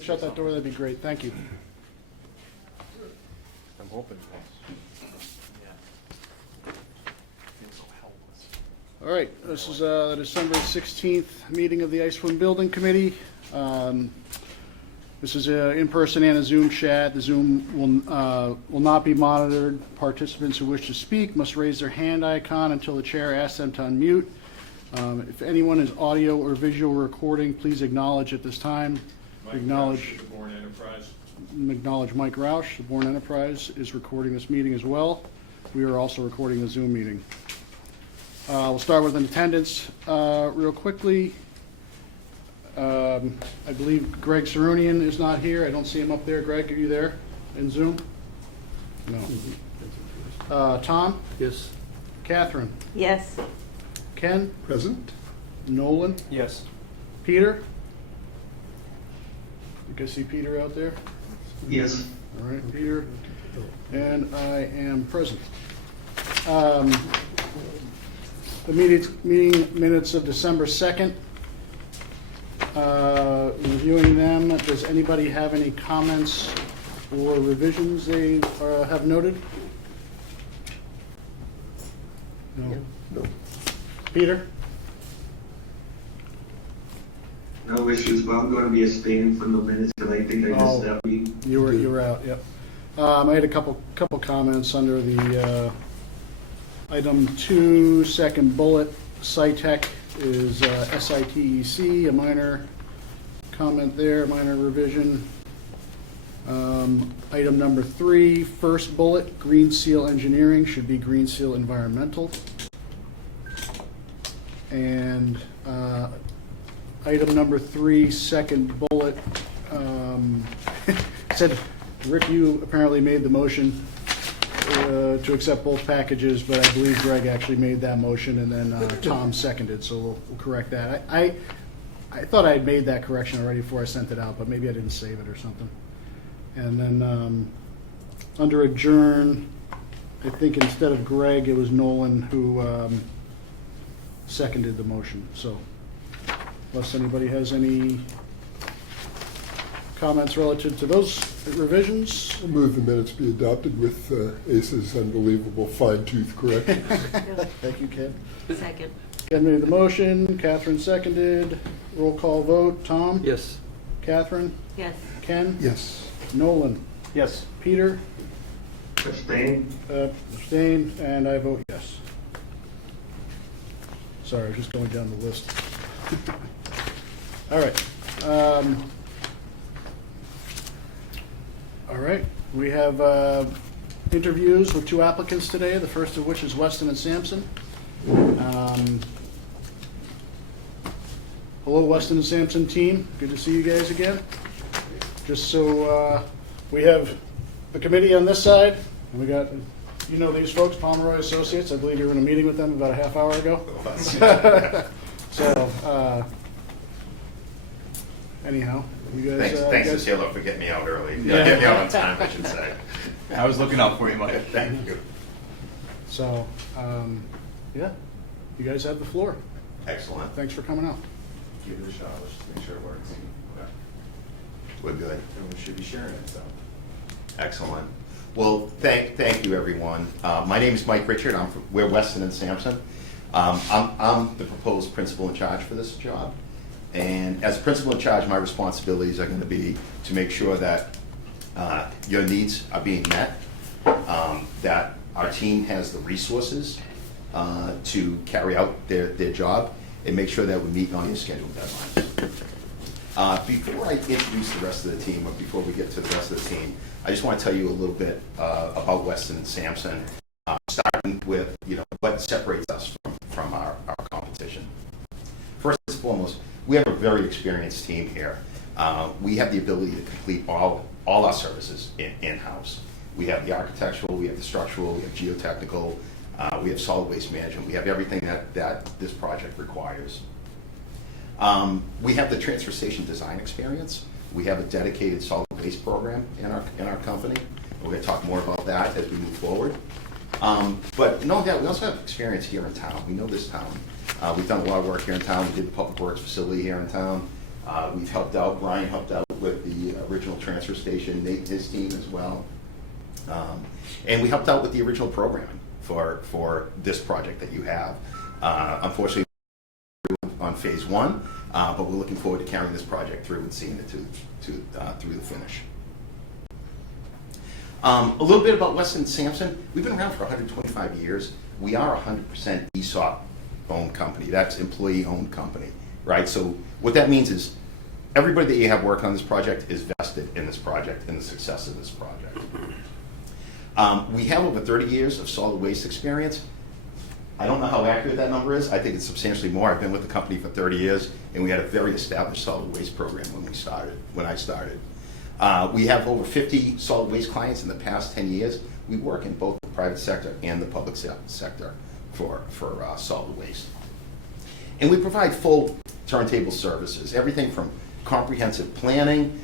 Shut that door, that'd be great, thank you. I'm hoping. All right, this is the December 16th meeting of the ISWM Building Committee. This is an in-person and a Zoom chat. The Zoom will not be monitored. Participants who wish to speak must raise their hand icon until the chair asks them to unmute. If anyone is audio or visual recording, please acknowledge at this time. Acknowledge the Bourne Enterprise. Acknowledge Mike Roush. The Bourne Enterprise is recording this meeting as well. We are also recording the Zoom meeting. We'll start with an attendance real quickly. I believe Greg Sarunian is not here. I don't see him up there. Greg, are you there in Zoom? No. Tom? Yes. Catherine? Yes. Ken? Present? Nolan? Yes. Peter? You guys see Peter out there? Yes. All right, Peter. And I am present. The meeting minutes of December 2nd. Reviewing them, does anybody have any comments or revisions they have noted? No. No. Peter? No issues, but I'm going to be abstaining from the minutes because I think I missed that week. You were out, yep. I had a couple comments under the item 2, second bullet. SciTech is SITEC, a minor comment there, minor revision. Item number 3, first bullet, Green Seal Engineering should be Green Seal Environmental. And item number 3, second bullet, said, Rick, you apparently made the motion to accept both packages, but I believe Greg actually made that motion, and then Tom seconded, so we'll correct that. I thought I had made that correction already before I sent it out, but maybe I didn't save it or something. And then under adjourn, I think instead of Greg, it was Nolan who seconded the motion. So unless anybody has any comments relative to those revisions. I'll move the minutes be adopted with ACE's unbelievable fine-tooth corrections. Thank you, Ken. Second. Ken made the motion, Catherine seconded. Roll call vote. Tom? Yes. Catherine? Yes. Ken? Yes. Nolan? Yes. Peter? Abstain? Abstain, and I vote yes. Sorry, just going down the list. All right. All right, we have interviews with 2 applicants today, the first of which is Weston and Sampson. Hello, Weston and Sampson team. Good to see you guys again. Just so we have the committee on this side, and we got, you know these folks, Pomeroy Associates. I believe you were in a meeting with them about a half hour ago. So, anyhow, you guys. Thanks guys, to Taylor for getting me out early. Get me out on time, I should say. I was looking out for you, Mike. Thank you. So, yeah, you guys have the floor. Excellent. Thanks for coming out. Give it a shot. Let's just make sure it works. Okay. We're good. Everyone should be sharing it, so. Excellent. Well, thank you, everyone. My name is Mike Richard. We're Weston and Sampson. I'm the proposed principal in charge for this job. And as principal in charge, my responsibilities are going to be to make sure that your needs are being met, that our team has the resources to carry out their job, and make sure that we're meeting all your scheduled deadlines. Before I introduce the rest of the team, or before we get to the rest of the team, I just want to tell you a little bit about Weston and Sampson, starting with what separates us from our competition. First and foremost, we have a very experienced team here. We have the ability to complete all our services in-house. We have the architectural, we have the structural, we have geotechnical, we have solid waste management. We have everything that this project requires. We have the transfer station design experience. We have a dedicated solid waste program in our company. We're going to talk more about that as we move forward. But no doubt, we also have experience here in town. We know this town. We've done a lot of work here in town. We did the public works facility here in town. We've helped out, Brian helped out with the original transfer station, Nate and his team as well. And we helped out with the original programming for this project that you have. Unfortunately, on phase 1, but we're looking forward to carrying this project through and seeing it through the finish. A little bit about Weston Sampson. We've been around for 125 years. We are 100% ESOP-owned company. That's employee-owned company, right? So what that means is everybody that you have working on this project is vested in this project and the success of this project. We have over 30 years of solid waste experience. I don't know how accurate that number is. I think it's substantially more. I've been with the company for 30 years, and we had a very established solid waste program when I started. We have over 50 solid waste clients in the past 10 years. We work in both the private sector and the public sector for solid waste. And we provide full turntable services, everything from comprehensive planning.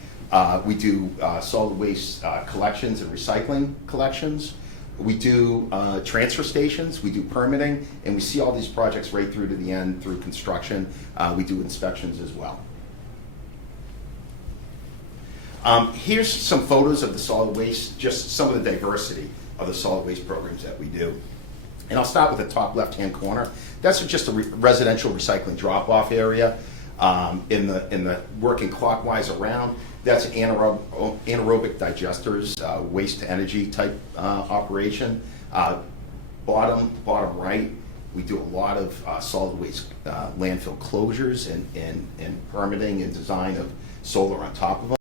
We do solid waste collections and recycling collections. We do transfer stations, we do permitting, and we see all these projects right through to the end through construction. We do inspections as well. Here's some photos of the solid waste, just some of the diversity of the solid waste programs that we do. And I'll start with the top left-hand corner. That's just a residential recycling drop-off area. In the working clockwise around, that's anaerobic digesters, waste to energy type operation. Bottom right, we do a lot of solid waste landfill closures and permitting and design of solar on top of them.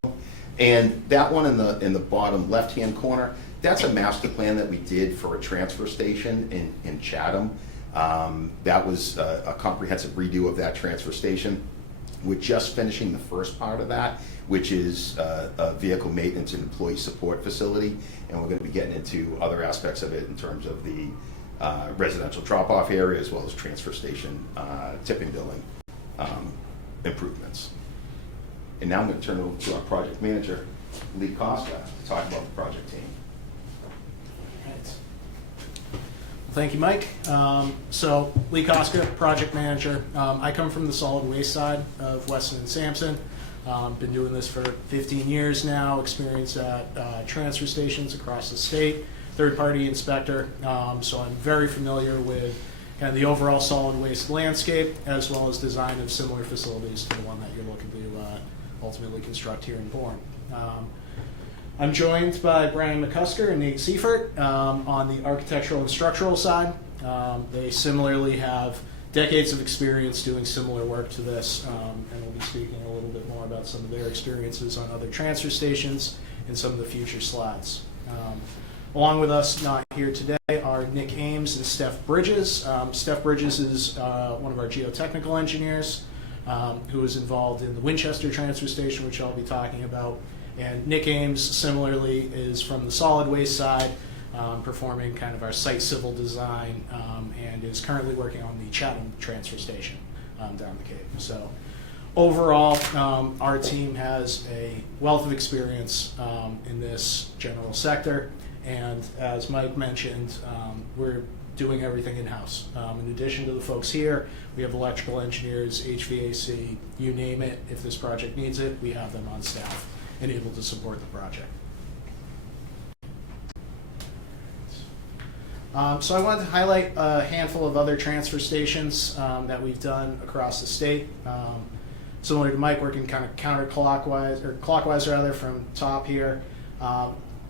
And that one in the bottom left-hand corner, that's a master plan that we did for a transfer station in Chatham. That was a comprehensive redo of that transfer station. We're just finishing the first part of that, which is a vehicle maintenance and employee support facility, and we're going to be getting into other aspects of it in terms of the residential drop-off area as well as transfer station tipping billing improvements. And now I'm going to turn it over to our project manager, Lee Costa, to talk about the project team. Right. Well, thank you, Mike. So Lee Koska, project manager. I come from the solid waste side of Weston and Sampson. Been doing this for 15 years now, experience at transfer stations across the state, third-party inspector. So I'm very familiar with kind of the overall solid waste landscape as well as design of similar facilities to the one that you're looking to ultimately construct here in Bourne. I'm joined by Brian McCusker and Nate Seifert on the architectural and structural side. They similarly have decades of experience doing similar work to this, and we'll be speaking a little bit more about some of their experiences on other transfer stations in some of the future slides. Along with us not here today are Nick Ames and Steph Bridges. Steph Bridges is one of our geotechnical engineers who is involved in the Winchester transfer station, which I'll be talking about. And Nick Ames, similarly, is from the solid waste side, performing kind of our site civil design, and is currently working on the Chatham transfer station down the Cape. So overall, our team has a wealth of experience in this general sector. And as Mike mentioned, we're doing everything in-house. In addition to the folks here, we have electrical engineers, HVAC, you name it. If this project needs it, we have them on staff and able to support the project. So I wanted to highlight a handful of other transfer stations that we've done across the state. Similar to Mike, working kind of counterclockwise, or clockwise rather, from top here.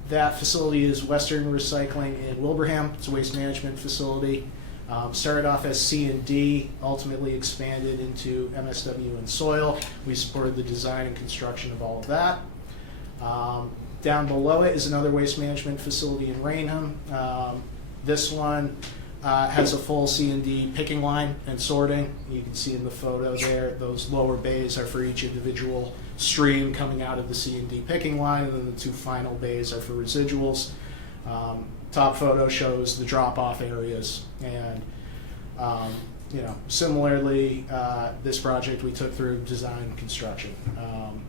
That facility is Western Recycling in Wilbraham. It's a waste management facility. Started off as C&D, ultimately expanded into MSW and soil. We supported the design and construction of all of that. Down below it is another waste management facility in Rainham. This one has a full C&D picking line and sorting. You can see in the photo there, those lower bays are for each individual stream coming out of the C&D picking line, and then the two final bays are for residuals. Top photo shows the drop-off areas, and similarly, this project we took through design and construction.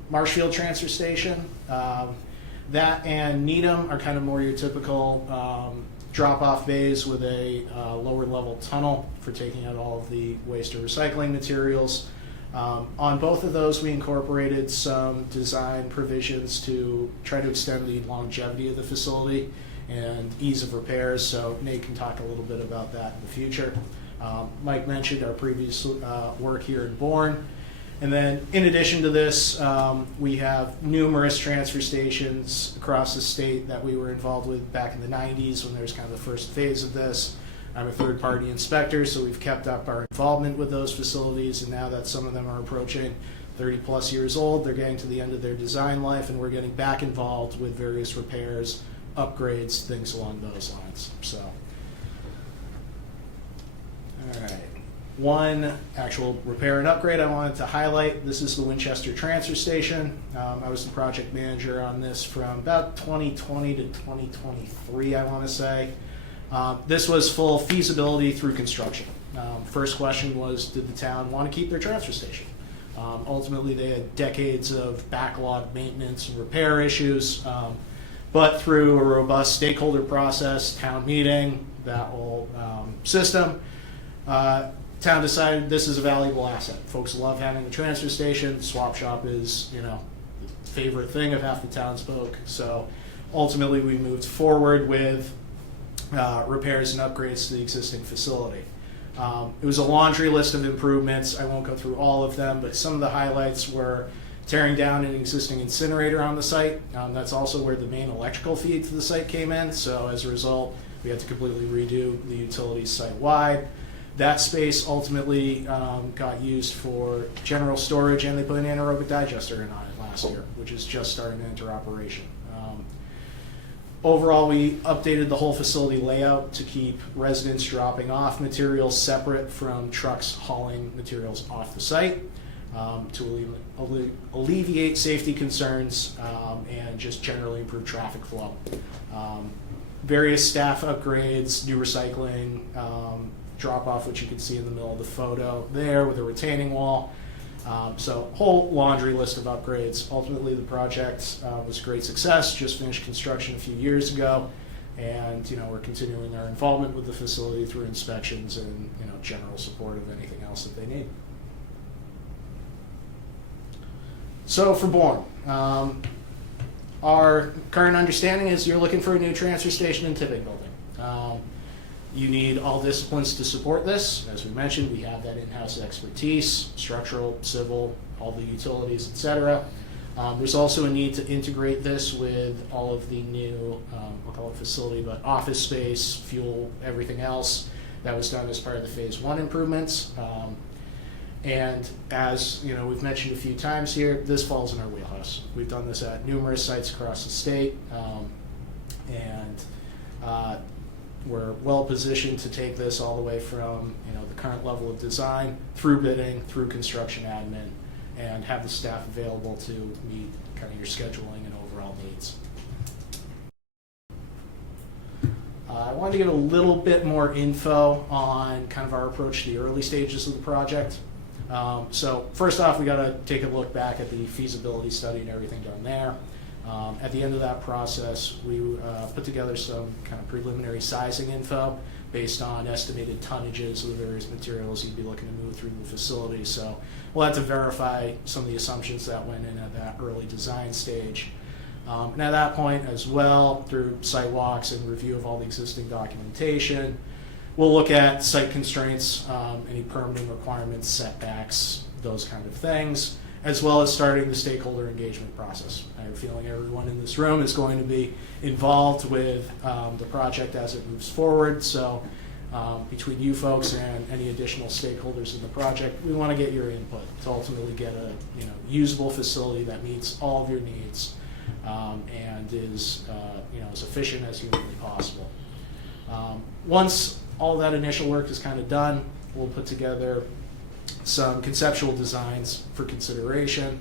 Marshfield Transfer Station, that and Needham are kind of more your typical drop-off bays with a lower level tunnel for taking out all of the waste or recycling materials. On both of those, we incorporated some design provisions to try to extend the longevity of the facility and ease of repairs, so Nate can talk a little bit about that in the future. Mike mentioned our previous work here in Bourne. And then in addition to this, we have numerous transfer stations across the state that we were involved with back in the 90s when there was kind of the first phase of this. I'm a third-party inspector, so we've kept up our involvement with those facilities, and now that some of them are approaching 30-plus years old, they're getting to the end of their design life, and we're getting back involved with various repairs, upgrades, things along those lines. So, all right. One actual repair and upgrade I wanted to highlight. This is the Winchester Transfer Station. I was the project manager on this from about 2020 to 2023, I want to say. This was full feasibility through construction. First question was, did the town want to keep their transfer station? Ultimately, they had decades of backlog maintenance and repair issues, but through a robust stakeholder process, town meeting, that whole system, town decided this is a valuable asset. Folks love having the transfer station. Swap shop is, the favorite thing of half the townsfolk. So ultimately, we moved forward with repairs and upgrades to the existing facility. It was a laundry list of improvements. I won't go through all of them, but some of the highlights were tearing down an existing incinerator on the site. That's also where the main electrical feed to the site came in. So as a result, we had to completely redo the utilities site-wide. That space ultimately got used for general storage, and they put an anaerobic digester in on it last year, which is just starting to enter operation. Overall, we updated the whole facility layout to keep residents dropping off materials separate from trucks hauling materials off the site, to alleviate safety concerns and just generally improve traffic flow. Various staff upgrades, new recycling, drop-off, which you can see in the middle of the photo there with a retaining wall. So whole laundry list of upgrades. Ultimately, the project was a great success, just finished construction a few years ago, and we're continuing our involvement with the facility through inspections and general support of anything else that they need. So for Bourne, our current understanding is you're looking for a new transfer station and tipping building. You need all disciplines to support this. As we mentioned, we have that in-house expertise, structural, civil, all the utilities, etc. There's also a need to integrate this with all of the new, I'll call it facility, but office space, fuel, everything else that was done as part of the Phase 1 improvements. And as we've mentioned a few times here, this falls in our wheelhouse. We've done this at numerous sites across the state, and we're well positioned to take this all the way from the current level of design through bidding, through construction admin, and have the staff available to meet kind of your scheduling and overall needs. I wanted to give a little bit more info on kind of our approach to the early stages of the project. So first off, we got to take a look back at the feasibility study and everything done there. At the end of that process, we put together some kind of preliminary sizing info based on estimated tonnages of the various materials you'd be looking to move through the facility. So we'll have to verify some of the assumptions that went in at that early design stage. And at that point as well, through site walks and review of all the existing documentation, we'll look at site constraints, any permitting requirements, setbacks, those kind of things, as well as starting the stakeholder engagement process. I have a feeling everyone in this room is going to be involved with the project as it moves forward. So between you folks and any additional stakeholders in the project, we want to get your input to ultimately get a usable facility that meets all of your needs and is as efficient as humanly possible. Once all that initial work is kind of done, we'll put together some conceptual designs for consideration,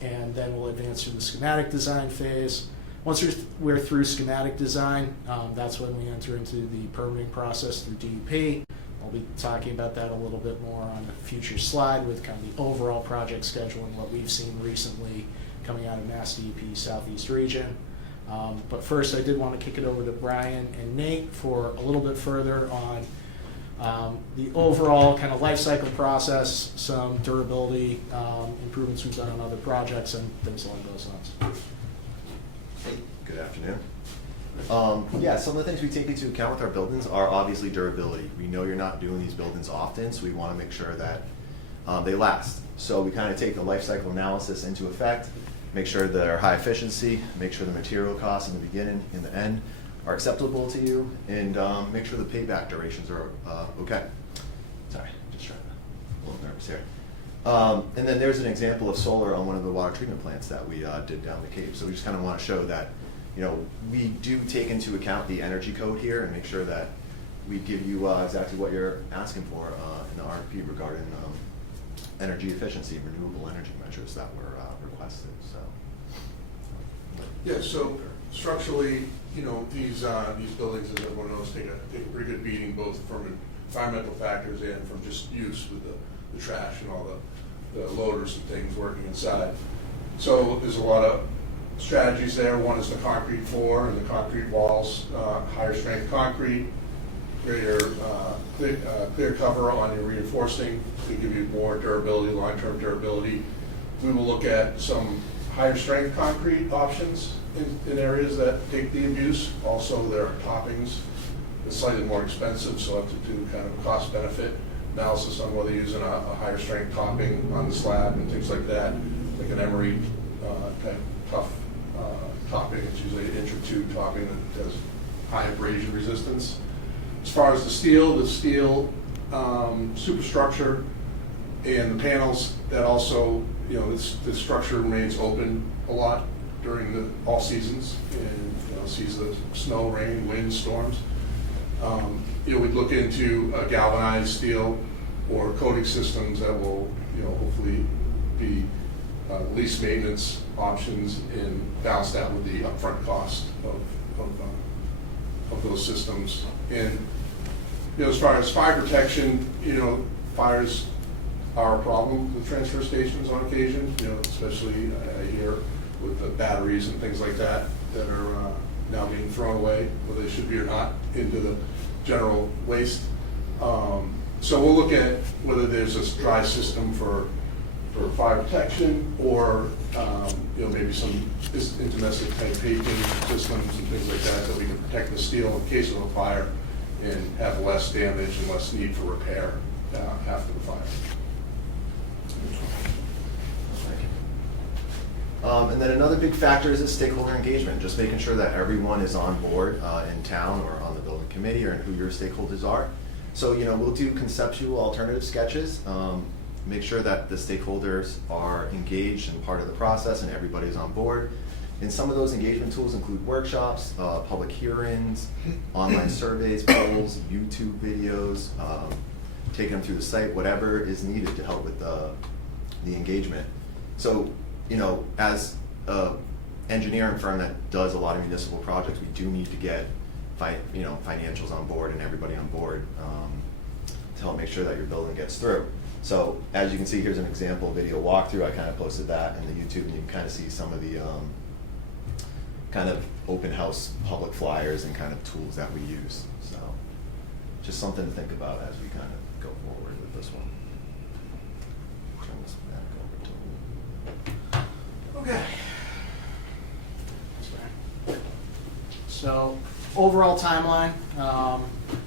and then we'll advance through the schematic design phase. Once we're through schematic design, that's when we enter into the permitting process through DEP. I'll be talking about that a little bit more on a future slide with kind of the overall project schedule and what we've seen recently coming out of Mass DEP Southeast Region. But first, I did want to kick it over to Brian and Nate for a little bit further on The overall kind of life cycle process, some durability improvements we've done on other projects, and things along those lines. Hey, good afternoon. Yeah, some of the things we take into account with our buildings are obviously durability. We know you're not doing these buildings often, so we want to make sure that they last. So we kind of take the life cycle analysis into effect, make sure that they're high efficiency, make sure the material costs in the beginning and the end are acceptable to you, and make sure the payback durations are okay. Sorry, just trying to, a little nervous here. And then there's an example of solar on one of the water treatment plants that we did down the Cape. So we just kind of want to show that, you know, we do take into account the energy code here and make sure that we give you exactly what you're asking for in the RFP regarding energy efficiency, renewable energy measures that were requested. So. Yeah, so structurally, you know, these buildings, as everyone knows, take a pretty good beating, both from environmental factors and from just use with the trash and all the loaders and things working inside. So there's a lot of strategies there. One is the concrete floor and the concrete walls, higher strength concrete, greater clear cover on your reinforcing to give you more durability, long-term durability. We will look at some higher strength concrete options in areas that take the abuse. Also, there are toppings. It's slightly more expensive, so I have to do kind of cost benefit analysis on whether using a higher strength topping on the slab and things like that, like an emery type tough topping. It's usually an inch or two topping that has high abrasion resistance. As far as the steel superstructure and the panels, that also, you know, the structure remains open a lot during all seasons, and you know, sees the snow, rain, wind, storms. You know, we'd look into galvanized steel or coating systems that will, you know, hopefully be least maintenance options and balance that with the upfront cost of those systems. And you know, as far as fire protection, you know, fires are a problem with transfer stations on occasion. You know, especially I hear with the batteries and things like that that are now being thrown away, whether they should be or not, into the general waste. So we'll look at whether there's a dry system for fire protection, or you know, maybe some domestic type paving systems and things like that we can protect the steel in case of a fire and have less damage and less need for repair after the fire. And then another big factor is stakeholder engagement, just making sure that everyone is on board in town or on the building committee or who your stakeholders are. So, you know, we'll do conceptual alternative sketches, make sure that the stakeholders are engaged and part of the process and everybody's on board. And some of those engagement tools include workshops, public hearings, online surveys, polls, YouTube videos, taking them through the site, whatever is needed to help with the engagement. So, you know, as an engineering firm that does a lot of municipal projects, we do need to get financials on board and everybody on board to help make sure that your building gets through. So as you can see, here's an example video walkthrough. I kind of posted that in the YouTube, and you can kind of see some of the kind of open house public flyers and kind of tools that we use. So just something to think about as we kind of go forward with this one. Turn this back over to Okay. So, overall timeline,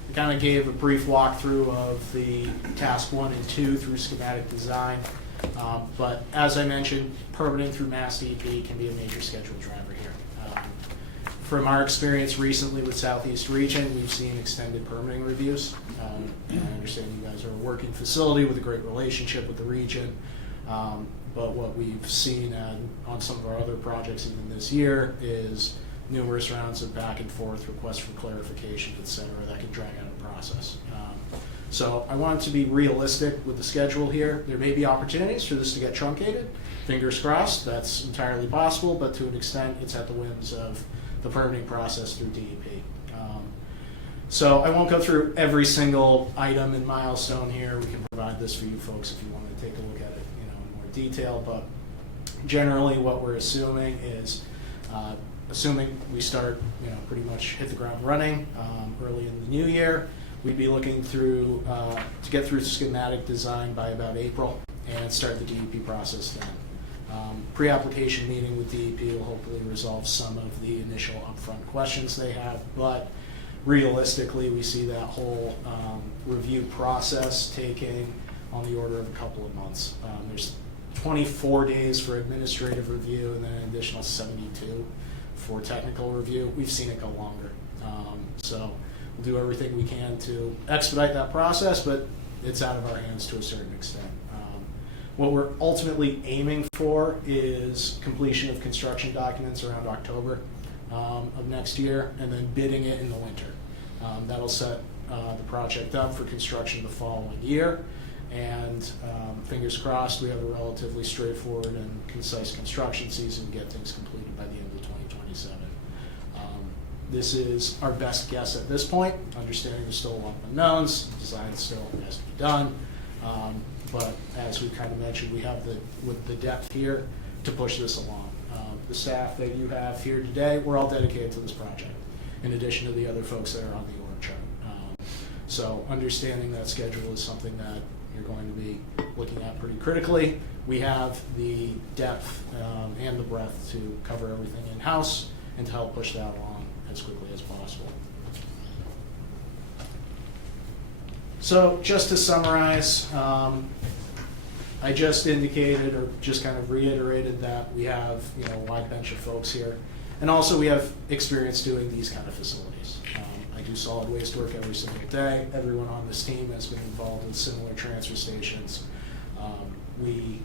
we kind of gave a brief walkthrough of the task 1 and 2 through schematic design. But as I mentioned, permitting through Mass DEP can be a major schedule driver here. From our experience recently with Southeast Region, we've seen extended permitting reviews. And I understand you guys are a working facility with a great relationship with the region. But what we've seen on some of our other projects even this year is numerous rounds of back and forth requests for clarifications, et cetera, that can drag out a process. So I wanted to be realistic with the schedule here. There may be opportunities for this to get truncated. Fingers crossed, that's entirely possible, but to an extent, it's at the whims of the permitting process through DEP. So I won't go through every single item and milestone here. We can provide this for you folks if you want to take a look at it, you know, in more detail. But generally, what we're assuming is, assuming we start, you know, pretty much hit the ground running early in the new year, We'd be looking through, to get through schematic design by about April and start the DEP process then. Pre-application meeting with DEP will hopefully resolve some of the initial upfront questions they have, but realistically, we see that whole review process taking on the order of a couple of months. There's 24 days for administrative review and then an additional 72 for technical review. We've seen it go longer. So we'll do everything we can to expedite that process, but it's out of our hands to a certain extent. What we're ultimately aiming for is completion of construction documents around October of next year, and then bidding it in the winter. That'll set the project up for construction the following year, and fingers crossed we have a relatively straightforward and concise construction season to get things completed by the end of 2027. This is our best guess at this point, understanding there's still a lot of unknowns, design still has to be done. But as we kind of mentioned, we have the depth here to push this along. The staff that you have here today, we're all dedicated to this project, in addition to the other folks that are on the org chart. So understanding that schedule is something that you're going to be looking at pretty critically. We have the depth and the breadth to cover everything in-house and to help push that along as quickly as possible. So just to summarize, I just indicated or just kind of reiterated that we have a wide bench of folks here, and also we have experience doing these kind of facilities. I do solid waste work every single day. Everyone on this team has been involved in similar transfer stations. We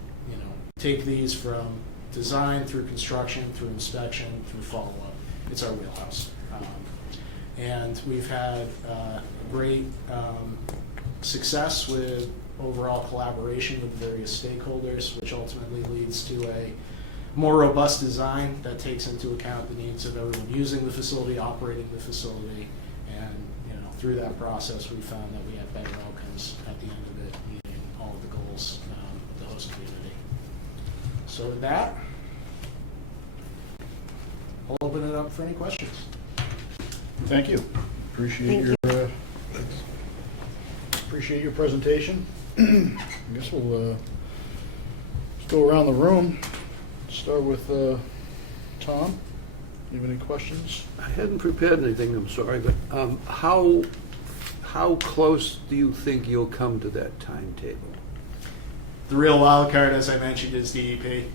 take these from design through construction, through inspection, through follow-up. It's our wheelhouse. And we've had great success with overall collaboration with various stakeholders, which ultimately leads to a more robust design that takes into account the needs of everyone using the facility, operating the facility, and through that process we found that we had better outcomes at the end of it, meeting all of the goals of the host community. So with that, I'll open it up for any questions. Thank you. Appreciate your presentation. I guess we'll just go around the room. Start with Tom. You have any questions? I hadn't prepared anything, I'm sorry, but how close do you think you'll come to that timetable? The real wild card, as I mentioned, is DEP.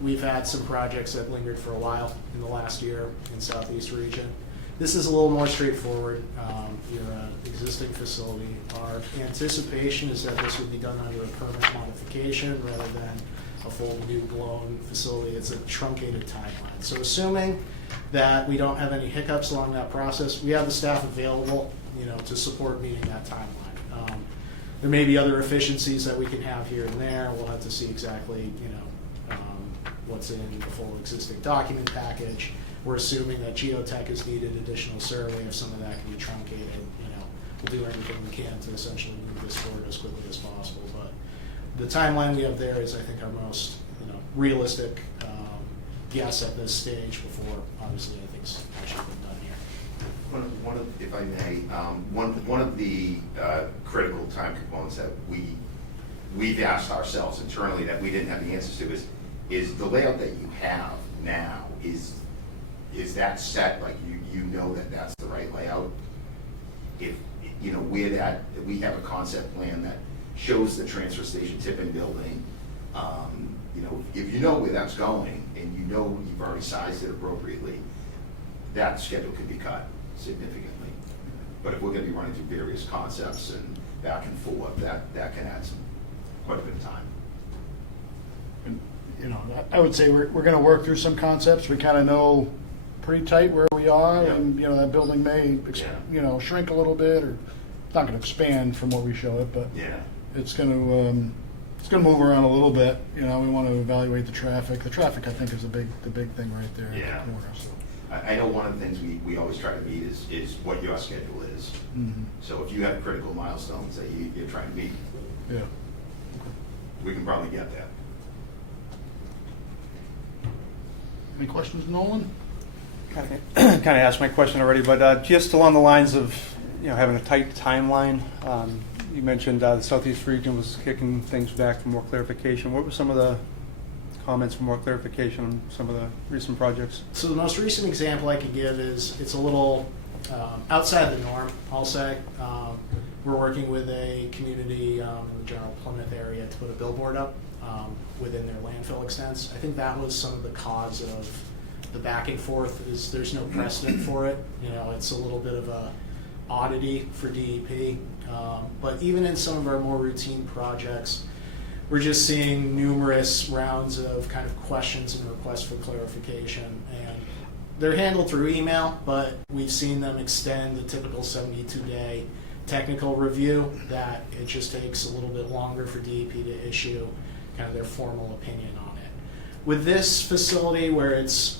We've had some projects that lingered for a while in the last year in Southeast region. This is a little more straightforward. You're an existing facility. Our anticipation is that this would be done under a permit modification rather than a full new blown facility. It's a truncated timeline. So assuming that we don't have any hiccups along that process, we have the staff available, to support meeting that timeline. There may be other efficiencies that we can have here and there. We'll have to see exactly, what's in the full existing document package. We're assuming that geotech is needed, additional survey, if some of that can be truncated. We'll do everything we can to essentially move this forward as quickly as possible. But the timeline we have there is, I think, our most realistic guess at this stage before, obviously, anything's actually been done here. One of, if I may, one of the critical time components that we've asked ourselves internally that we didn't have the answers to is the layout that you have now, is that set, like you know that that's the right layout? If we have a concept plan that shows the transfer station tipping building, if you know where that's going and you've already sized it appropriately, that schedule could be cut significantly. But if we're going to be running through various concepts and back and forth, that can add quite a bit of time. I would say we're going to work through some concepts. We kind of know pretty tight where we are, Yeah. and that building may shrink a little bit, or it's not going to expand from what we show it, but Yeah. it's going to move around a little bit. We want to evaluate the traffic. The traffic, I think, is the big thing right there. Yeah. At the corner, so. I know one of the things we always try to meet is what your schedule is. Mhm. So if you have critical milestones that you're trying to meet, Yeah. we can probably get that. Any questions, Nolan? Kind of asked my question already, but just along the lines of having a tight timeline. You mentioned the Southeast region was kicking things back for more clarification. What were some of the comments for more clarification on some of the recent projects? So the most recent example I could give is it's a little outside the norm, I'll say. We're working with a community in the general Plymouth area to put a billboard up within their landfill extents. I think that was some of the cause of the back and forth. Is there's no precedent for it. It's a little bit of a oddity for DEP. But even in some of our more routine projects, we're just seeing numerous rounds of kind of questions and requests for clarification. And they're handled through email, but we've seen them extend the typical 72-day technical review, that it just takes a little bit longer for DEP to issue kind of their formal opinion on it. With this facility, where it's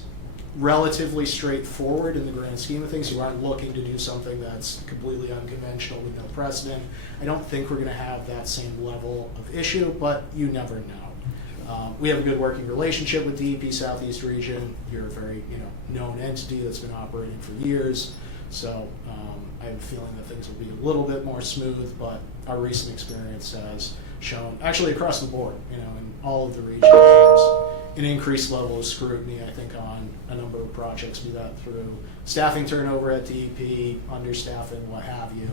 relatively straightforward in the grand scheme of things, you aren't looking to do something that's completely unconventional with no precedent, I don't think we're going to have that same level of issue, but you never know. We have a good working relationship with DEP Southeast Region. You're a very known entity that's been operating for years, so I have a feeling that things will be a little bit more smooth, but our recent experience has shown, actually across the board, in all of the regions, there's an increased level of scrutiny, I think, on a number of projects, be that through staffing turnover at DEP, understaffing, what have you.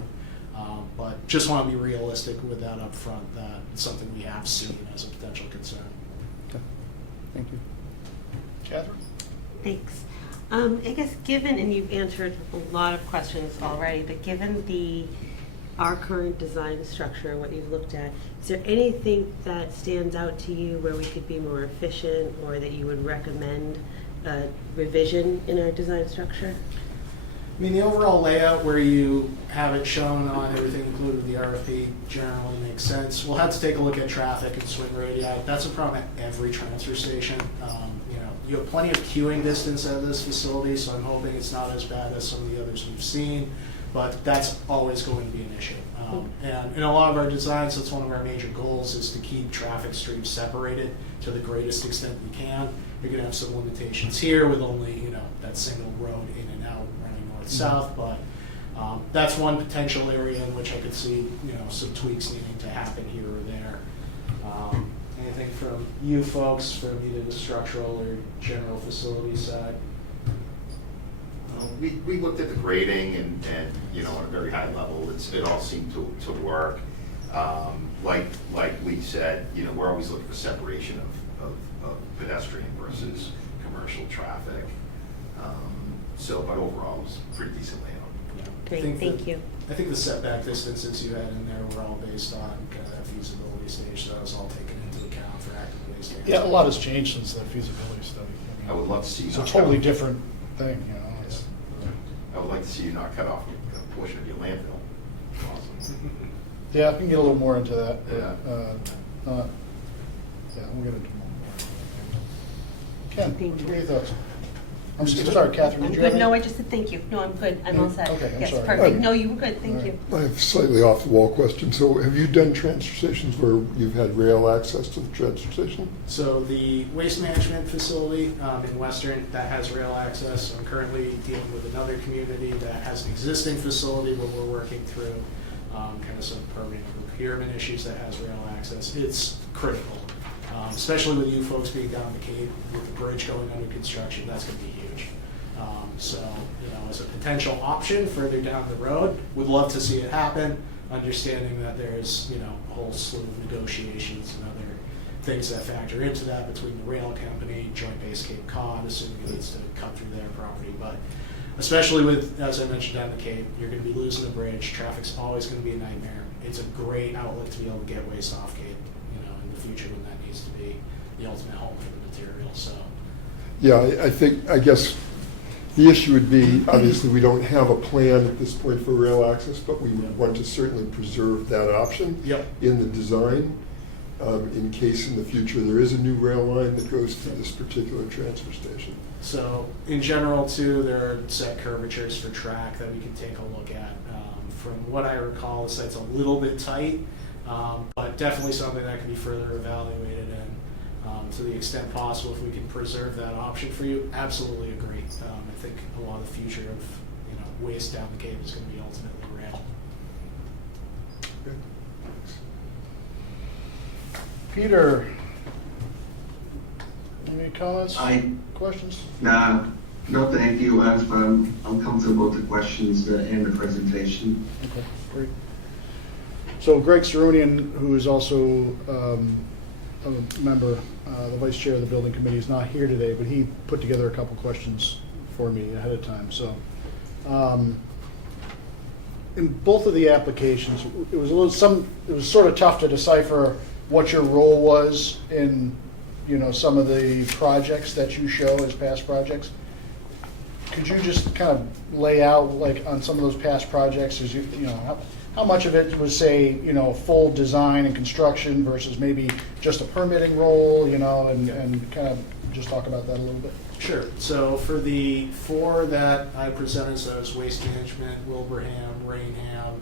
But just want to be realistic with that up front, that it's something we have seen as a potential concern. Okay. Thank you. Catherine? Thanks. I guess given, and you've answered a lot of questions already, but given our current design structure, what you've looked at, is there anything that stands out to you where we could be more efficient, or that you would recommend a revision in our design structure? I mean, the overall layout where you have it shown on everything included in the RFP generally makes sense. We'll have to take a look at traffic and swing radii. That's a problem at every transfer station. You have plenty of queuing distance at this facility, so I'm hoping it's not as bad as some of the others we've seen, but that's always going to be an issue. And in a lot of our designs, that's one of our major goals, is to keep traffic streams separated to the greatest extent we can. You're going to have some limitations here with only that single road in and out running north-south, but that's one potential area in which I could see some tweaks needing to happen here or there. Anything from you folks, from either the structural or general facility side? We looked at the grading and on a very high level, it all seemed to work. Like Lee said, we're always looking for separation of pedestrian versus commercial traffic. But overall, it was pretty decent layout. Great, thank you. I think the setback distances you had in there were all based on kind of that feasibility stage, so that was all taken into account for active waste management. Yeah, a lot has changed since the feasibility study. I would love to see you It's a not totally cut- different thing, It's, I would like to see you not cut off a portion of your landfill. Awesome. yeah, we can get a little more into that. Yeah. Yeah, we'll get into more. Ken, Thank you. what are your thoughts? I'm sorry, Catherine, I'm did you have good. No, any? I just said thank you. No, I'm good. I'm all set. Okay, I'm yes, sorry. perfect. No, you were good. Thank you. I have a slightly off-the-wall question. So have you done transfer stations where you've had rail access to the transfer station? So the waste management facility in Western, that has rail access. I'm currently dealing with another community that has an existing facility where we're working through kind of some permitting and procurement issues that has rail access. It's critical, especially with you folks being down the Cape with the bridge going under construction. That's going to be huge. So, as a potential option further down the road, would love to see it happen, understanding that there's, a whole slew of negotiations and other things that factor into that between the rail company, Joint Base Cape Cod, assuming it needs to cut through their property. But especially with, as I mentioned, down the Cape, you're going to be losing the bridge. Traffic's always going to be a nightmare. It's a great outlet to be able to get waste off Cape, in the future when that needs to be the ultimate home for the material. So, Yeah, I guess the issue would be, obviously, we don't have a plan at this point for rail access, but we would want to certainly preserve that option in the design in case in the future there is a new rail line that goes to this particular transfer station. So in general, too, there are set curvatures for track that we can take a look at. From what I recall, the site's a little bit tight, but definitely something that can be further evaluated. And to the extent possible, if we can preserve that option for you, absolutely agree. I think a lot of the future of waste down the Cape is going to be ultimately rail. Okay. Peter, any comments, I, questions? nah, no, thank you. I'm comfortable with the questions and the presentation. Okay, great. So Greg Sarunian, who is also a member, the vice chair of the building committee, is not here today, but he put together a couple questions for me ahead of time. So in both of the applications, it was sort of tough to decipher what your role was in, some of the projects that you show as past projects. Could you just kind of lay out, like, on some of those past projects, as how much of it was, say, full design and construction versus maybe just a permitting role, and kind of just talk about that a little bit? Sure. So for the 4 that I presented, so it was Waste Management, Wilbraham, Rainham,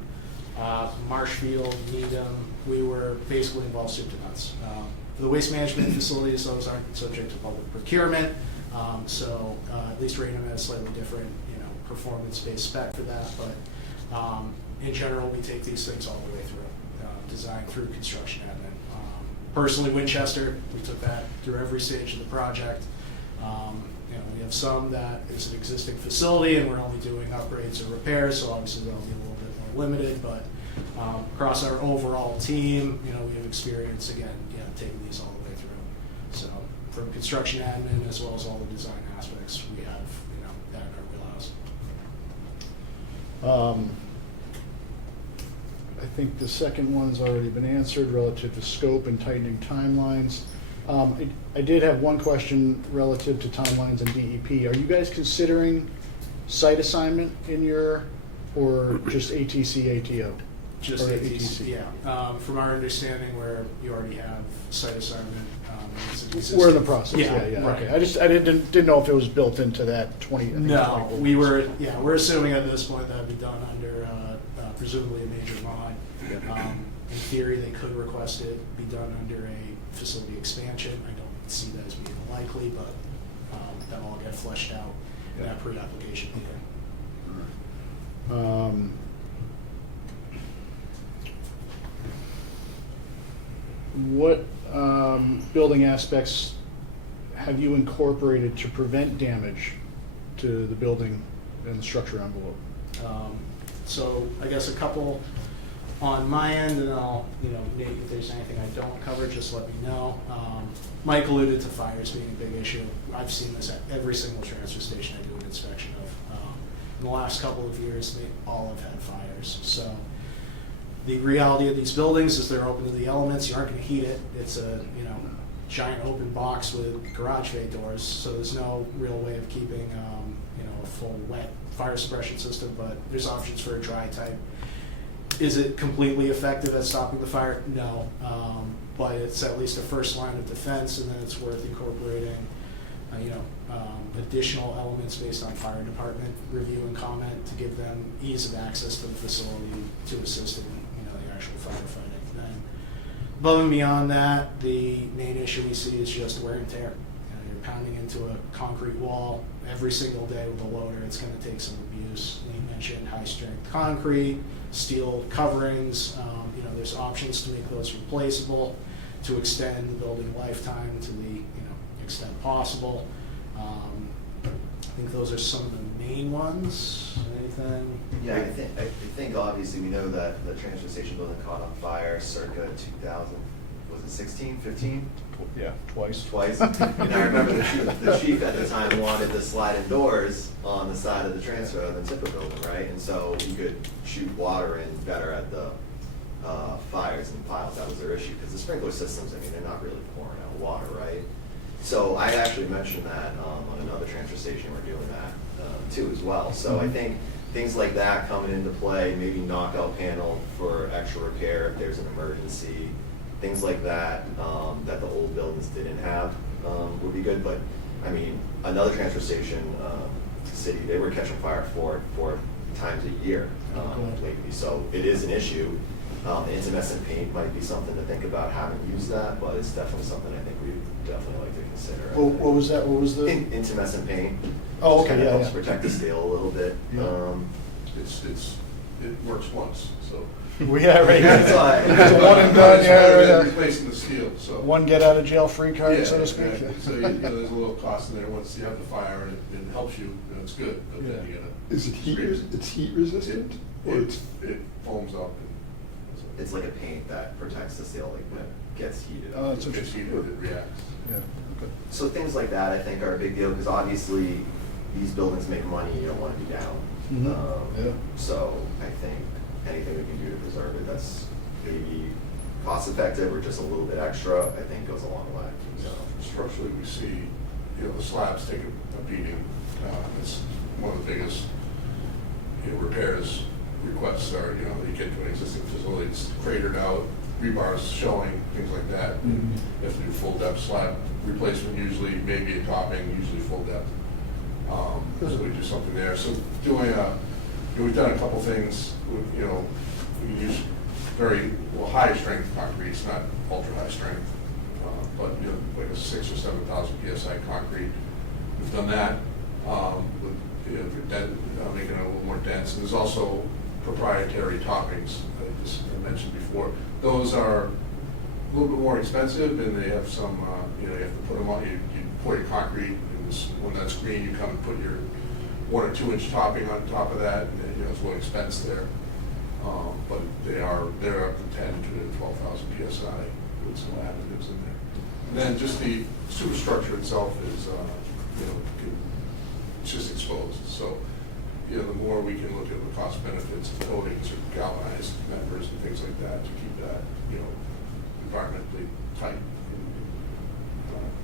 Marshfield, Needham, we were basically involved soup to nuts. For the waste management facilities, those aren't subject to public procurement, so at least Rainham has slightly different, performance-based spec for that, but in general, we take these things all the way through, design through construction admin. Personally, Winchester, we took that through every stage of the project. We have some that is an existing facility and we're only doing upgrades or repairs, so obviously they'll be a little bit more limited, but across our overall team, we have experience, again, taking these all the way through. So from construction admin as well as all the design aspects, we have, that in our wheelhouse. I think the second one's already been answered relative to scope and tightening timelines. I did have one question relative to timelines and DEP. Are you guys considering site assignment in or just ATC, ATO? Just Or ATC, yeah. From our understanding, where you already have site assignment. We're in the process, yeah, right. okay. I didn't know if it was built into that 20. I think No, 20. we're assuming at this point that would be done under presumably a major mod. In theory, they could request it be done under a facility expansion. I don't see that as being likely, but that'll all get fleshed out in that pre-application meeting. What building aspects have you incorporated to prevent damage to the building and the structure envelope? So I guess a couple on my end, and I'll, Nate, if there's anything I don't cover, just let me know. Mike alluded to fires being a big issue. I've seen this at every single transfer station I do an inspection of. In the last couple of years, they all have had fires. So the reality of these buildings is they're open to the elements. You aren't going to heat it. It's a giant open box with garage bay doors, so there's no real way of keeping a full wet fire suppression system. But there's options for a dry type. Is it completely effective at stopping the fire? No, but it's at least a first line of defense, and then it's worth incorporating additional elements based on fire department review and comment to give them ease of access to the facility to assist in the actual firefighting. Then, above and beyond that, the main issue we see is just wear and tear. You're pounding into a concrete wall every single day with a loader. It's going to take some abuse. You mentioned high strength concrete, steel coverings. There's options to make those replaceable, to extend the building lifetime to the extent possible. I think those are some of the main ones. Anything? Yeah, I think obviously we know that the transfer station building caught on fire circa 2000, was it 16, 15? Yeah, twice. Twice. And I remember the chief at the time wanted the sliding doors on the side of the transfer of the Zipper building, right? And so you could shoot water in better at the fires and piles. That was their issue, because the sprinkler systems, they're not really pouring out water, right? So I actually mentioned that on another transfer station, we're doing that too as well. So I think things like that coming into play, maybe knockout panel for extra repair if there's an emergency, things like that that the old buildings didn't have would be good. But another transfer station, city, they were catching fire four times a year lately. So it is an issue. The intumescent paint might be something to think about. Haven't used that, but it's definitely something I think we'd definitely like to consider. What was that? What was the? Intumescent paint. Oh, okay, Kind of yeah, helps protect the steel a little bit. Yeah. It works once, so Yeah, right. That's why. It's a one and done, It's yeah, better right, than yeah. replacing the steel, so. One get out of jail free card, Yeah, so to speak. exactly. So, there's a little cost in there once you have the fire and it helps you, it's good, but then you gotta. Is it it's heat resistant? Or it's, It foams up and. It's like a paint that protects the steel, like when it gets heated Oh, up. that's It gets interesting. heated, it reacts. Yeah, okay. So things like that, I think, are a big deal, because obviously, these buildings make money, you don't want to be down. Mhm. Yeah. So I think anything we can do to preserve it, that's maybe cost effective or just a little bit extra, I think goes a long way. So, Structurally, we see, the slabs take a beating. It's one of the biggest, repairs requests are, you get to an existing facility, it's cratered out, rebars showing, things like that. Mhm. You have to do full depth slab replacement usually, maybe a topping, usually full depth. So we do something there. So we've done a couple things, we can use very, high strength concrete, it's not ultra high strength, but, like a 6,000 or 7,000 PSI concrete. We've done that, making it a little more dense. And there's also proprietary toppings, I mentioned before. Those are a little bit more expensive, and they have some, you have to put them on, you pour your concrete, and when that's green, you come and put your 1 or 2 inch topping on top of that, and there's a little expense there. But they're up to 10 to 12,000 PSI with some additives in there. And then just the superstructure itself is, it's just exposed. So, the more we can look at the cost benefits of coatings or galvanized members and things like that to keep that, environmentally tight and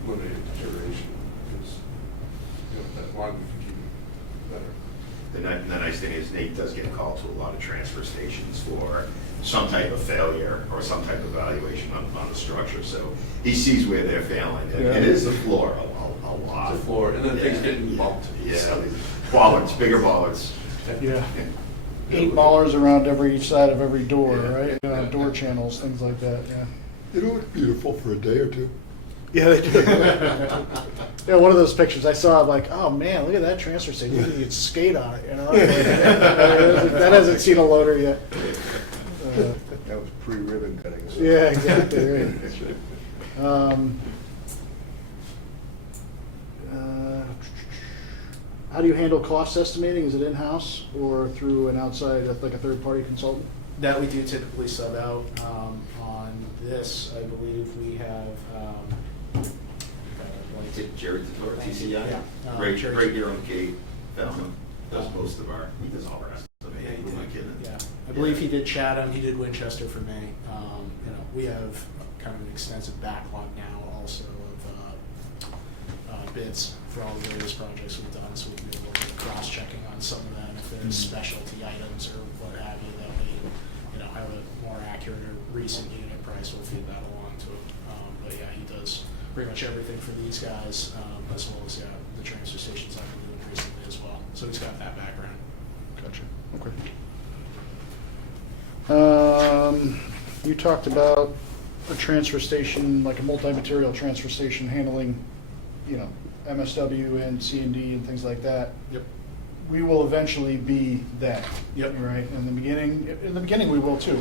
limited deterioration, because, that one we can keep it better. The nice thing is Nate does get called to a lot of transfer stations for some type of failure or some type of evaluation on the structure, so he sees where they're failing. And it is the floor a lot. It's the floor, and then things getting bumped. Yeah, bollards, bigger bollards. Yeah. 8 ballers around each side of every door, right? Door channels, things like that, yeah. it'll look beautiful for a day or two. Yeah, they do. Yeah, one of those pictures I saw, I'm like, oh man, look at that transfer station. You can skate on it, That hasn't seen a loader yet. That was pre-ribbon cutting. So. Yeah, exactly, right. How do you handle cost estimating? Is it in-house or through an outside, like a third-party consultant? That we do typically sub out. On this, I believe we have, Jerry Tador, TCI, Yeah. right Jerry- here on the Cape, does most of he does all our estimating, who am I kidding? Yeah, I believe he did Chatham, he did Winchester for me. We have kind of an extensive backlog now also of bids for all the various projects we've done, so we can do a little bit of cross-checking on some of them. If there's specialty items or what have you, that we, have a more accurate or recent unit price, we'll feed that along to him. But yeah, he does pretty much everything for these guys, as well as, the transfer stations I've been doing recently as well. So he's got that background. Gotcha, okay. You talked about a transfer station, like a multi-material transfer station handling, MSW and C&D and things like that. Yep. We will eventually be that. Yep. Right, in the beginning we will too.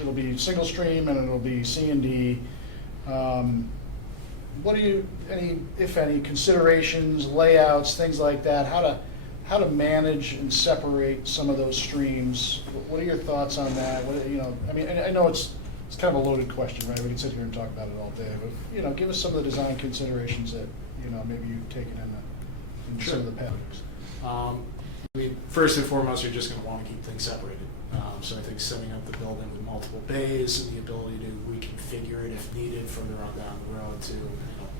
It'll be single stream and it'll be C&D. What do you, if any, considerations, layouts, things like that, how to manage and separate some of those streams? What are your thoughts on that? I know it's kind of a loaded question, right? We can sit here and talk about it all day, but, give us some of the design considerations that, maybe you've taken in some of the projects. First and foremost, you're just going to want to keep things separated. So I think setting up the building with multiple bays and the ability to reconfigure it if needed further on down the road to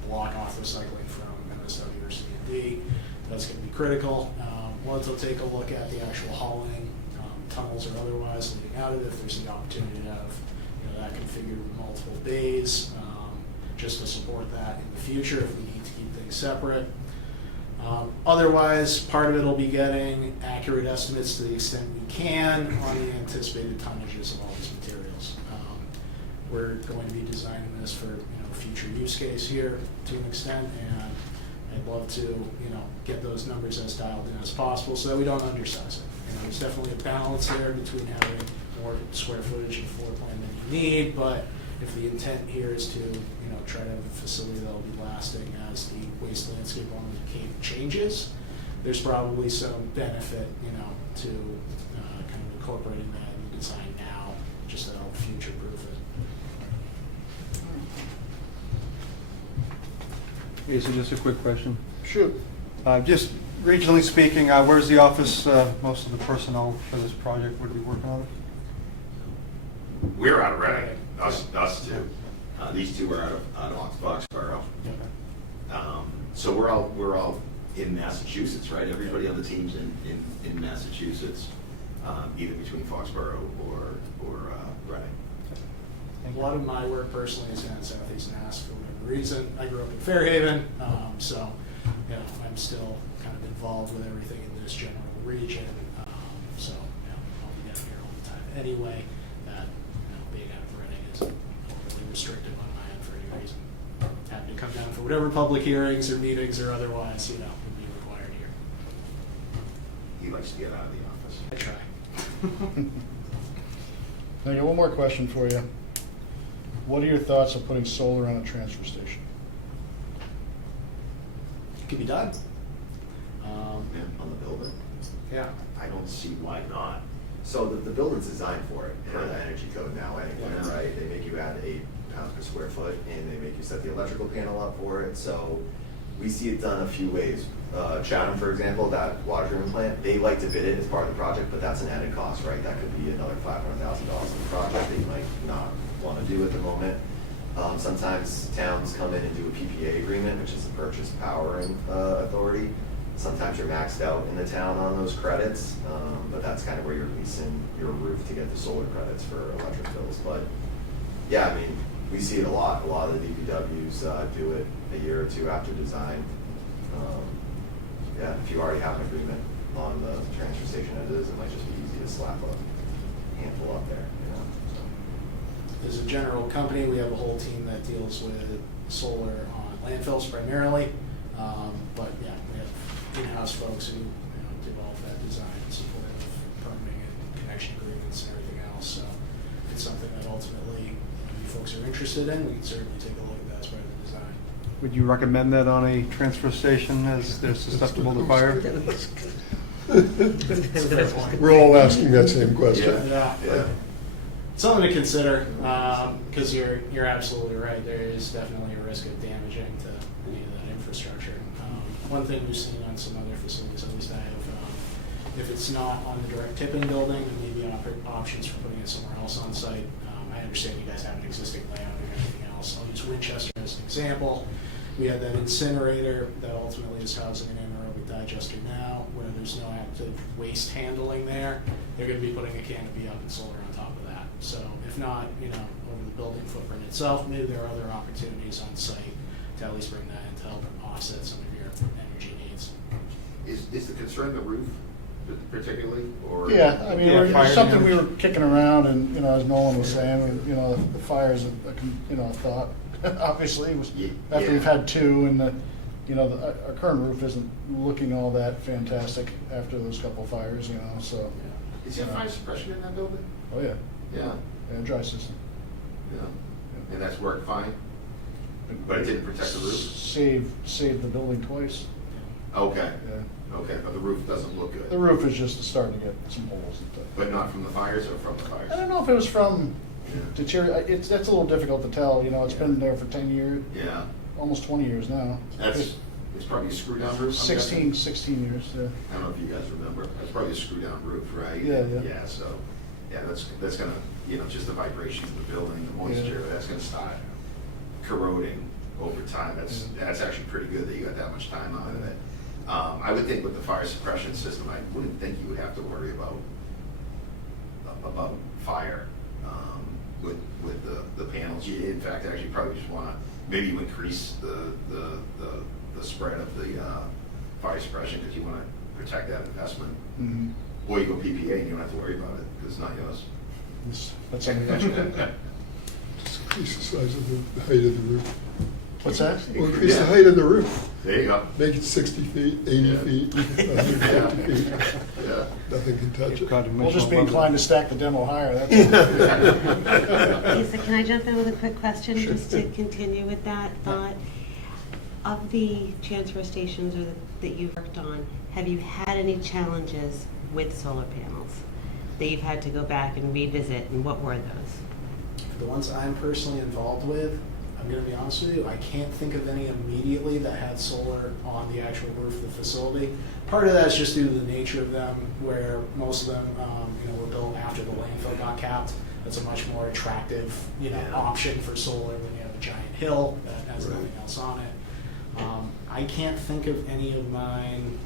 block off recycling from MSW or C&D, that's going to be critical. Once they'll take a look at the actual hauling, tunnels or otherwise leading out of it, if there's the opportunity to have that configured with multiple bays, just to support that in the future if we need to keep things separate. Otherwise, part of it will be getting accurate estimates to the extent we can on the anticipated tonnages of all these materials. We're going to be designing this for future use case here to an extent, and I'd love to get those numbers as dialed in as possible so that we don't undersize it. There's definitely a balance there between having more square footage and floor plan than you need, but if the intent here is to, try to have a facility that'll be lasting as the waste landscape on the Cape changes, there's probably some benefit, to kind of incorporating that in the design now, just to help future-proof it. Okay, so just a quick question. Shoot. Just regionally speaking, where's the office, most of the personnel for this project would be working on it? We're out of Reading, us two. These two are out of Foxborough. So we're all in Massachusetts, right? Everybody on the team's in Massachusetts, either between Foxborough or Reading. A lot of my work personally is in Southeast Mass for whatever reason. I grew up in Fairhaven, so I'm still kind of involved with everything in this general region. So I'll be down here all the time anyway. That being out of Reading is overly restrictive on my end for any reason. Happy to come down for whatever public hearings or meetings or otherwise, would be required here. He likes to get out of the office. I try. I got one more question for you. What are your thoughts of putting solar on a transfer station? It can be done. On the building. Yeah. I don't see why not. So the building's designed for it, per the energy code now anyway, Yeah. right? They make you add 8 pounds per square foot, and they make you set the electrical panel up for it, so we see it done a few ways. Chatham, for example, that water treatment plant, they like to bid it as part of the project, but that's an added cost, right? That could be another $500,000 in the project that you might not want to do at the moment. Sometimes towns come in and do a PPA agreement, which is a purchase powering authority. Sometimes you're maxed out in the town on those credits, but that's kind of where you're leasing your roof to get the solar credits for electric bills. But yeah, I mean, we see it a lot. A lot of the DPWs do it a year or two after design. Yeah, if you already have an agreement on the transfer station as is, it might just be easy to slap a handful up there, So. As a general company, we have a whole team that deals with solar on landfills primarily. But yeah, we have in-house folks who develop that design in support of permitting and connection agreements and everything else. So it's something that ultimately, if you folks are interested in, we can certainly take a look at that as part of the design. Would you recommend that on a transfer station as they're susceptible to fire? We're all asking that same question. Yeah. Something to consider, because you're absolutely right. There is definitely a risk of damaging to any of that infrastructure. One thing we've seen on some other facilities, at least I have, if it's not on the direct tipping building, there may be options for putting it somewhere else on site. I understand you guys have an existing layout and everything else. I'll use Winchester as an example. We had that incinerator that ultimately is housing an anaerobic digester now, where there's no active waste handling there. They're going to be putting a canopy up and solar on top of that. So if not, over the building footprint itself, maybe there are other opportunities on site to at least bring that in to help offset some of your energy needs. Is the concern the roof particularly, or? Yeah, I mean, Yeah, fire it's something we damage. were kicking around, and as Nolan was saying, the fire is a thought. Obviously, it was after we've had two, and our current roof isn't looking all that fantastic after those couple of fires. So. Is there fire suppression in that building? Oh yeah. Yeah. Yeah, dry system. Yeah. And that's worked fine? But it didn't protect the roof? Saved the building twice. Okay. Yeah. Okay, but the roof doesn't look good? The roof is just starting to get some holes. But not from the fires or from the fires? I don't know if it was from Yeah. deterioration. That's a little difficult to tell. It's been there for 10 years, Yeah. almost 20 years now. It's probably a screw-down roof? I'm 16 guessing? years, yeah. I don't know if you guys remember. It's probably a screw-down roof, right? Yeah. Yeah, so, that's gonna, just the vibration of the building, the moisture, that's gonna start corroding over time. That's actually pretty good that you got that much time out of it. I would think with the fire suppression system, I wouldn't think you would have to worry about fire with the panels. You, in fact, actually probably just wanna, maybe you increase the spread of the fire suppression because you wanna protect that investment. Mm-hmm. Or you go PPA and you don't have to worry about it because it's not yours. That's something else. Just increase the size of the height of the roof. What's that? Well, increase the height of the roof. There you go. Make it 60 feet, 80 Yeah. feet, 150 feet. Yeah. Nothing can touch it. We'll just be inclined to stack the demo higher, that's all. Lisa, can I jump in with a quick question, just to continue with that thought? Of the transfer stations that you've worked on, have you had any challenges with solar panels that you've had to go back and revisit, and what were those? For the ones I'm personally involved with, I'm going to be honest with you, I can't think of any immediately that had solar on the actual roof of the facility. Part of that is just due to the nature of them, where most of them, were built after the landfill got capped. That's a much more attractive, option for solar when you have a giant hill that has nothing else on it. I can't think of any of mine,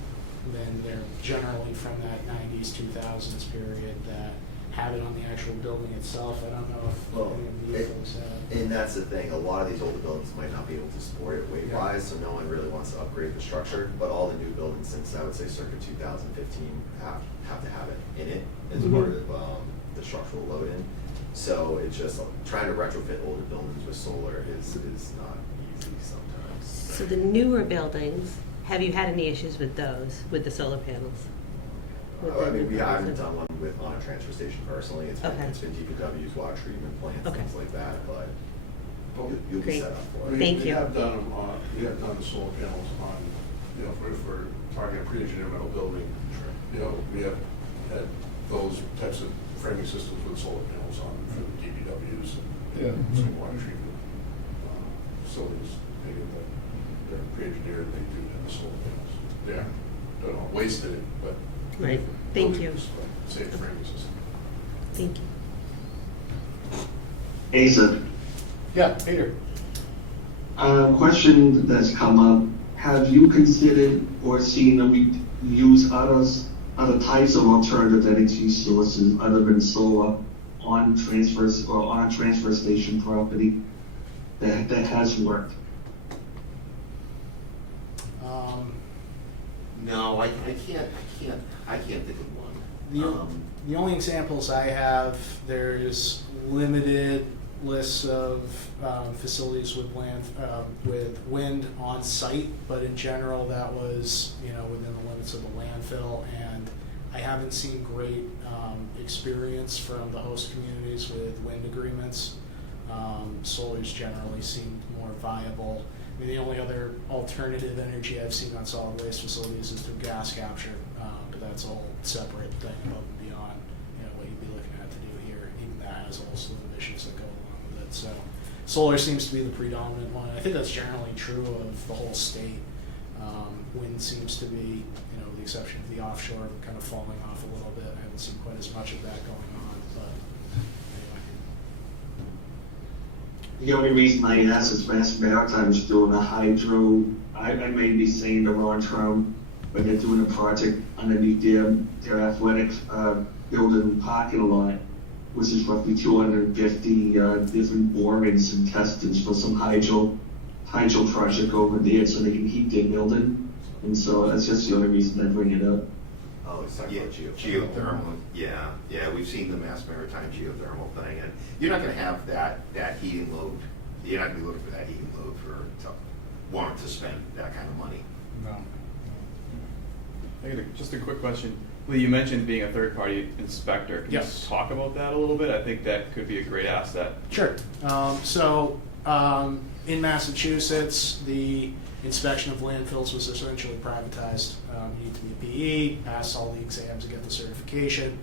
then they're generally from that 90s, 2000s period that have it on the actual building itself. I don't know if Well, any of you folks have. And that's the thing, a lot of these older buildings might not be able to support it weight-wise, so no one really wants to upgrade the structure, but all the new buildings since, I would say circa 2015, have to have it in it as part of the structural load-in. So it's just, trying to retrofit older buildings with solar is not easy sometimes. So the newer buildings, have you had any issues with those, with the solar panels? I mean, we haven't done one on a transfer station personally, it's Okay. been DPW's water treatment plants, Okay. things like that, but But you'll be Great. set up for it. Thank We you. have done them on, we have done the solar panels on, for targeting a pre-engineered metal building. We have had those types of framing systems with solar panels on for the DPWs and some water treatment facilities. They're pre-engineered, they do have the solar panels. Yeah, don't know, wasted it, but. Right. Thank you. Safe framing system. Thank you. Asa, Yeah, Peter. a question that's come up, have you considered or seen that we use other types of alternative energy sources other than solar on transfers or on transfer station property that has worked? No, I can't think of one. The only examples I have, there's limited lists of facilities with with wind on site, but in general, that was within the limits of the landfill, and I haven't seen great experience from the host communities with wind agreements. Solar's generally seemed more viable. I mean, the only other alternative energy I've seen on solid waste facilities is through gas capture, but that's a whole separate thing above and beyond what you'd be looking at to do here. Even that has a whole slew of emissions that go along with it. So solar seems to be the predominant one. I think that's generally true of the whole state. Wind seems to be, with the exception of the offshore, kind of falling off a little bit. I haven't seen quite as much of that going on, but anyway. The only reason I ask is Mass Maritime is doing a hydro, I may be saying the wrong term, but they're doing a project underneath their athletic building parking lot, which is roughly 250 different borings and testings for some hydro project over there so they can heat their building. And so that's just the only reason I bring it up. Oh, it's talking Yeah, about geothermal. Yeah, we've seen the Mass Maritime geothermal thing, and you're not going to have that heating load. You're not going to be looking for that heating load to want to spend that kind of money. No. I got just a quick question. Lee, you mentioned being a third-party inspector. Can Yes. you talk about that a little bit? I think that could be a great asset. Sure. In Massachusetts, the inspection of landfills was essentially privatized. You need to be a PE, pass all the exams to get the certification,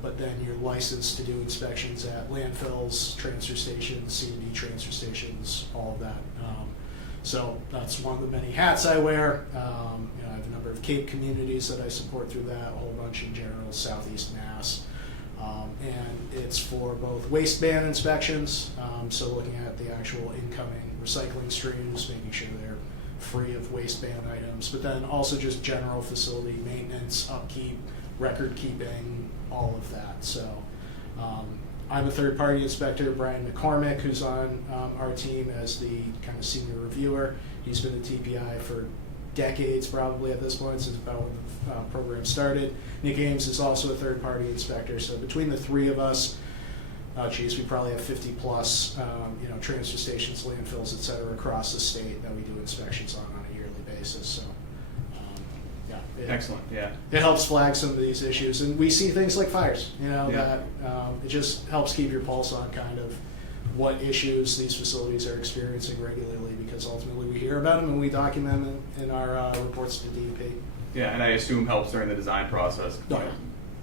but then you're licensed to do inspections at landfills, transfer stations, C&D transfer stations, all of that. So that's one of the many hats I wear. I have a number of Cape communities that I support through that, a whole bunch in general, Southeast Mass. And it's for both waste ban inspections, so looking at the actual incoming recycling streams, making sure they're free of waste ban items, but then also just general facility maintenance, upkeep, record keeping, all of that. So I'm a third-party inspector. Brian McCormick, who's on our team as the kind of senior reviewer, he's been a TPI for decades probably at this point, since about when the program started. Nick Ames is also a third-party inspector. So between the three of us, we probably have 50-plus, transfer stations, landfills, et cetera, across the state that we do inspections on a yearly basis, so, yeah. Excellent, yeah. It helps flag some of these issues, and we see things like fires, that it just helps keep your pulse on kind of what issues these facilities are experiencing regularly, because ultimately we hear about them and we document them in our reports to DEP. Yeah, and I assume helps during the design process, Oh, yeah.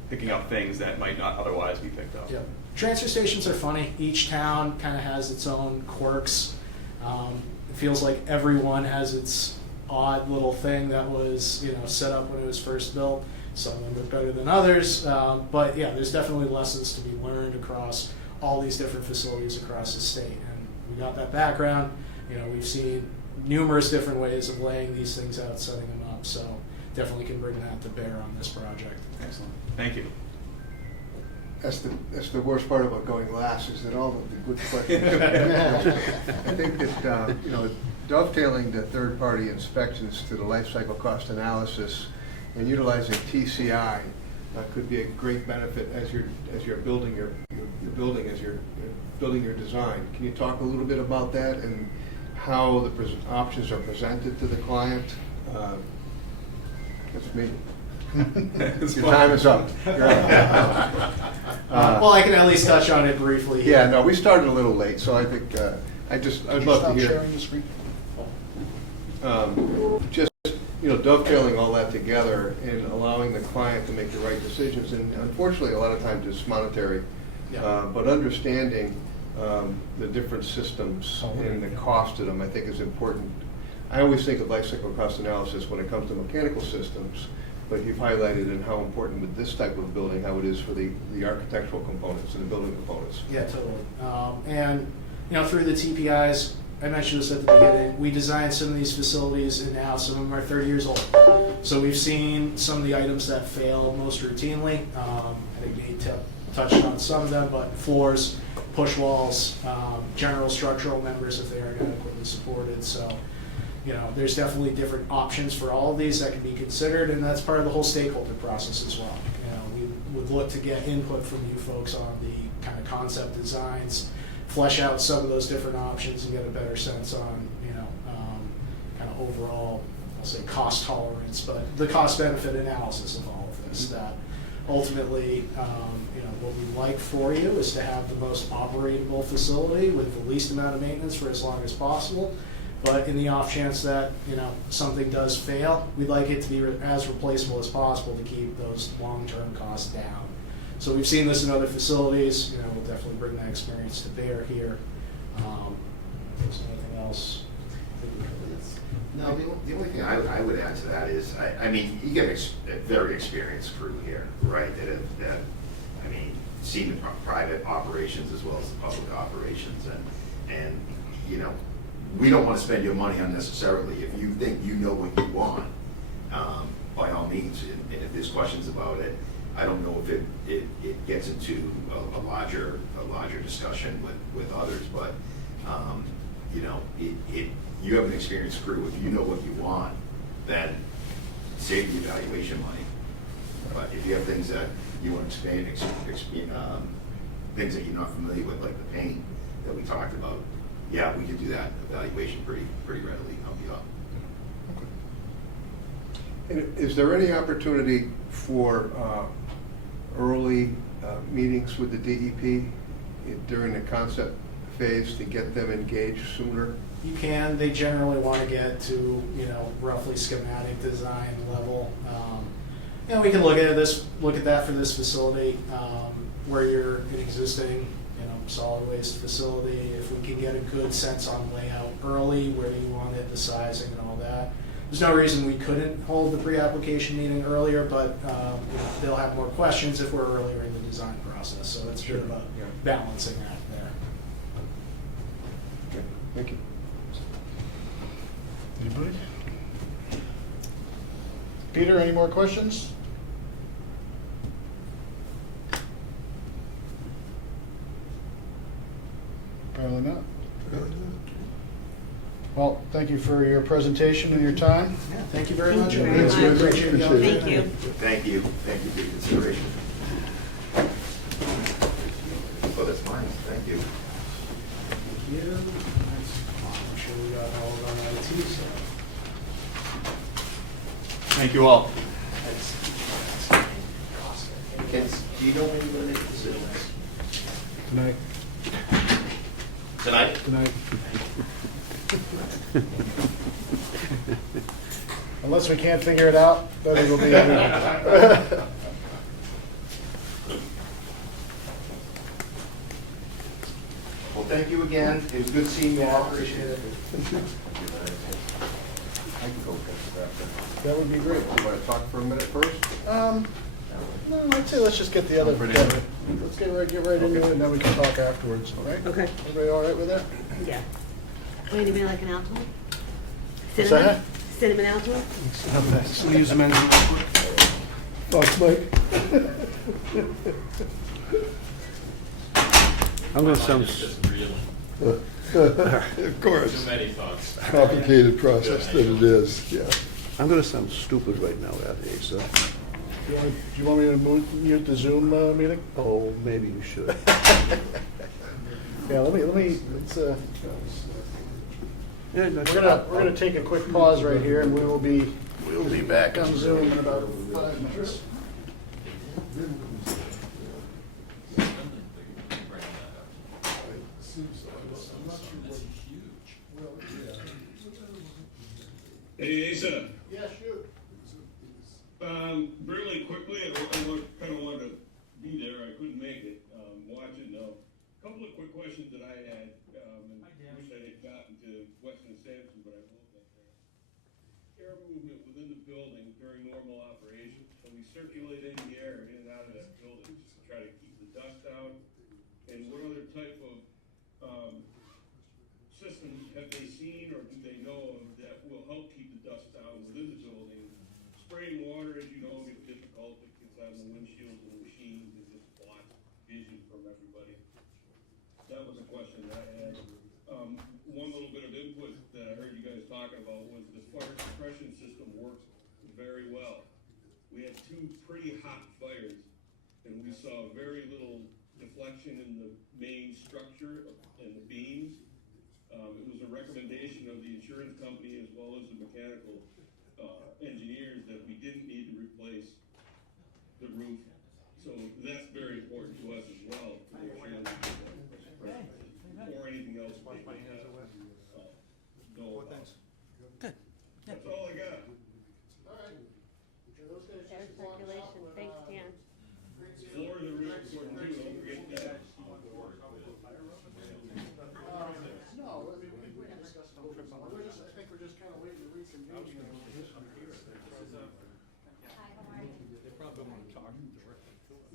picking up things that might not otherwise be picked up. Yep. Transfer stations are funny. Each town kind of has its own quirks. It feels like everyone has its odd little thing that was, set up when it was first built. Some of them are better than others, but yeah, there's definitely lessons to be learned across all these different facilities across the state. And we got that background. We've seen numerous different ways of laying these things out, setting them up. So definitely can bring that to bear on this project. Excellent, thank you. That's the worst part about going last, is that all of the good questions. I think that, dovetailing the third-party inspections to the life cycle cost analysis and utilizing TCI could be a great benefit as you're building your building, as you're building your design. Can you talk a little bit about that and how the options are presented to the client? That's me. Your time is up. You're up. Well, I can at least touch on it briefly. Yeah, no, we started a little late, so I think, I'd love to hear. Sharing the screen. Just, dovetailing all that together and allowing the client to make the right decisions. And unfortunately, a lot of times it's monetary. Yeah. But understanding the different systems and the cost of them, I think, is important. I always think of life cycle cost analysis when it comes to mechanical systems, but you've highlighted in how important with this type of building, how it is for the architectural components and the building components. Yeah, totally. And, through the TPIs, I mentioned this at the beginning, we designed some of these facilities and now some of them are 30 years old. So we've seen some of the items that fail most routinely. I think Nate touched on some of them, but floors, push walls, general structural members if they aren't adequately supported. So, there's definitely different options for all of these that can be considered, and that's part of the whole stakeholder process as well. We would look to get input from you folks on the kind of concept designs, flesh out some of those different options and get a better sense on, kind of overall, I'll say cost tolerance, but the cost benefit analysis of all of this, that ultimately, what we'd like for you is to have the most operatable facility with the least amount of maintenance for as long as possible. But in the off chance that, something does fail, we'd like it to be as replaceable as possible to keep those long-term costs down. So we've seen this in other facilities, we'll definitely bring that experience to bear here. If there's anything else, I think we covered this. No, the only thing I would add to that is, you get a very experienced crew here, right, that seen the private operations as well as the public operations, and we don't want to spend your money unnecessarily. If you think you know what you want, by all means, and if there's questions about it, I don't know if it gets into a larger discussion with others, but you have an experienced crew. If you know what you want, then save the evaluation money. But if you have things that you want to expand, things that you're not familiar with, like the paint that we talked about, yeah, we could do that evaluation pretty readily. Help you out. And is there any opportunity for early meetings with the DEP during the concept phase to get them engaged sooner? You can. They generally want to get to, roughly schematic design level. We can look at that for this facility, where you're an existing, solid waste facility. If we can get a good sense on layout early, where do you want it, the sizing and all that. There's no reason we couldn't hold the pre-application meeting earlier, but they'll have more questions if we're earlier in the design process. So it's sort of a balancing act there. Okay, thank you. Anybody? Peter, any more questions? Apparently not. Well, thank you for your presentation and your time. Yeah, thank you very much. Thank you very It's much. appreciate you going Thank through you. it. Thank you for your consideration. Oh, that's mine. I'm sure we got all of our IT stuff. Thank you all. Kids, do you know when you're gonna make decisions? Tonight. Tonight? Tonight. Unless we can't figure it out, then it'll be. Well, thank you again. It was good seeing you all. Appreciate it. That would be great. You want to talk for a minute first? No, I'd say let's just get the other. Let's get right into it, and then we can talk afterwards. All right? Okay. Everybody all right with that? Yeah. Would anybody like an alcohol? What's Cinnamon? that? Cinnamon alcohol? So we use the men's room real quick. Thoughts, Mike? I'm going to sound, Of course. Complicated process that it is, yeah. I'm going to sound stupid right now, Asa. Do you want me to mute the Zoom meeting? Oh, maybe you should. Yeah, let's, Yeah, no, we're gonna take a quick pause right here, and we'll be back on Zoom in about 5 minutes. Hey, Asa. Yeah, shoot. Really quickly, I kind of wanted to be there. I couldn't make it. Watching though. A couple of quick questions that I had. And wish I had gotten to Weston and Sampson, but I won't get there. Air movement within the building during normal operation. So we circulate any air in and out of that building just to try to keep the dust out. And what other type of systems have they seen or do they know of that will help keep the dust down within the building? Spraying water, as you know, gets difficult. It gets on the windshields and the machines and just blocks vision from everybody. That was a question that I had. One little bit of input that I heard you guys talking about was the fire suppression system works very well. We had 2 pretty hot fires and we saw very little deflection in the main structure and the beams. It was a recommendation of the insurance company as well as the mechanical engineers that we didn't need to replace the roof. So that's very important to us as well. To make sure that we get that or anything else. Know about. Good. That's all I got. All right. Air circulation, thanks, Dan. Floors are really important too, don't forget that. No, I mean, we can discuss it. I think we're just kind of waiting to reconvene. They probably want to talk directly to us.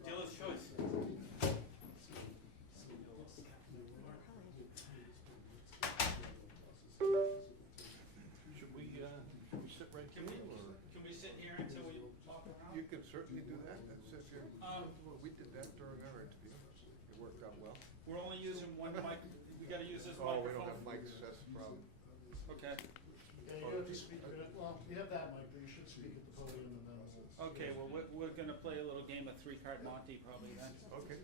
Dealer's choice. Should we sit right here, or? Can we sit here until we talk around? You could certainly do that. That's just your, we did that during our interview. It worked out well. We're only using one mic, we gotta use this Oh, microphone? we don't have mics, that's the problem. Okay, Yeah, you have to speak, well, you have that mic, but you should speak at the podium and then. okay, well, we're gonna play a little game of 3-card Monte probably then. Okay.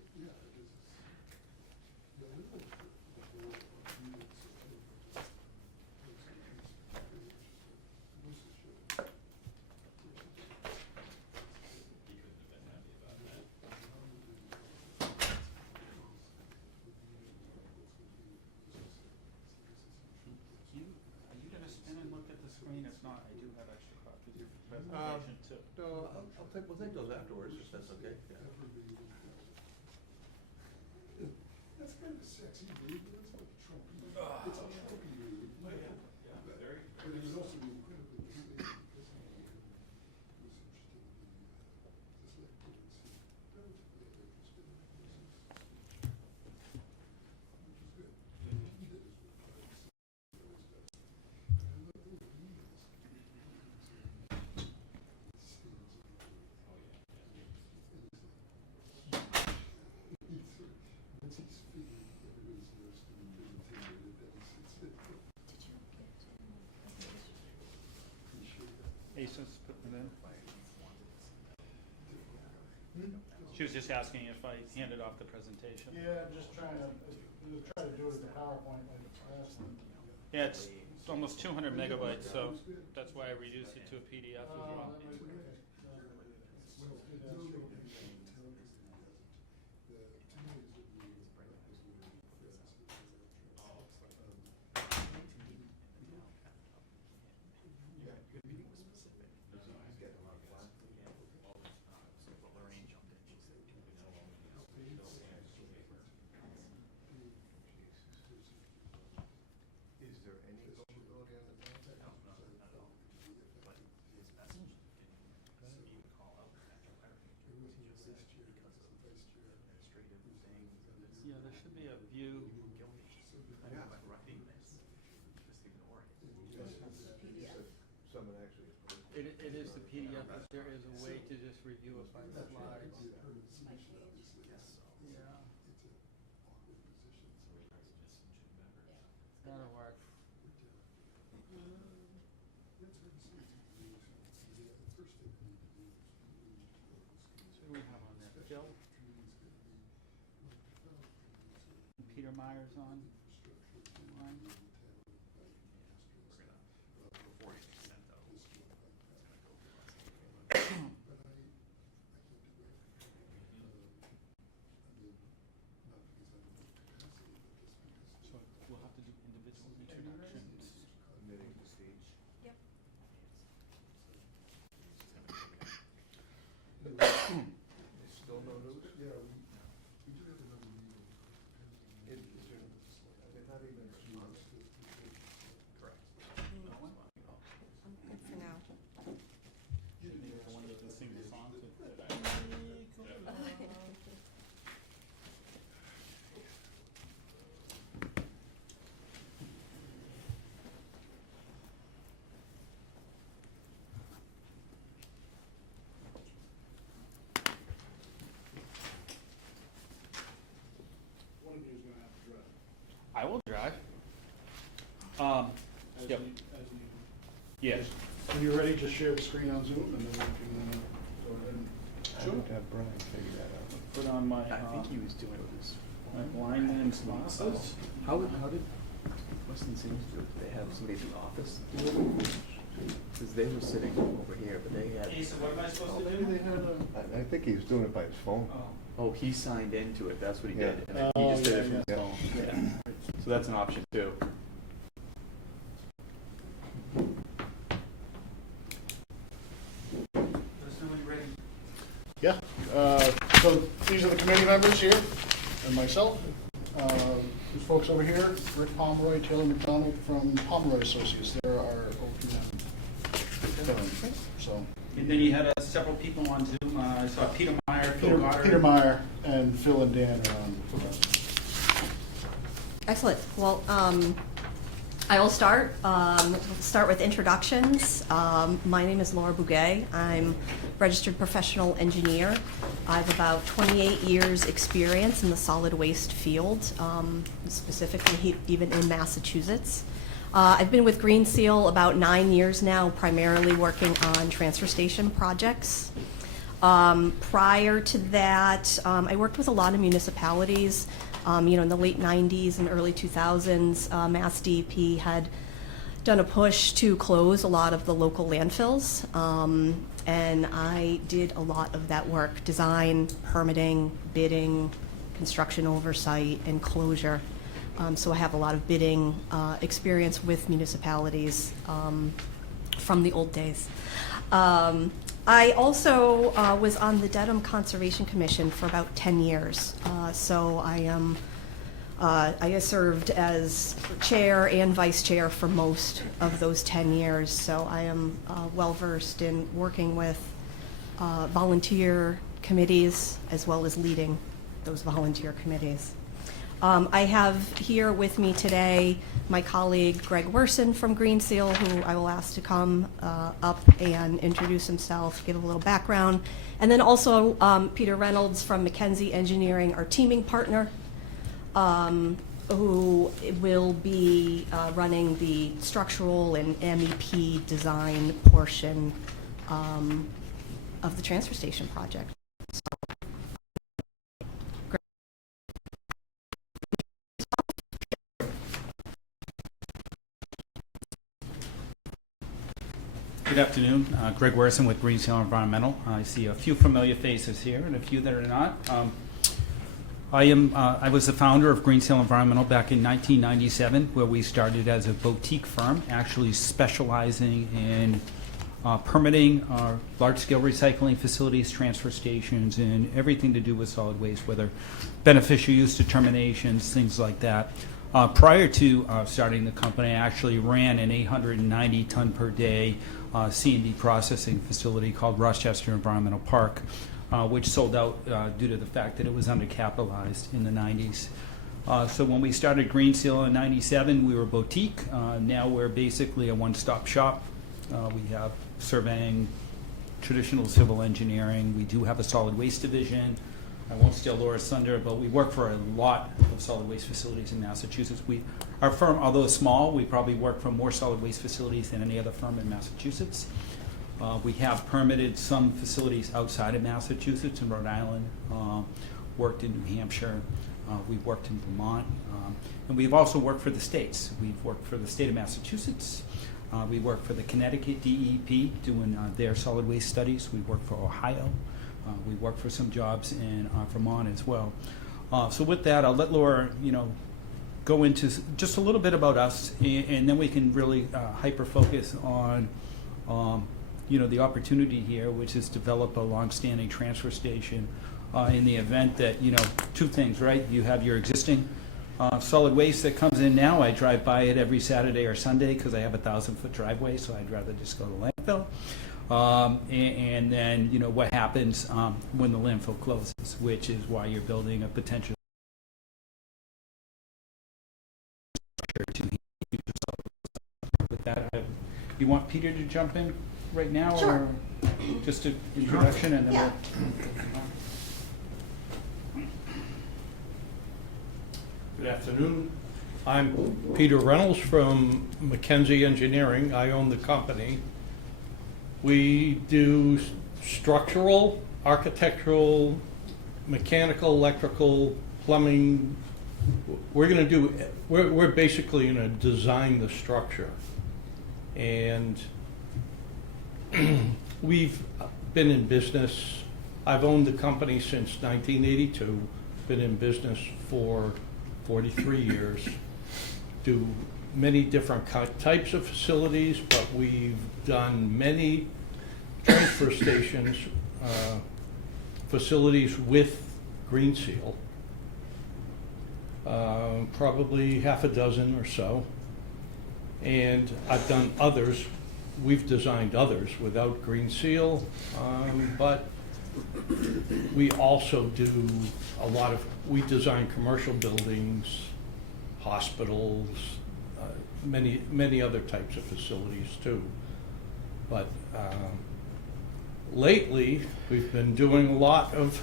Are you gonna spin and look at the screen? If not, I do have extra copies of your presentation too. No, we'll take those afterwards, if that's okay. Yeah. That's kind of sexy, dude. That's what Trump is. It's a Trump movie. But it was also incredibly misleading because he was interested in just like Putin's relatively uninterested in business. Which was good. He did his work hard. I love the way he is. Once he's figured that it is worse than intimidated, then he sits there. Appreciate that. Asa's putting it in. She was just asking if I handed off the presentation. Yeah, I'm just trying to do it as a PowerPoint like last time. Yeah, it's almost 200 megabytes, so that's why I reduced it to a PDF as well. That might be okay. Is there any vulnerability on the project? Yeah, there should be a view. Someone actually. It is the PDF, but there is a way to just review it by slides. Yeah. That'll work. So who do we have on there? Phil? Peter Myers on? Online? So we'll have to do individual introductions. Still no news? Yeah, we do have another meeting. They're not even response. Correct. Good for now. The one that can sing the song to. One of you is gonna have to drive. I will drive. As Yep. need- as needed. Yes. When you're ready, just share the screen on Zoom and then we can go ahead and. Have Brian figure that out. Put on my, was doing this. my lineman's glasses. How did Weston Sims do it? Did they have somebody in the office do it? Because they were sitting over here, but they had. So what am I supposed to Maybe do? they had a. I think he was doing it by his phone. Oh, he signed into it, that's what he Yeah. did, and then he just did it from his yeah. phone. Yeah. So that's an option too. Yeah, so these are the committee members here, and myself. These folks over here, Rick Pomeroy, Taylor McDonald from Pomeroy Associates, they're our OPM. So, And then you had several people on Zoom. I saw Peter Meyer, Phil Goddard. Peter Meyer and Phil and Dan are on. Excellent. Well, I will start. Start with introductions. My name is Laura Bouguet. I'm registered professional engineer. I have about 28 years experience in the solid waste field, specifically even in Massachusetts. I've been with Green Seal about 9 years now, primarily working on transfer station projects. Prior to that, I worked with a lot of municipalities. In the late 90s and early 2000s, Mass DEP had done a push to close a lot of the local landfills, and I did a lot of that work: design, permitting, bidding, construction oversight, and closure. So I have a lot of bidding experience with municipalities from the old days. I also was on the Dedham Conservation Commission for about 10 years. So I served as chair and vice chair for most of those 10 years. So I am well versed in working with volunteer committees as well as leading those volunteer committees. I have here with me today my colleague Greg Werson from Green Seal, who I will ask to come up and introduce himself, give a little background. And then also Peter Reynolds from McKenzie Engineering, our teaming partner, who will be running the structural and MEP design portion of the transfer station project. So Good afternoon. Greg Werson with Green Seal Environmental. I see a few familiar faces here and a few that are not. I was the founder of Green Seal Environmental back in 1997, where we started as a boutique firm, actually specializing in permitting large-scale recycling facilities, transfer stations, and everything to do with solid waste, whether beneficial use determinations, things like that. Prior to starting the company, I actually ran an 890 ton per day C&D processing facility called Rochester Environmental Park, which sold out due to the fact that it was undercapitalized in the 90s. So when we started Green Seal in 97, we were boutique. Now we're basically a one-stop shop. We have surveying, traditional civil engineering. We do have a solid waste division. I won't steal Laura's thunder, but we work for a lot of solid waste facilities in Massachusetts. Our firm, although small, we probably work for more solid waste facilities than any other firm in Massachusetts. We have permitted some facilities outside of Massachusetts, in Rhode Island, worked in New Hampshire, we've worked in Vermont, and we've also worked for the states. We've worked for the state of Massachusetts. We work for the Connecticut DEP doing their solid waste studies. We work for Ohio. We work for some jobs in Vermont as well. So with that, I'll let Laura, go into just a little bit about us, and then we can really hyper-focus on, the opportunity here, which is develop a long-standing transfer station in the event that, two things, right? You have your existing solid waste that comes in now. I drive by it every Saturday or Sunday because I have a 1,000-foot driveway, so I'd rather just go to landfill. And then, what happens when the landfill closes, which is why you're building a potential structure to use with that. You want Peter to jump in right now? Sure. Or just an introduction and then Yeah. Good afternoon. I'm Peter Reynolds from McKenzie Engineering. I own the company. We do structural, architectural, mechanical, electrical, plumbing. We're basically going to design the structure. And we've been in business. I've owned the company since 1982, been in business for 43 years, do many different types of facilities, but we've done many transfer stations, facilities with Green Seal, probably half a dozen or so. And I've done others, we've designed others without Green Seal, but we also do we design commercial buildings, hospitals, many other types of facilities too. But lately, we've been doing a lot of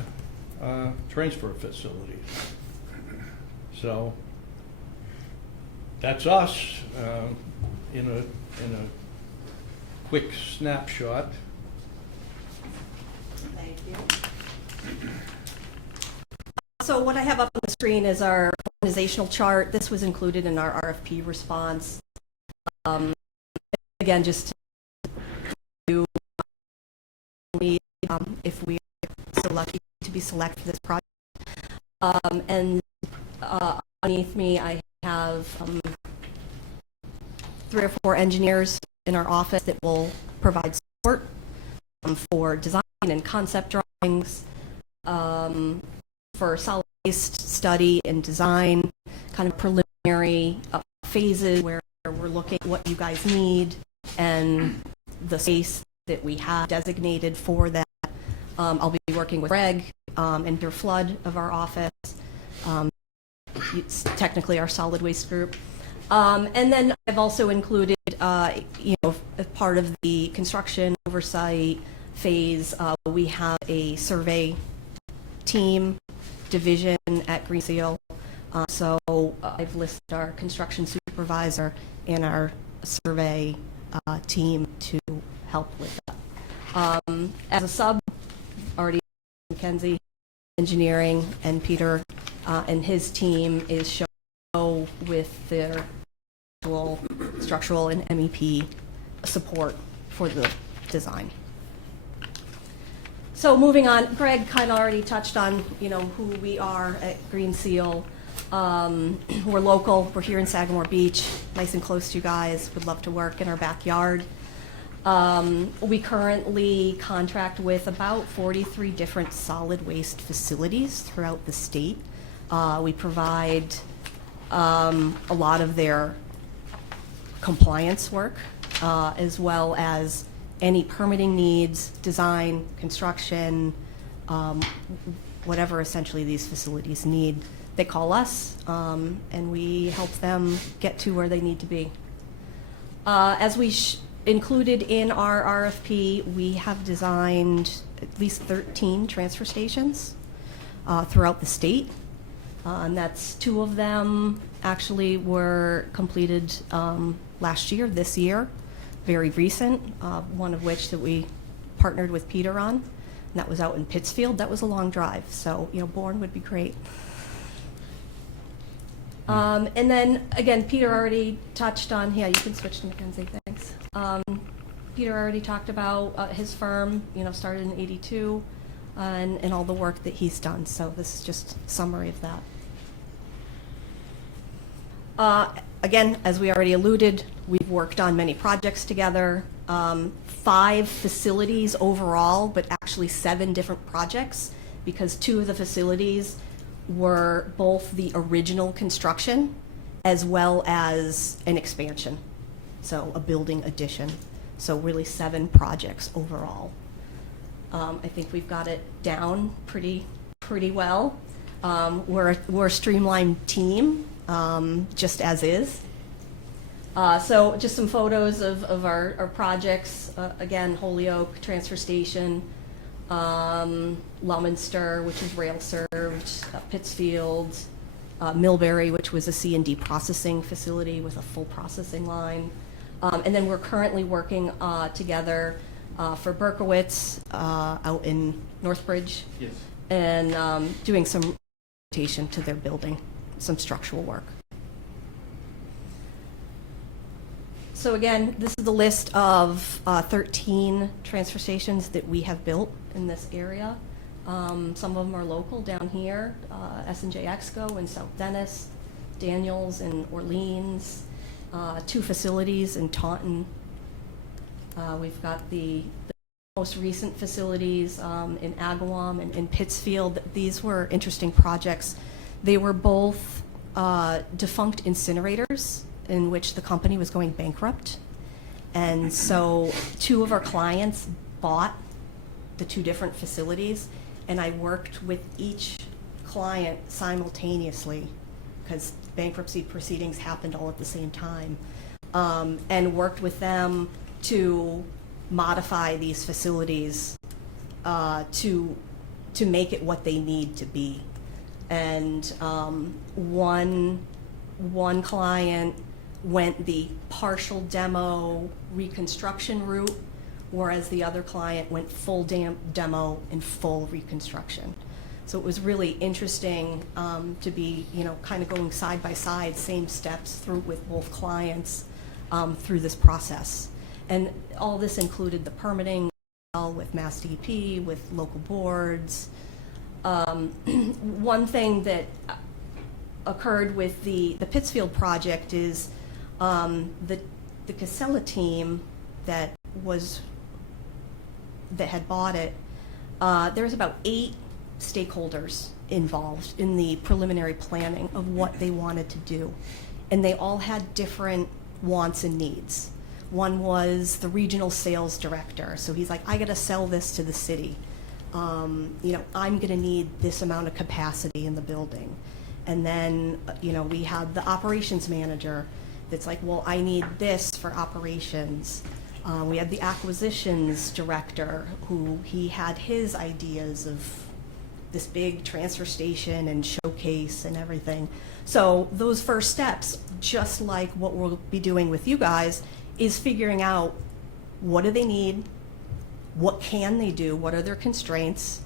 transfer facilities. So that's us in a quick snapshot. Thank you. So what I have up on the screen is our organizational chart. This was included in our RFP response. Again, just to if we are so lucky to be selected for this project. And underneath me, I have 3 or 4 engineers in our office that will provide support for design and concept drawings, for solid waste study and design, kind of preliminary phases where we're looking at what you guys need and the space that we have designated for that. I'll be working with Greg and Peter Flood of our office. It's technically our solid waste group. And then I've also included, as part of the construction oversight phase, we have a survey team division at Green Seal. So I've listed our construction supervisor and our survey team to help with that. As a sub, already McKenzie Engineering, and Peter and his team is shown with their structural and MEP support for the design. So moving on, Greg kind of already touched on, who we are at Green Seal. We're local, we're here in Sagamore Beach, nice and close to you guys, would love to work in our backyard. We currently contract with about 43 different solid waste facilities throughout the state. We provide a lot of their compliance work, as well as any permitting needs, design, construction, whatever essentially these facilities need. They call us, and we help them get to where they need to be. As we included in our RFP, we have designed at least 13 transfer stations throughout the state. And that's 2 of them actually were completed last year, this year, very recent, one of which that we partnered with Peter on, and that was out in Pittsfield. That was a long drive, so Bourne would be great. And then, again, Peter already touched on, yeah, you can switch to Mackenzie, thanks. Peter already talked about his firm, started in '82, and all the work that he's done, so this is just a summary of that. Again, as we already alluded, we've worked on many projects together, 5 facilities overall, but actually 7 different projects, because 2 of the facilities were both the original construction as well as an expansion, so a building addition. So really 7 projects overall. I think we've got it down pretty well. We're a streamlined team, just as is. So just some photos of our projects. Again, Holyoke Transfer Station, Leominster, which is rail served, Pittsfield, Millbury, which was a C&D processing facility with a full processing line. And then we're currently working together for Berkowitz out in Northbridge. Yes. And doing some adaptation to their building, some structural work. So again, this is the list of 13 transfer stations that we have built in this area. Some of them are local down here, S&J Exco in South Dennis, Daniels in Orleans, 2 facilities in Taunton. We've got the most recent facilities in Agawam and in Pittsfield. These were interesting projects. They were both defunct incinerators in which the company was going bankrupt. And so 2 of our clients bought the 2 different facilities, and I worked with each client simultaneously because bankruptcy proceedings happened all at the same time, and worked with them to modify these facilities to make it what they need to be. And one client went the partial demo reconstruction route, whereas the other client went full demo and full reconstruction. So it was really interesting to be, kind of going side by side, same steps through with both clients through this process. And all this included the permitting with Mass DEP, with local boards. One thing that occurred with the Pittsfield project is the Casella team that had bought it. There was about 8 stakeholders involved in the preliminary planning of what they wanted to do, and they all had different wants and needs. One was the regional sales director, so he's like, I got to sell this to the city. I'm going to need this amount of capacity in the building. And then, we had the operations manager that's like, well, I need this for operations. We had the acquisitions director who he had his ideas of this big transfer station and showcase and everything. So those first steps, just like what we'll be doing with you guys, is figuring out what do they need, what can they do, what are their constraints,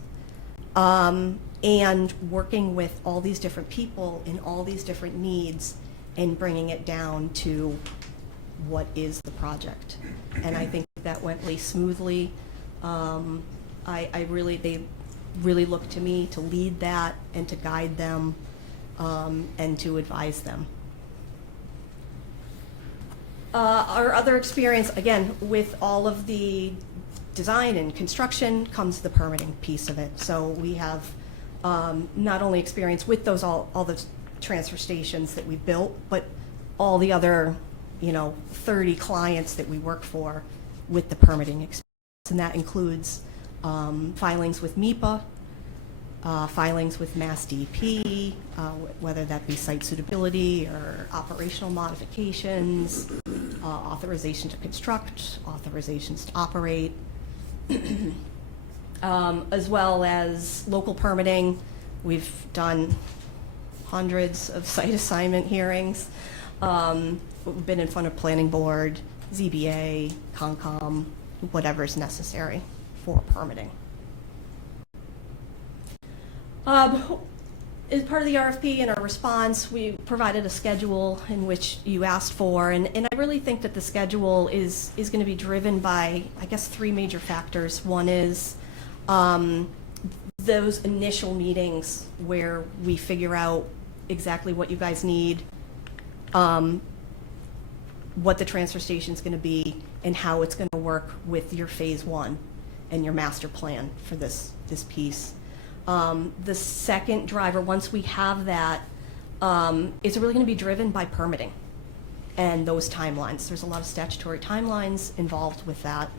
and working with all these different people in all these different needs and bringing it down to what is the project. And I think that went really smoothly. They really look to me to lead that and to guide them and to advise them. Our other experience, again, with all of the design and construction comes the permitting piece of it. So we have not only experience with those all the transfer stations that we built, but all the other 30 clients that we work for with the permitting experience. And that includes filings with MEPA, filings with Mass DEP, whether that be site suitability or operational modifications, authorization to construct, authorizations to operate, as well as local permitting. We've done hundreds of site assignment hearings. We've been in front of planning board, ZBA, Concom, whatever's necessary for permitting. As part of the RFP and our response, we provided a schedule in which you asked for, and I really think that the schedule is going to be driven by, I guess, 3 major factors. One is those initial meetings where we figure out exactly what you guys need, what the transfer station is going to be, and how it's going to work with your phase 1 and your master plan for this piece. The second driver, once we have that, is really going to be driven by permitting and those timelines. There's a lot of statutory timelines involved with that.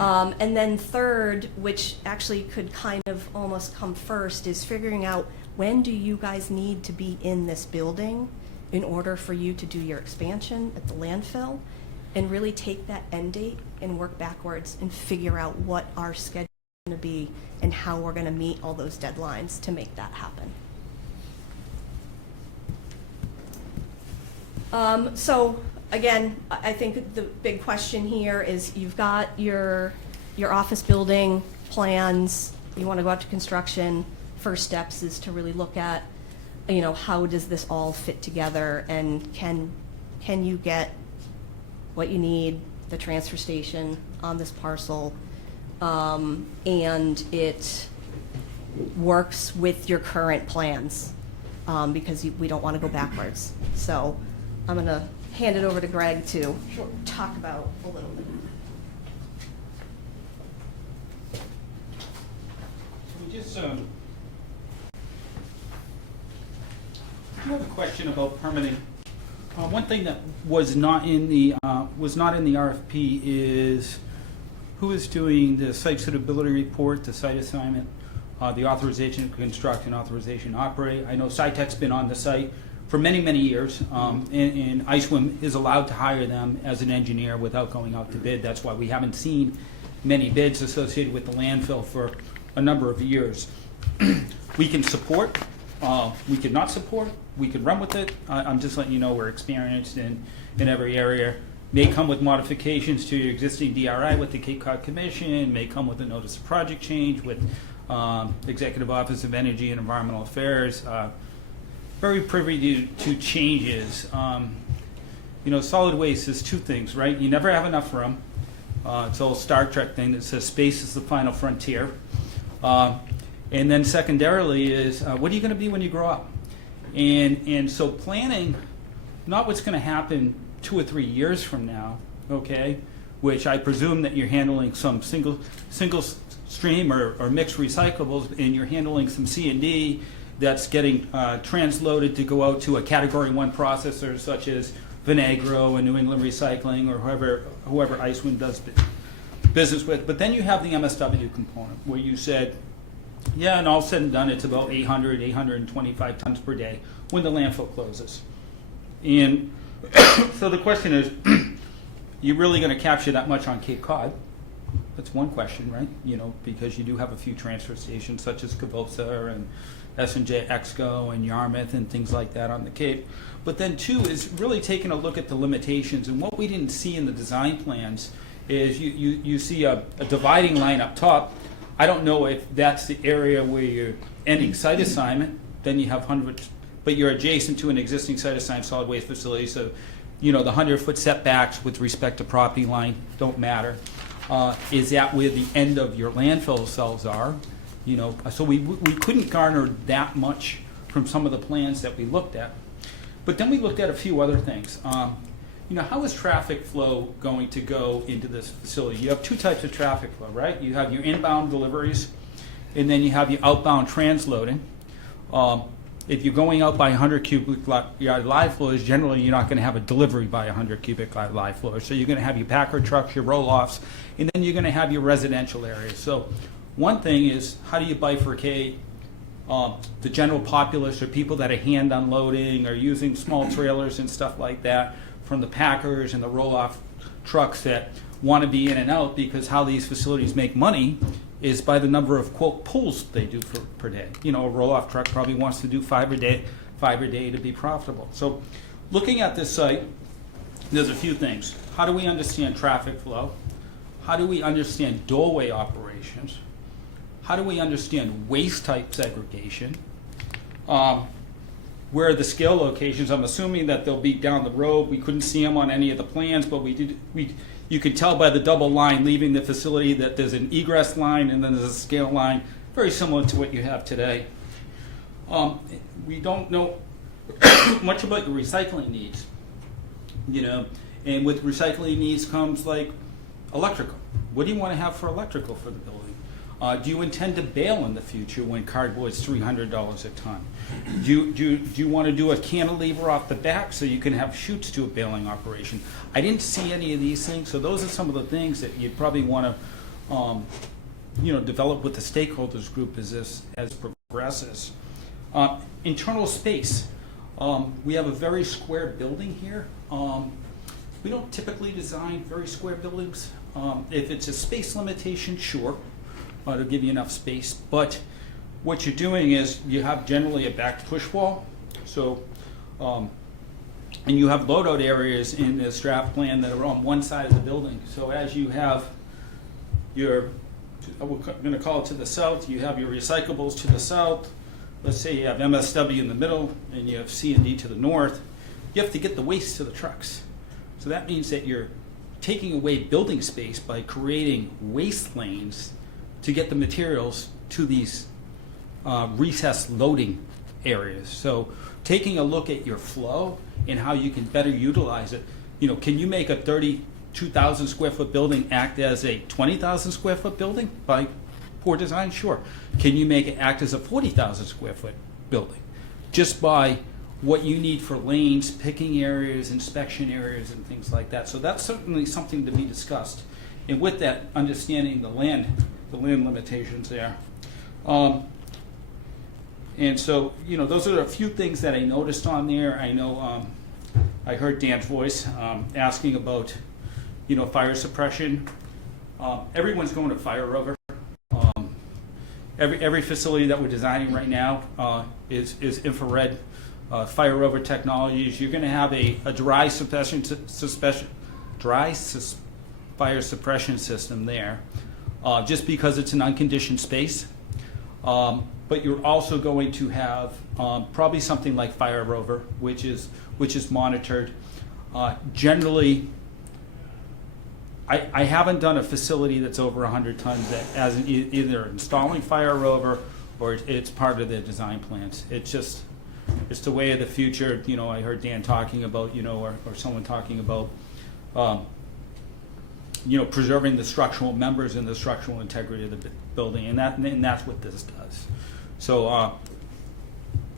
And then third, which actually could kind of almost come first, is figuring out when do you guys need to be in this building in order for you to do your expansion at the landfill, and really take that end date and work backwards and figure out what our schedule is going to be and how we're going to meet all those deadlines to make that happen. So again, I think the big question here is you've got your office building plans, you want to go out to construction. First steps is to really look at, how does this all fit together, and can you get what you need, the transfer station on this parcel, and it works with your current plans, because we don't want to go backwards. So I'm going to hand it over to Greg to talk about a little bit. We just I have a question about permitting. One thing that was not in the RFP is who is doing the site suitability report, the site assignment, the authorization to construct and authorization to operate. I know SciTech's been on the site for many, many years, and ISWM is allowed to hire them as an engineer without going out to bid. That's why we haven't seen many bids associated with the landfill for a number of years. We can support, we could not support, we could run with it. I'm just letting you know we're experienced in every area. May come with modifications to your existing DRI with the Cape Cod Commission, may come with a notice of project change with Executive Office of Energy and Environmental Affairs. Very privy to changes. Solid waste is 2 things, right? You never have enough room. It's an old Star Trek thing that says space is the final frontier. And then secondarily is, what are you going to be when you grow up? And so planning, not what's going to happen 2 or 3 years from now, okay, which I presume that you're handling some single stream or mixed recyclables, and you're handling some C&D that's getting transloaded to go out to a Category 1 processor such as Vinagro and New England Recycling or whoever ISWM does business with. But then you have the MSW component where you said, yeah, and all said and done, it's about 825 tons per day when the landfill closes. And so the question is, you're really going to capture that much on Cape Cod? That's one question, right? Because you do have a few transfer stations such as Cavosa and S&J Exco and Yarmouth and things like that on the Cape. But then 2 is really taking a look at the limitations. And what we didn't see in the design plans is you see a dividing line up top. I don't know if that's the area where you're ending site assignment, then you have hundreds, but you're adjacent to an existing site assigned solid waste facility, so the 100-foot setbacks with respect to property line don't matter. Is that where the end of your landfill cells are? So we couldn't garner that much from some of the plans that we looked at. But then we looked at a few other things. How is traffic flow going to go into this facility? You have two types of traffic flow, right? You have your inbound deliveries, and then you have your outbound transloading. If you're going out by 100 cubic yard live floors, generally you're not going to have a delivery by 100 cubic yard live floors. So you're going to have your packer trucks, your roll-offs, and then you're going to have your residential areas. So one thing is, how do you bifurcate the general populace, or people that are hand unloading or using small trailers and stuff like that, from the packers and the roll-off trucks that want to be in and out, because how these facilities make money is by the number of, quote, pulls they do per day. A roll-off truck probably wants to do five a day to be profitable. So looking at this site, there's a few things. How do we understand traffic flow? How do we understand doorway operations? How do we understand waste type segregation? Where are the scale locations? I'm assuming that they'll be down the road. We couldn't see them on any of the plans, but you could tell by the double line leaving the facility that there's an egress line and then there's a scale line, very similar to what you have today. We don't know much about your recycling needs, and with recycling needs comes like electrical. What do you want to have for electrical for the building? Do you intend to bale in the future when cardboard's $300 a ton? Do you want to do a cantilever off the back so you can have chutes to a baling operation? I didn't see any of these things, so those are some of the things that you'd probably want to develop with the stakeholders group as this progresses. Internal space. We have a very square building here. We don't typically design very square buildings. If it's a space limitation, sure. To give you enough space, but what you're doing is you have generally a back push wall, so and you have loadout areas in this draft plan that are on one side of the building. So as you have your, I'm going to call it to the south, you have your recyclables to the south. Let's say you have MSW in the middle and you have C&D to the north. You have to get the waste to the trucks. So that means that you're taking away building space by creating waste lanes to get the materials to these recessed loading areas. So taking a look at your flow and how you can better utilize it. Can you make a 32,000 square foot building act as a 20,000 square foot building by poor design? Sure. Can you make it act as a 40,000 square foot building just by what you need for lanes, picking areas, inspection areas, and things like that? So that's certainly something to be discussed. And with that, understanding the land limitations there. And so, those are a few things that I noticed on there. I know I heard Dan's voice asking about, fire suppression. Everyone's going to fire rover. Every facility that we're designing right now is infrared fire rover technologies. You're going to have a dry fire suppression system there. Just because it's an unconditioned space. But you're also going to have probably something like Fire Rover, which is monitored. Generally, I haven't done a facility that's over 100 tons that as either installing Fire Rover or it's part of their design plans. It's the way of the future. I heard Dan talking about, or someone talking about preserving the structural members and the structural integrity of the building, and that's what this does. So,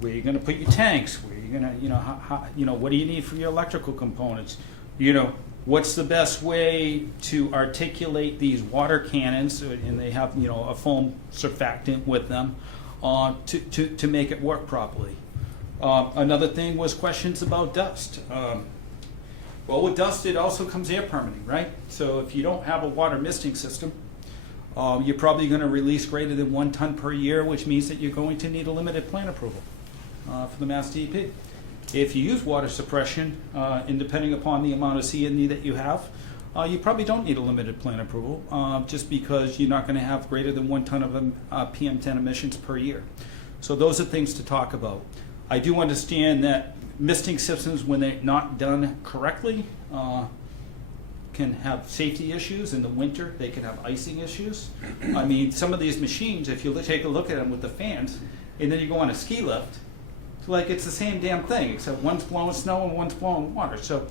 where are you going to put your tanks? Where are you going to, what do you need for your electrical components? What's the best way to articulate these water cannons, and they have, a foam surfactant with them, to make it work properly. Another thing was questions about dust. Well, with dust, it also comes air permitting, right? So if you don't have a water misting system, you're probably going to release greater than 1 ton per year, which means that you're going to need a limited plan approval for the Mass DEP. If you use water suppression, and depending upon the amount of C&D that you have, you probably don't need a limited plan approval, just because you're not going to have greater than 1 ton of PM10 emissions per year. So those are things to talk about. I do understand that misting systems, when they're not done correctly, can have safety issues. In the winter, they can have icing issues. I mean, some of these machines, if you take a look at them with the fans, and then you go on a ski lift, it's the same damn thing, except one's blowing snow and one's blowing water. So,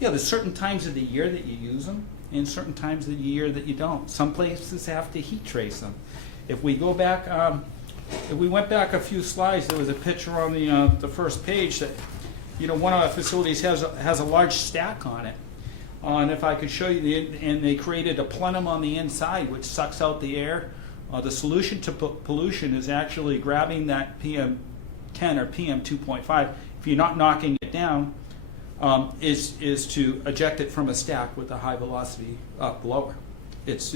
yeah, there's certain times of the year that you use them, and certain times of the year that you don't. Some places have to heat trace them. If we go back, if we went back a few slides, there was a picture on the first page that, one of our facilities has a large stack on it. And if I could show you, and they created a plenum on the inside which sucks out the air. The solution to pollution is actually grabbing that PM10 or PM2.5. If you're not knocking it down, is to eject it from a stack with a high velocity blower. It's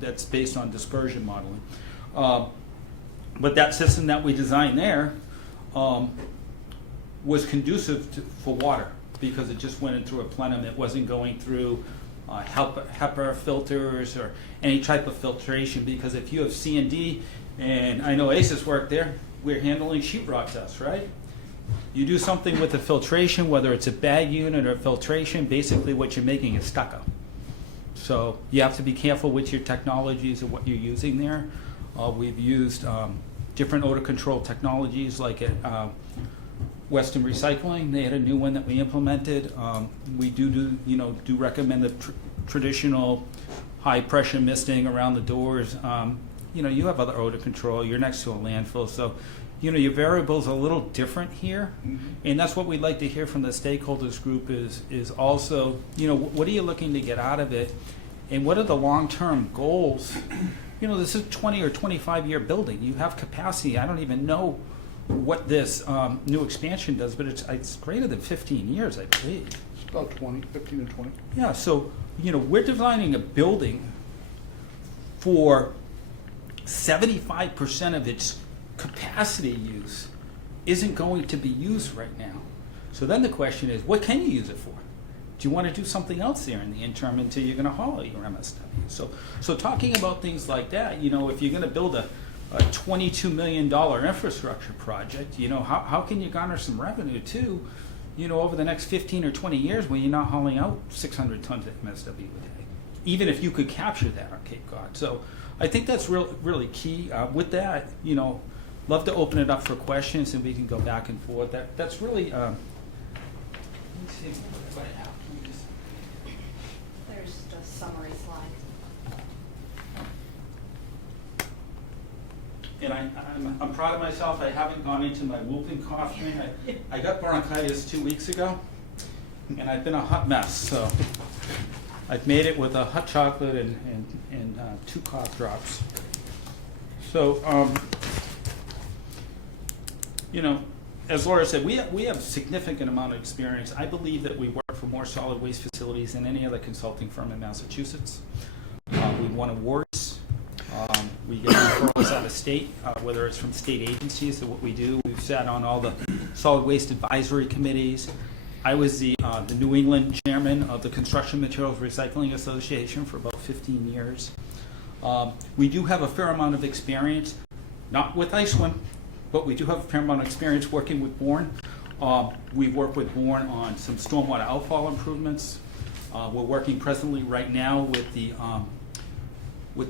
that's based on dispersion modeling. But that system that we designed there was conducive for water, because it just went in through a plenum. It wasn't going through HEPA filters or any type of filtration, because if you have C&D, and I know ACES work there, we're handling sheetrock dust, right? You do something with the filtration, whether it's a bag unit or filtration, basically what you're making is stucco. So you have to be careful with your technologies and what you're using there. We've used different odor control technologies, like at Western Recycling. They had a new one that we implemented. We do recommend the traditional high pressure misting around the doors. You have other odor control. You're next to a landfill, so your variables are a little different here. And that's what we'd like to hear from the stakeholders group is also, what are you looking to get out of it, and what are the long-term goals? This is a 20 or 25-year building. You have capacity. I don't even know what this new expansion does, but it's greater than 15 years, I believe. It's about 15 to 20. Yeah, so, we're designing a building for 75% of its capacity use isn't going to be used right now. So then the question is, what can you use it for? Do you want to do something else there in the interim until you're going to haul your MSW? So talking about things like that, if you're going to build a $22 million infrastructure project, how can you garner some revenue too, over the next 15 or 20 years when you're not hauling out 600 tons of MSW a day, even if you could capture that on Cape Cod. So I think that's really key. With that, love to open it up for questions, and we can go back and forth. That's really, let me see what I have. There's the summary slide. And I'm proud of myself. I haven't gone into my whooping cough thing. I got bronchitis 2 weeks ago, and I've been a hot mess. So I've made it with a hot chocolate and 2 cough drops. So, as Laura said, we have a significant amount of experience. I believe that we work for more solid waste facilities than any other consulting firm in Massachusetts. We've won awards. We get referrals out of state, whether it's from state agencies or what we do. We've sat on all the solid waste advisory committees. I was the New England chairman of the Construction Materials Recycling Association for about 15 years. We do have a fair amount of experience, not with ISWM, but we do have a fair amount of experience working with Bourne. We've worked with Bourne on some stormwater outfall improvements. We're working presently right now with the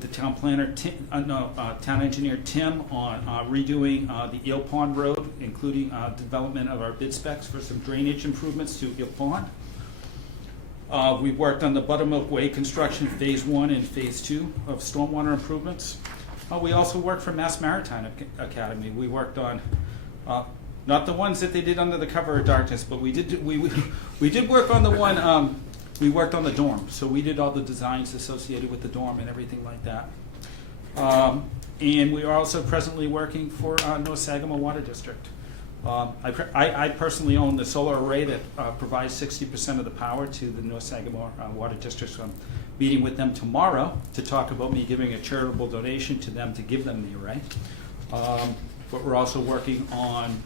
town planner, town engineer Tim, on redoing the Eel Pond Road, including development of our bid specs for some drainage improvements to Eel Pond. We've worked on the Buttermilk Way construction phase 1 and phase 2 of stormwater improvements. We also worked for Mass Maritime Academy. We worked on not the ones that they did under the cover of darkness, but we did work on the one. We worked on the dorm, so we did all the designs associated with the dorm and everything like that. And we are also presently working for North Sagamore Water District. I personally own the solar array that provides 60% of the power to the North Sagamore Water District. So I'm meeting with them tomorrow to talk about me giving a charitable donation to them to give them the array. But we're also working on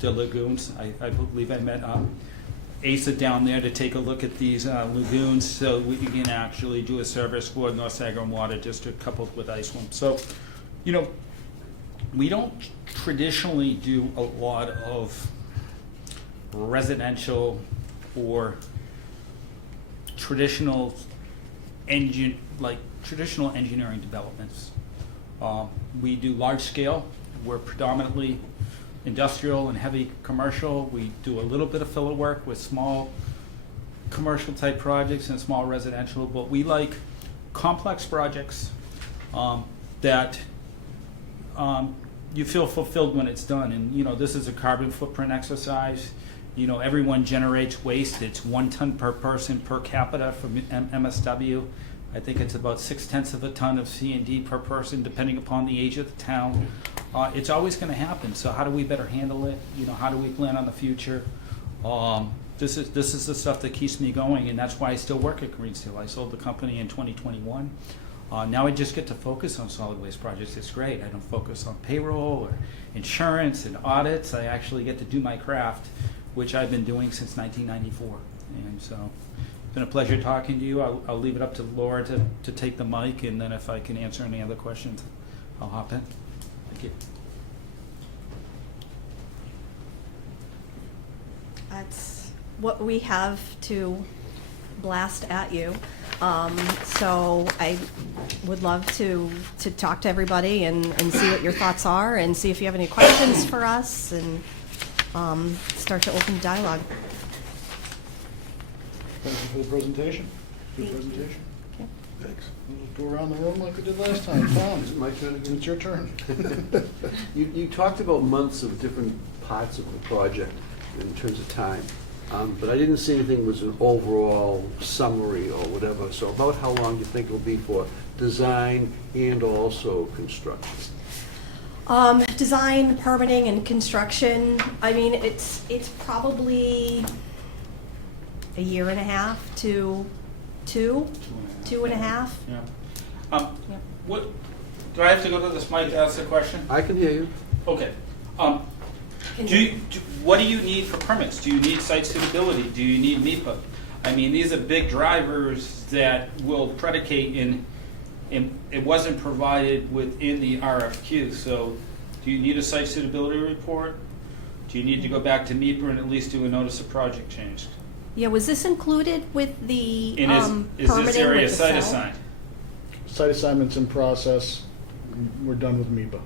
the lagoons. I believe I met ASA down there to take a look at these lagoons, so we can actually do a service for North Sagamore Water District coupled with ISWM. So, we don't traditionally do a lot of residential or traditional traditional engineering developments. We do large scale. We're predominantly industrial and heavy commercial. We do a little bit of filler work with small commercial type projects and small residential, but we like complex projects that you feel fulfilled when it's done. And this is a carbon footprint exercise. Everyone generates waste. It's 1 ton per person per capita from MSW. I think it's about 0.6 of a ton of C&D per person, depending upon the age of the town. It's always going to happen. So how do we better handle it? How do we plan on the future? This is the stuff that keeps me going, and that's why I still work at Greensteel. I sold the company in 2021. Now I just get to focus on solid waste projects. It's great. I don't focus on payroll or insurance and audits. I actually get to do my craft, which I've been doing since 1994. And so it's been a pleasure talking to you. I'll leave it up to Laura to take the mic, and then if I can answer any other questions, I'll hop in. Thank you. That's what we have to blast at you. So I would love to talk to everybody and see what your thoughts are and see if you have any questions for us and start to open dialogue. Thank you for the presentation. Good presentation. Okay. Thanks. We'll go around the room like we did last time. Tom, Is it my turn again? it's your turn. You talked about months of different parts of the project in terms of time, but I didn't see anything was an overall summary or whatever. So about how long do you think it'll be for design and also construction? Design, permitting, and construction. I mean, it's probably a year and a half to two and a half. Yeah. Yep. What? Do I have to go to this mic to ask the question? I can hear you. Okay. What do you need for permits? Do you need site suitability? Do you need MEPA? I mean, these are big drivers that will predicate in it wasn't provided within the RFQ. So do you need a site suitability report? Do you need to go back to MEPA and at least do a notice of project change? Yeah, was this included with the And is permitting this area with the site cell? assigned? Site assignment's in process. We're done with MEPA.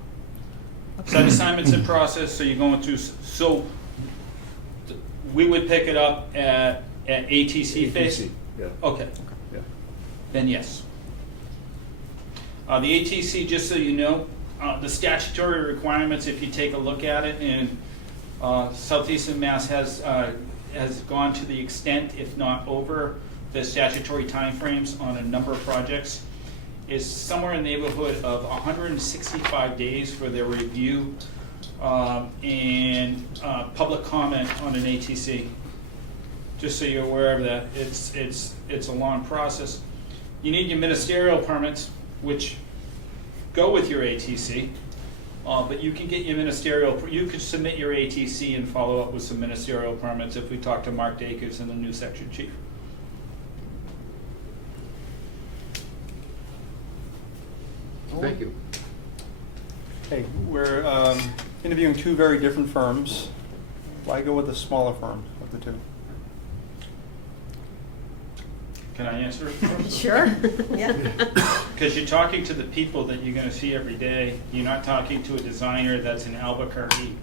Site assignment's in process, so you're going through, so we would pick it up at ATC phase? Yeah. Okay. Yeah. Then yes. The ATC, just so you know, the statutory requirements, if you take a look at it, and Southeastern Mass has gone to the extent, if not over, the statutory timeframes on a number of projects, is somewhere in the neighborhood of 165 days for their review and public comment on an ATC. Just so you're aware of that, it's a long process. You need your ministerial permits, which go with your ATC, but you can get your ministerial. You could submit your ATC and follow up with some ministerial permits if we talk to Mark Dakers and the new section chief. Thank you. Hey, we're interviewing two very different firms. Why go with the smaller firm of the two? Can I answer it first? Sure. Yeah. Because you're talking to the people that you're going to see every day. You're not talking to a designer that's in Albuquerque.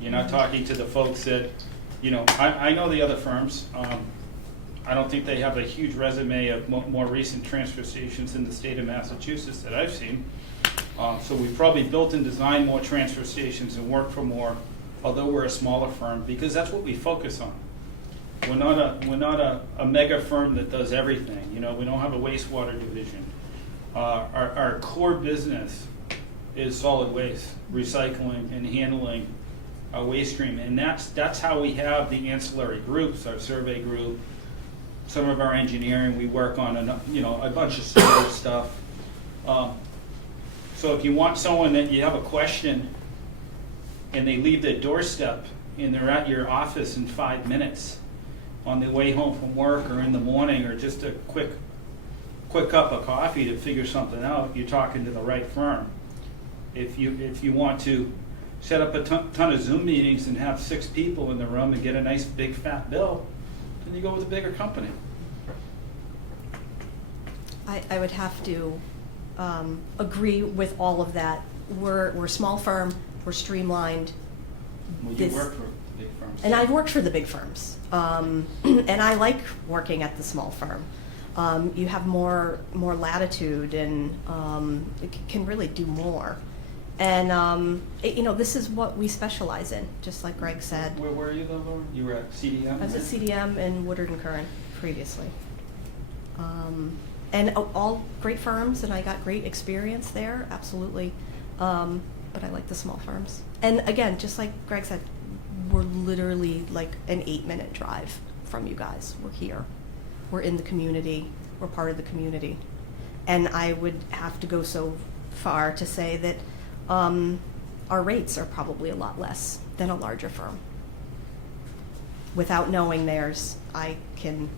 You're not talking to the folks that, I know the other firms. I don't think they have a huge resume of more recent transfer stations in the state of Massachusetts that I've seen. So we've probably built and designed more transfer stations and worked for more, although we're a smaller firm, because that's what we focus on. We're not a mega firm that does everything. We don't have a wastewater division. Our core business is solid waste, recycling and handling our waste stream, and that's how we have the ancillary groups, our survey group, some of our engineering. We work on a bunch of storage stuff. So if you want someone that you have a question and they leave their doorstep and they're at your office in 5 minutes on their way home from work or in the morning, or just a quick cup of coffee to figure something out, you're talking to the right firm. If you want to set up a ton of Zoom meetings and have 6 people in the room and get a nice big fat bill, then you go with a bigger company. I would have to agree with all of that. We're a small firm, we're streamlined. Well, you This- work for big firms. And I've worked for the big firms, and I like working at the small firm. You have more latitude and can really do more. And this is what we specialize in, just like Greg said. Where were you though, Laura? You were at CDM? I was at CDM and Woodard and Curran previously. And all great firms, and I got great experience there, absolutely. But I like the small firms. And again, just like Greg said, we're literally like an 8-minute drive from you guys. We're here. We're in the community. We're part of the community. And I would have to go so far to say that our rates are probably a lot less than a larger firm. Without knowing theirs, I can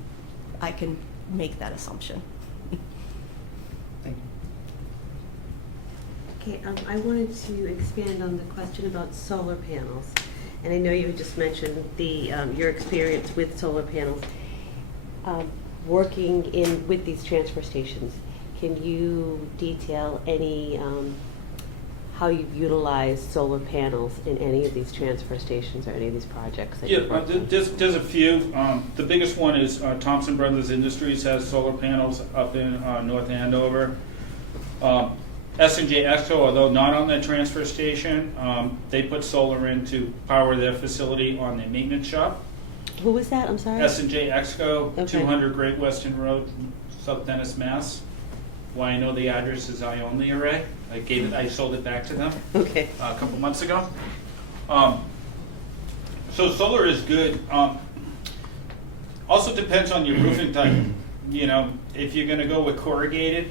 make that assumption. Thank you. Okay, I wanted to expand on the question about solar panels. And I know you had just mentioned your experience with solar panels. Working with these transfer stations, can you detail any how you've utilized solar panels in any of these transfer stations or any of these projects that you've worked on? There's a few. The biggest one is Thompson Brothers Industries has solar panels up in North Andover. S&J Exco, although not on the transfer station, they put solar in to power their facility on their maintenance shop. Who was that? I'm sorry? S&J Exco, Okay. 200 Great Western Road, South Dennis, Mass. Why I know the address is I own the array. I sold it back to them Okay. a couple months ago. So solar is good. Also depends on your roofing type. You know, if you're going to go with corrugated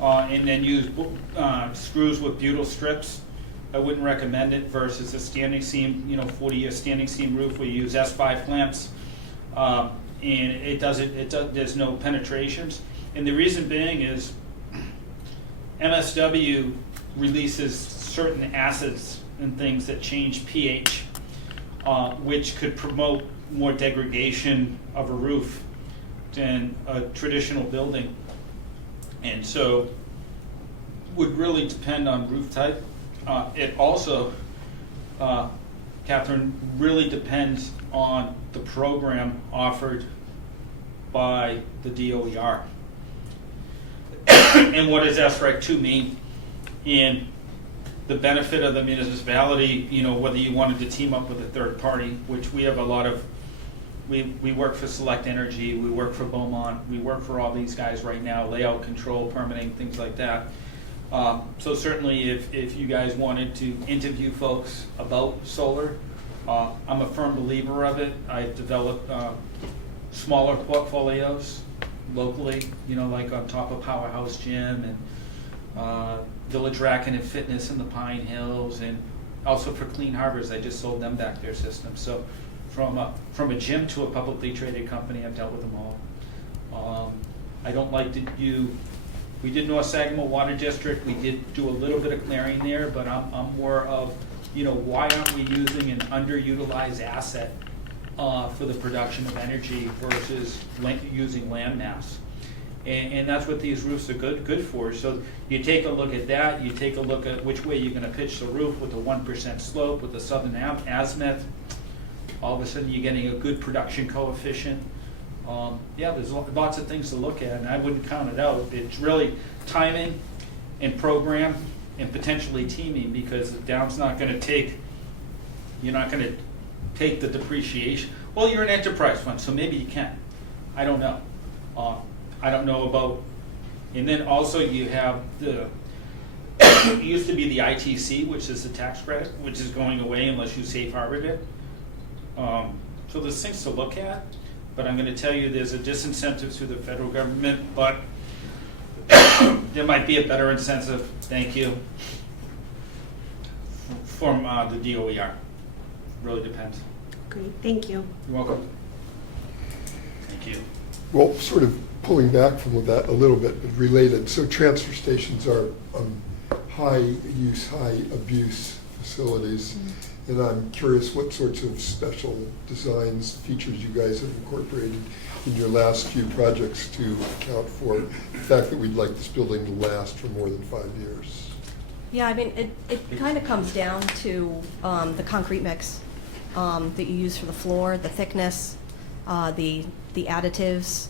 and then use screws with butyl strips, I wouldn't recommend it versus a standing seam, 40-year standing seam roof where you use S5 clamps, and there's no penetrations. And the reason being is MSW releases certain acids and things that change pH, which could promote more degradation of a roof than a traditional building. And so would really depend on roof type. It also, Catherine, really depends on the program offered by the DOER. And what does SREC 2 mean? And the benefit of the municipality, whether you wanted to team up with a third party, which we have a lot of, we work for Select Energy, we work for Beaumont, we work for all these guys right now, layout control, permitting, things like that. So certainly if you guys wanted to interview folks about solar, I'm a firm believer of it. I've developed smaller portfolios locally, like on top of Powerhouse Gym and Village Rackin' and Fitness in the Pine Hills, and also for Clean Harbors, I just sold them back their system. So from a gym to a publicly traded company, I've dealt with them all. I don't like to do. We did North Sagamore Water District. We did do a little bit of clearing there, but I'm more of, why aren't we using an underutilized asset for the production of energy versus using land mass? And that's what these roofs are good for. So you take a look at that. You take a look at which way you're going to pitch the roof with a 1% slope, with the southern azimuth. All of a sudden, you're getting a good production coefficient. There's lots of things to look at, and I wouldn't count it out. It's really timing and program and potentially teaming, because the down's not going to take, you're not going to take the depreciation. Well, you're an enterprise fund, so maybe you can. I don't know. I don't know about, and then also you have it used to be the ITC, which is the tax credit, which is going away unless you safe harbored it. So there's things to look at. But I'm going to tell you there's a disincentive to the federal government, but there might be a better incentive, thank you, from the DOER. Really depends. Great, thank you. You're welcome. Thank you. Well, sort of pulling back from that a little bit, but related. So transfer stations are high use, high abuse facilities. And I'm curious what sorts of special designs, features you guys have incorporated in your last few projects to account for the fact that we'd like this building to last for more than 5 years. Yeah, I mean, it kind of comes down to the concrete mix that you use for the floor, the thickness, the additives,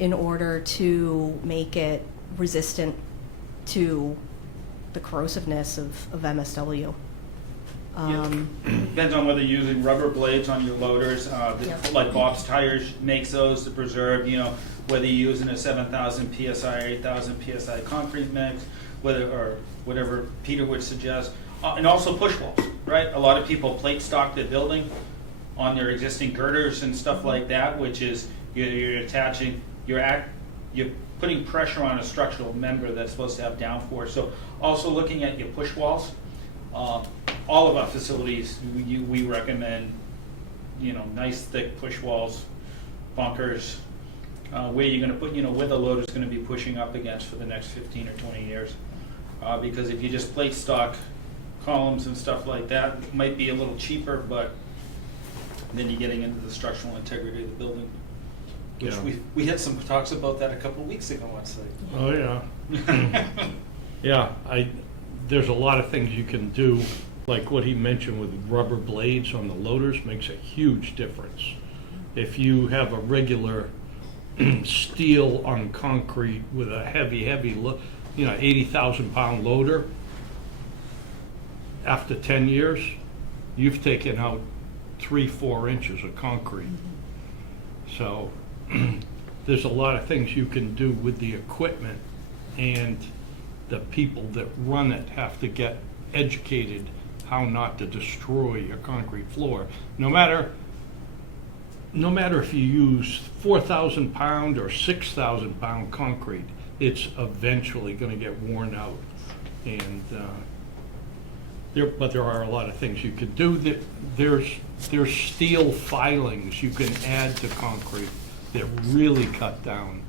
in order to make it resistant to the corrosiveness of MSW. Depends on whether you're using rubber blades on your loaders, like Bob's Tires makes those to preserve, whether you're using a 7,000 PSI or 8,000 PSI concrete mix, or whatever Peter would suggest. And also push walls, right? A lot of people plate stock their building on their existing girders and stuff like that, which is you're attaching, you're putting pressure on a structural member that's supposed to have downforce. So also looking at your push walls. All of our facilities, we recommend, nice thick push walls, bunkers, where you're going to put, where the loader's going to be pushing up against for the next 15 or 20 years. Because if you just plate stock columns and stuff like that, it might be a little cheaper, but then you're getting into the structural integrity of the building. Which we had some talks about that a couple of weeks ago on site. Oh, yeah. Yeah, there's a lot of things you can do, like what he mentioned with rubber blades on the loaders makes a huge difference. If you have a regular steel on concrete with a heavy, 80,000 pound loader, after 10 years, you've taken out 3-4 inches of concrete. So there's a lot of things you can do with the equipment, and the people that run it have to get educated how not to destroy your concrete floor. No matter if you use 4,000 pound or 6,000 pound concrete, it's eventually going to get worn out. And there are a lot of things you could do. There's steel filings you can add to concrete that really cut down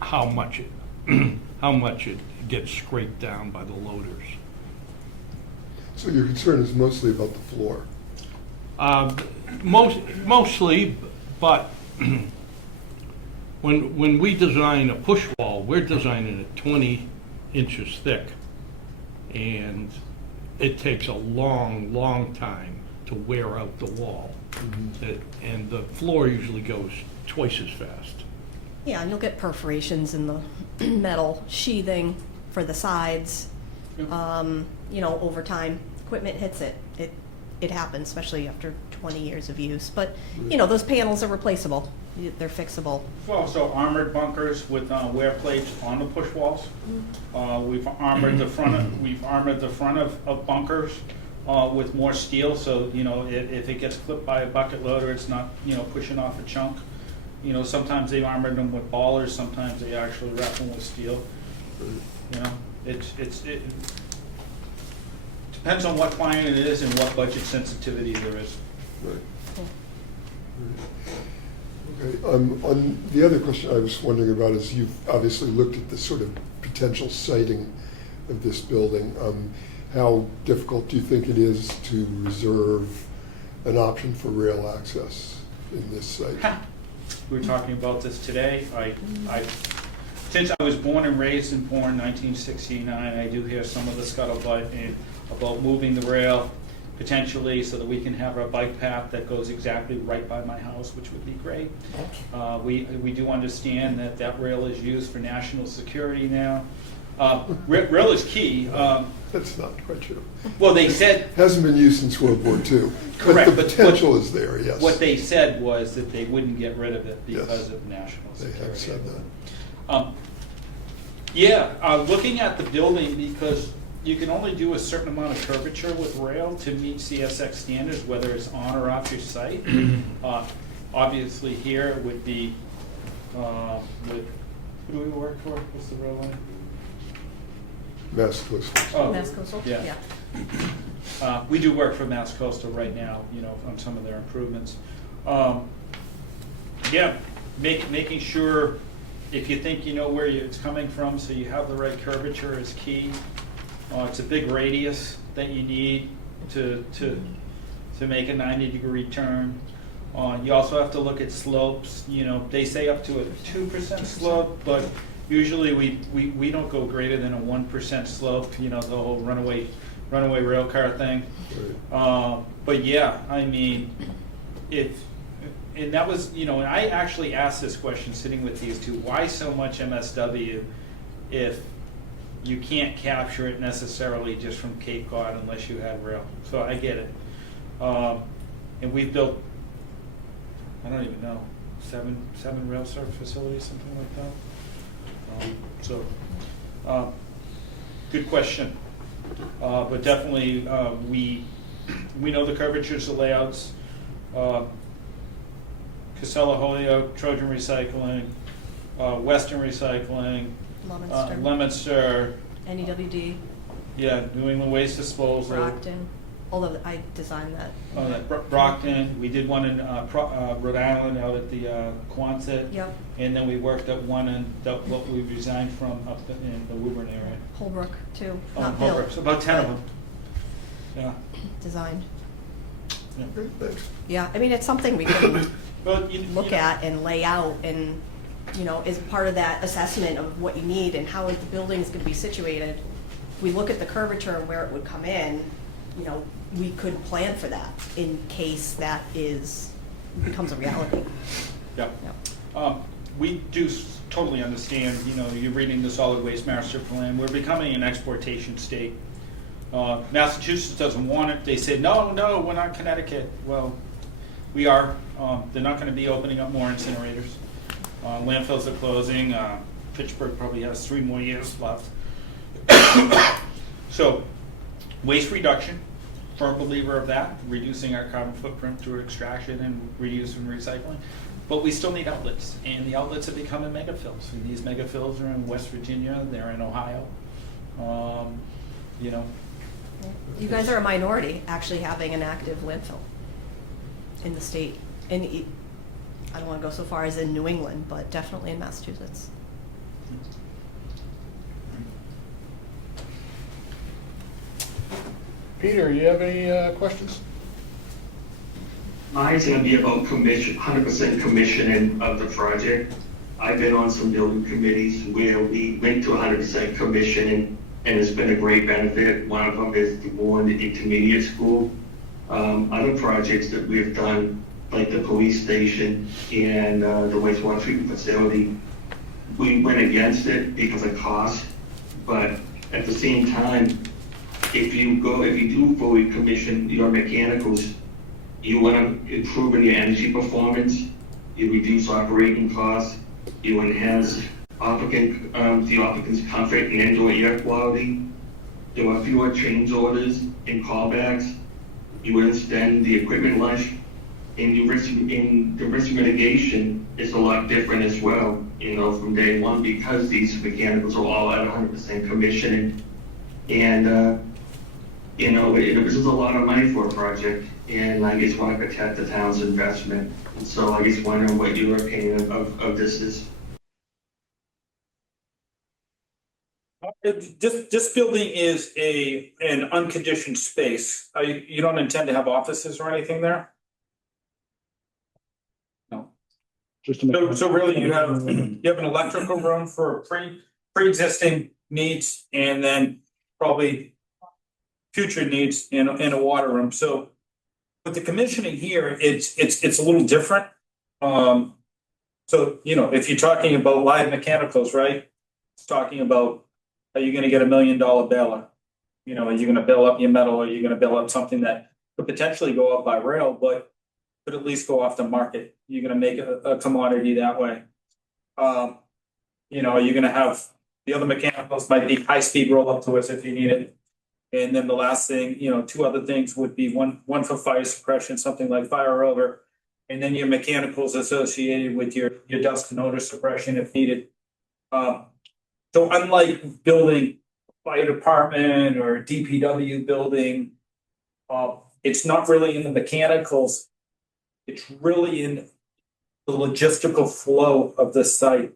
how much it gets scraped down by the loaders. So your concern is mostly about the floor? Mostly, but when we design a push wall, we're designing it 20 inches thick, and it takes a long time to wear out the wall. And the floor usually goes twice as fast. Yeah, and you'll get perforations in the metal sheathing for the sides. Over time, equipment hits it. It happens, especially after 20 years of use. But, those panels are replaceable. They're fixable. Well, so armored bunkers with wear plates on the push walls. We've armored the front of bunkers with more steel, so if it gets clipped by a bucket loader, it's not pushing off a chunk. Sometimes they armored them with ballers. Sometimes they actually wrap them with steel. It depends on what client it is and what budget sensitivity there is. Right. Okay. On the other question I was wondering about is you've obviously looked at the sort of potential siting of this building. How difficult do you think it is to reserve an option for rail access in this site? We were talking about this today. Since I was born and raised in Bourne, 1969, I do hear some of the scuttlebutt about moving the rail potentially so that we can have a bike path that goes exactly right by my house, which would be great. We do understand that rail is used for national security now. Rail is key. That's not quite true. Well, they said... Hasn't been used since World War II. Correct. But the potential is there, yes. What they said was that they wouldn't get rid of it because of national security. They have said that. Looking at the building, because you can only do a certain amount of curvature with rail to meet CSX standards, whether it's on or off your site. Obviously here it would be with, who do we work for? What's the rail line? Mass Coastal. Oh, Mass Coastal? Yeah. We do work for Mass Coastal right now, on some of their improvements. Making sure if you think you know where it's coming from, so you have the right curvature is key. It's a big radius. that you need to make a 90-degree turn. You also have to look at slopes. You know, they say up to a 2% slope, but usually we don't go greater than a 1% slope. You know, the whole runaway rail car thing. But yeah, I mean, and that was, you know, and I actually asked this question sitting with these two: why so much MSW if you can't capture it necessarily just from Cape Cod unless you have rail? So I get it. And we've built, I don't even know, seven rail service facilities, something like that. Good question. But definitely, we know the curvatures, the layouts. Casella Holyoke, Trojan Recycling, Western Recycling, Leominster, NEWD, yeah, New England Waste Disposal, Brockton, although I designed that. Brockton. We did one in Rhode Island out at the Quonset. Yep. And then we worked at one in what we resigned from up in the Woburn area. Holbrook too, not Holbrook. built. So about 10 of them. Yeah. Designed. Yeah. Yeah, I mean, it's something we can Well, look at and lay out and, you know, as part of that assessment of what you need and how the building's gonna be situated. We look at the curvature and where it would come in, you know, we could plan for that in case that becomes a reality. Yeah. We do totally understand, you know, you're reading the solid waste master plan. We're becoming an exportation state. Massachusetts doesn't want it. They said, no, we're not Connecticut. Well, we are. They're not going to be opening up more incinerators. Landfills are closing. Pittsburgh probably has 3 more years left. So, waste reduction, firm believer of that, reducing our carbon footprint through extraction and reuse and recycling. But we still need outlets, and the outlets are becoming megafills. And these megafills are in West Virginia, they're in Ohio. You know. You guys are a minority actually having an active landfill in the state. And I don't want to go so far as in New England, but definitely in Massachusetts. Peter, you have any questions? Mine's gonna be about 100% commissioning of the project. I've been on some building committees where we went to 100% commissioning, and it's been a great benefit. One of them is the Bourne Intermediate School. Other projects that we've done, like the police station and the wastewater treatment facility, we went against it because of cost. But at the same time, if you do fully commission your mechanicals, you want to improve in your energy performance, you reduce operating costs, you enhance the applicant's comfort and indoor air quality. There are fewer change orders and callbacks. You would extend the equipment life, and the risk mitigation is a lot different as well, you know, from day one, because these mechanicals are all at 100% commissioning. And, you know, this is a lot of money for a project, and I just want to protect the town's investment. So I just wonder what your opinion of this is. This building is an unconditioned space. You don't intend to have offices or anything there? No. So really, you have an electrical room for pre-existing needs, and then probably future needs in a water room. So with the commissioning here, it's a little different. So, you know, if you're talking about live mechanicals, right? It's talking about, are you going to get $1 million baler? You know, are you going to bail up your metal? Or are you going to bail up something that could potentially go up by rail, but could at least go off the market? You're going to make a commodity that way. You know, are you going to have the other mechanicals might be high-speed roll-up to us if you need it. And then the last thing, you know, 2 other things would be one for fire suppression, something like fire over, and then your mechanicals associated with your dust and odor suppression if needed. So unlike building a fire department or a DPW building, it's not really in the mechanicals. It's really in the logistical flow of the site.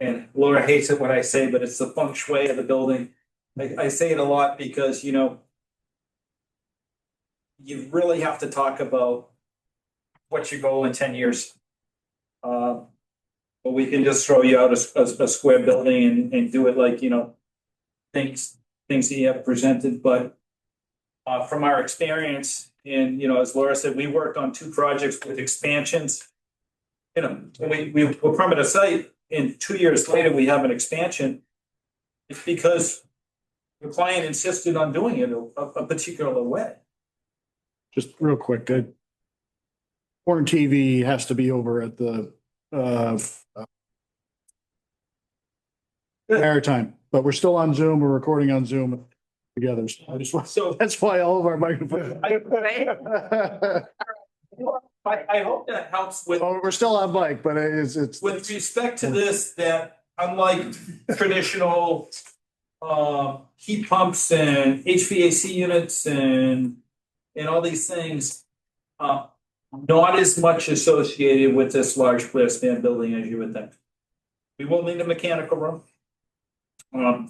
And Laura hates it when I say, but it's the feng shui of the building. I say it a lot because, you know, you really have to talk about what's your goal in 10 years. But we can just throw you out a square building and do it like, things that you have presented, but from our experience, and as Laura said, we worked on 2 projects with expansions. We permit a site, and 2 years later we have an expansion. It's because the client insisted on doing it a particular way. Just real quick, Bourne TV has to be over at the Maritime, but we're still on Zoom. We're recording on Zoom together. So that's why all of our microphones. I hope that helps with. Oh, we're still on mic, but it's. With respect to this, that unlike traditional heat pumps and HVAC units and all these things, not as much associated with this large flare span building as you would think. We will need a mechanical room.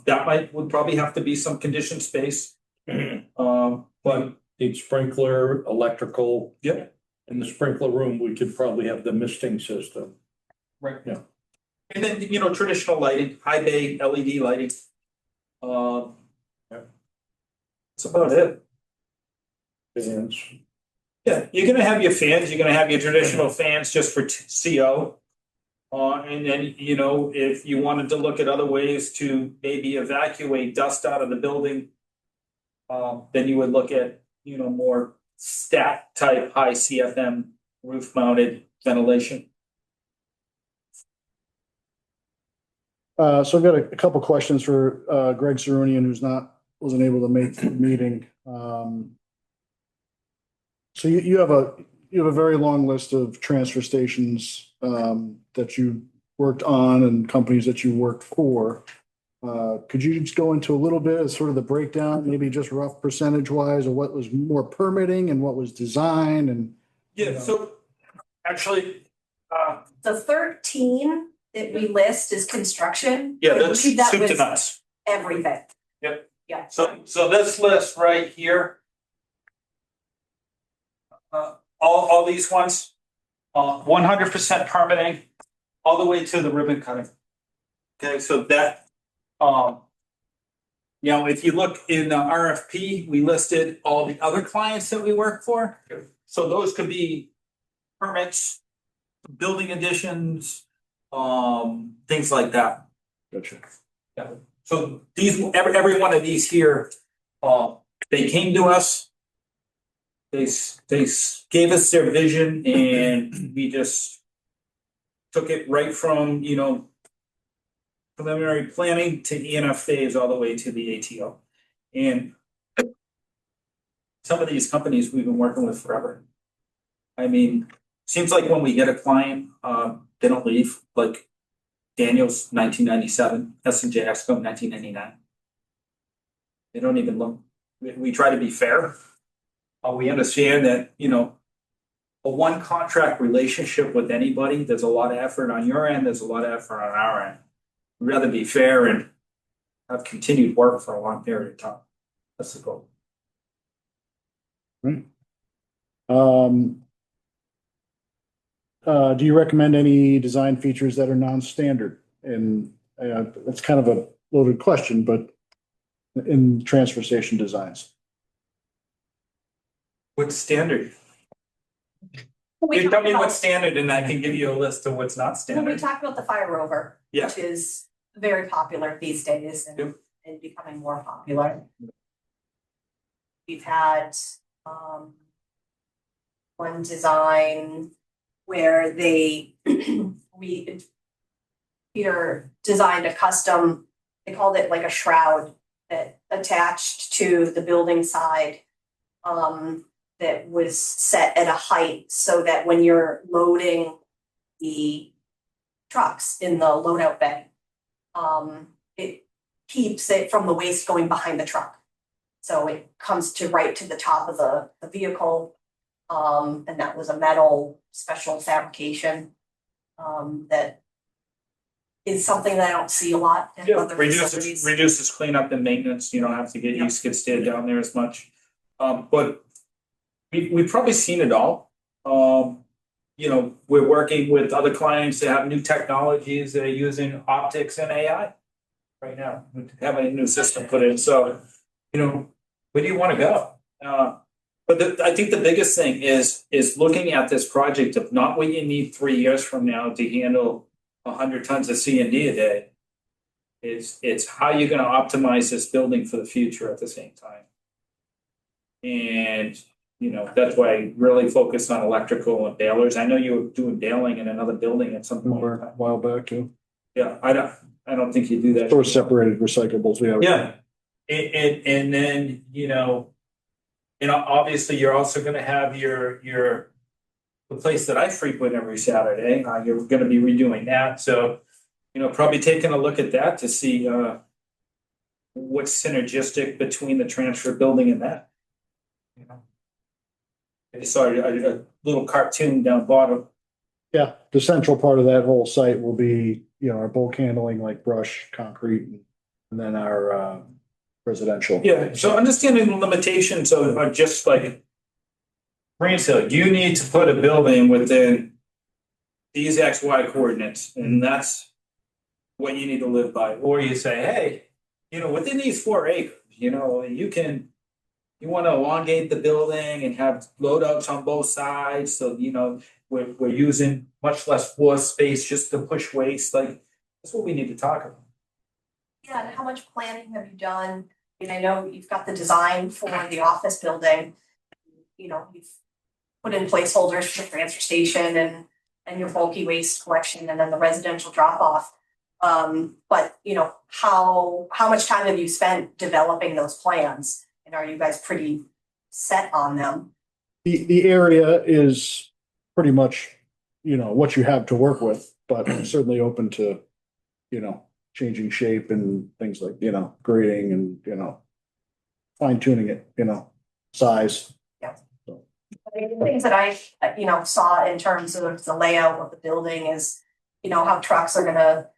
That would probably have to be some conditioned space. But Need sprinkler, electrical. Yep. In the sprinkler room, we could probably have the misting system. Right. Yeah. And then, traditional lighting, high bay LED lighting. That's about it. Fans. Yeah, you're gonna have your fans, you're gonna have your traditional fans just for CO. And then, if you wanted to look at other ways to maybe evacuate dust out of the building, then you would look at, more stack type high CFM roof mounted ventilation. So I've got a couple questions for Greg Sarunian, wasn't able to make the meeting. So you have a very long list of transfer stations that you worked on and companies that you worked for. Could you just go into a little bit of sort of the breakdown, maybe just rough percentage wise, of what was more permitting and what was design and? Yeah, so actually, The 13 that we list is construction. yeah, I that's believe that soup to was nuts. everything. Yep. Yeah. So this list right here, all these ones, 100% permitting, all the way to the ribbon cutting. Okay, so that, if you look in the RFP, we listed all the other clients that we work for. So those could be permits, building additions, things like that. Gotcha. Yeah. So every one of these here, they came to us. They gave us their vision, and we just took it right from preliminary planning to ENF phase all the way to the ATO. And some of these companies we've been working with forever. I mean, seems like when we get a client, they don't leave. Like Daniels, 1997, S&J Exco, 1999. They don't even look. We try to be fair. We understand that, a one contract relationship with anybody, there's a lot of effort on your end, there's a lot of effort on our end. We'd rather be fair and have continued work for a long period of time. That's the goal. Right. Do you recommend any design features that are non-standard? And that's kind of a loaded question, but in transfer station designs. What's standard? We You tell me talked what's standard and I can give you a list of what's not When we standard. talked about the Fire Rover, Yeah. which is very popular these days and becoming more popular. We've had one design where Peter designed a custom, they called it like a shroud that attached to the building side. That was set at a height so that when you're loading the trucks in the loadout bay, it keeps it from the waste going behind the truck. So it comes right to the top of the vehicle. And that was a metal special fabrication that is something that I don't see a lot in other facilities. Reduces cleanup and maintenance. You don't have to get skid steer down there as much. But we've probably seen it all. You know, we're working with other clients that have new technologies that are using optics and AI right now, having a new system put in. So, you know, where do you want to go? But I think the biggest thing is looking at this project of not what you need 3 years from now to handle 100 tons of C&D a day. It's how you're going to optimize this building for the future at the same time. And you know, that's why I really focused on electrical and balers. I know you were doing baling in another building at some point. A while back too. Yeah, I don't think you do that. Sort of separated recyclables, yeah. Yeah, and then you know, obviously you're also going to have the place that I frequent every Saturday. You're going to be redoing that, so you know, probably taking a look at that to see what's synergistic between the transfer building and that. You know, I saw a little cartoon down bottom. Yeah, the central part of that whole site will be, you know, our bulk handling like brush, concrete, and then our residential. Yeah, so understanding the limitations of just like Greensill, you need to put a building within these XY coordinates, and that's what you need to live by. Or you say, hey, you know, within these 4 acres, you know, you want to elongate the building and have loadouts on both sides. So, you know, we're using much less floor space just to push waste. Like, that's what we need to talk about. Yeah, and how much planning have you done? I mean, I know you've got the design for the office building. You know, you've put in placeholders for the transfer station and your bulky waste collection and then the residential drop off. But you know, how much time have you spent developing those plans? And are you guys pretty set on them? The area is pretty much, you know, what you have to work with, but I'm certainly open to, you know, changing shape and things like, you know, grading and, you know, fine tuning it, you know, size. Yeah. I mean, the things that I, you know, saw in terms of the layout of the building is, you know, how trucks are gonna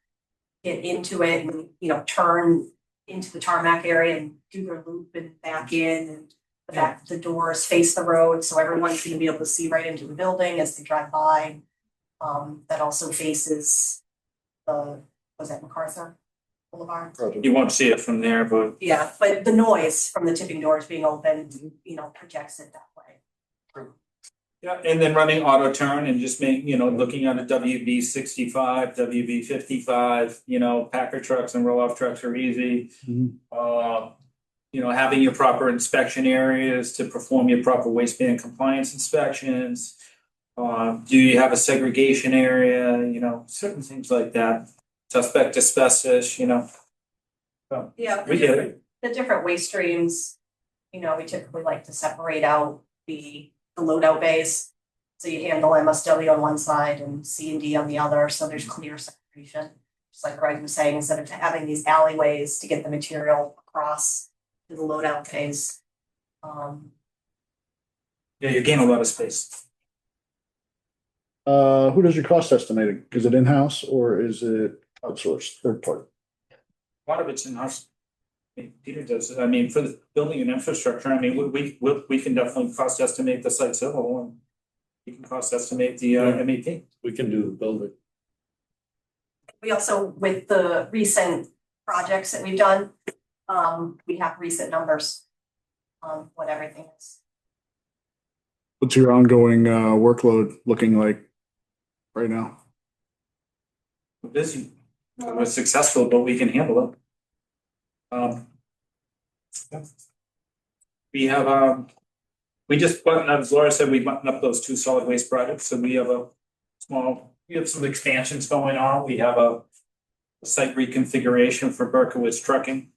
get into it and, you know, turn into the tarmac area and do their loop and back in, and the fact that the doors face the road, so everyone's gonna be able to see right into the building as they drive by. That also faces was that MacArthur Boulevard? You won't see it from there, but Yeah, but the noise from the tipping doors being open, you know, projects it that way. yeah, and then running auto turn and just you know, looking at a WB 65, WB 55, you know, Packer trucks and roll-off trucks are easy. You know, having your proper inspection areas to perform your proper waste ban compliance inspections. Do you have a segregation area? You know, certain things like that. Suspect asbestos, you know. So, Yeah, we get it. the different waste streams, you know, we typically like to separate out the loadout bays. So you handle MSW on one side and C&D on the other, so there's clear separation. Just like Greg was saying, instead of having these alleyways to get the material across to the loadout bays. Yeah, you gain a lot of space. Who does your cost estimating? Is it in-house or is it outsourced, third party? A lot of it's in-house. Peter does it. I mean, for the building and infrastructure, I mean, we can definitely cost estimate the site civil, and we can cost estimate the MEP. We can do the building. We also, with the recent projects that we've done, we have recent numbers on what everything is. What's your ongoing workload looking like right now? We're busy. We're successful, but we can handle it. We have we just buttoned up, as Laura said, we buttoned up those 2 solid waste projects, so we have some expansions going on. We have a site reconfiguration for Berkowitz Trucking.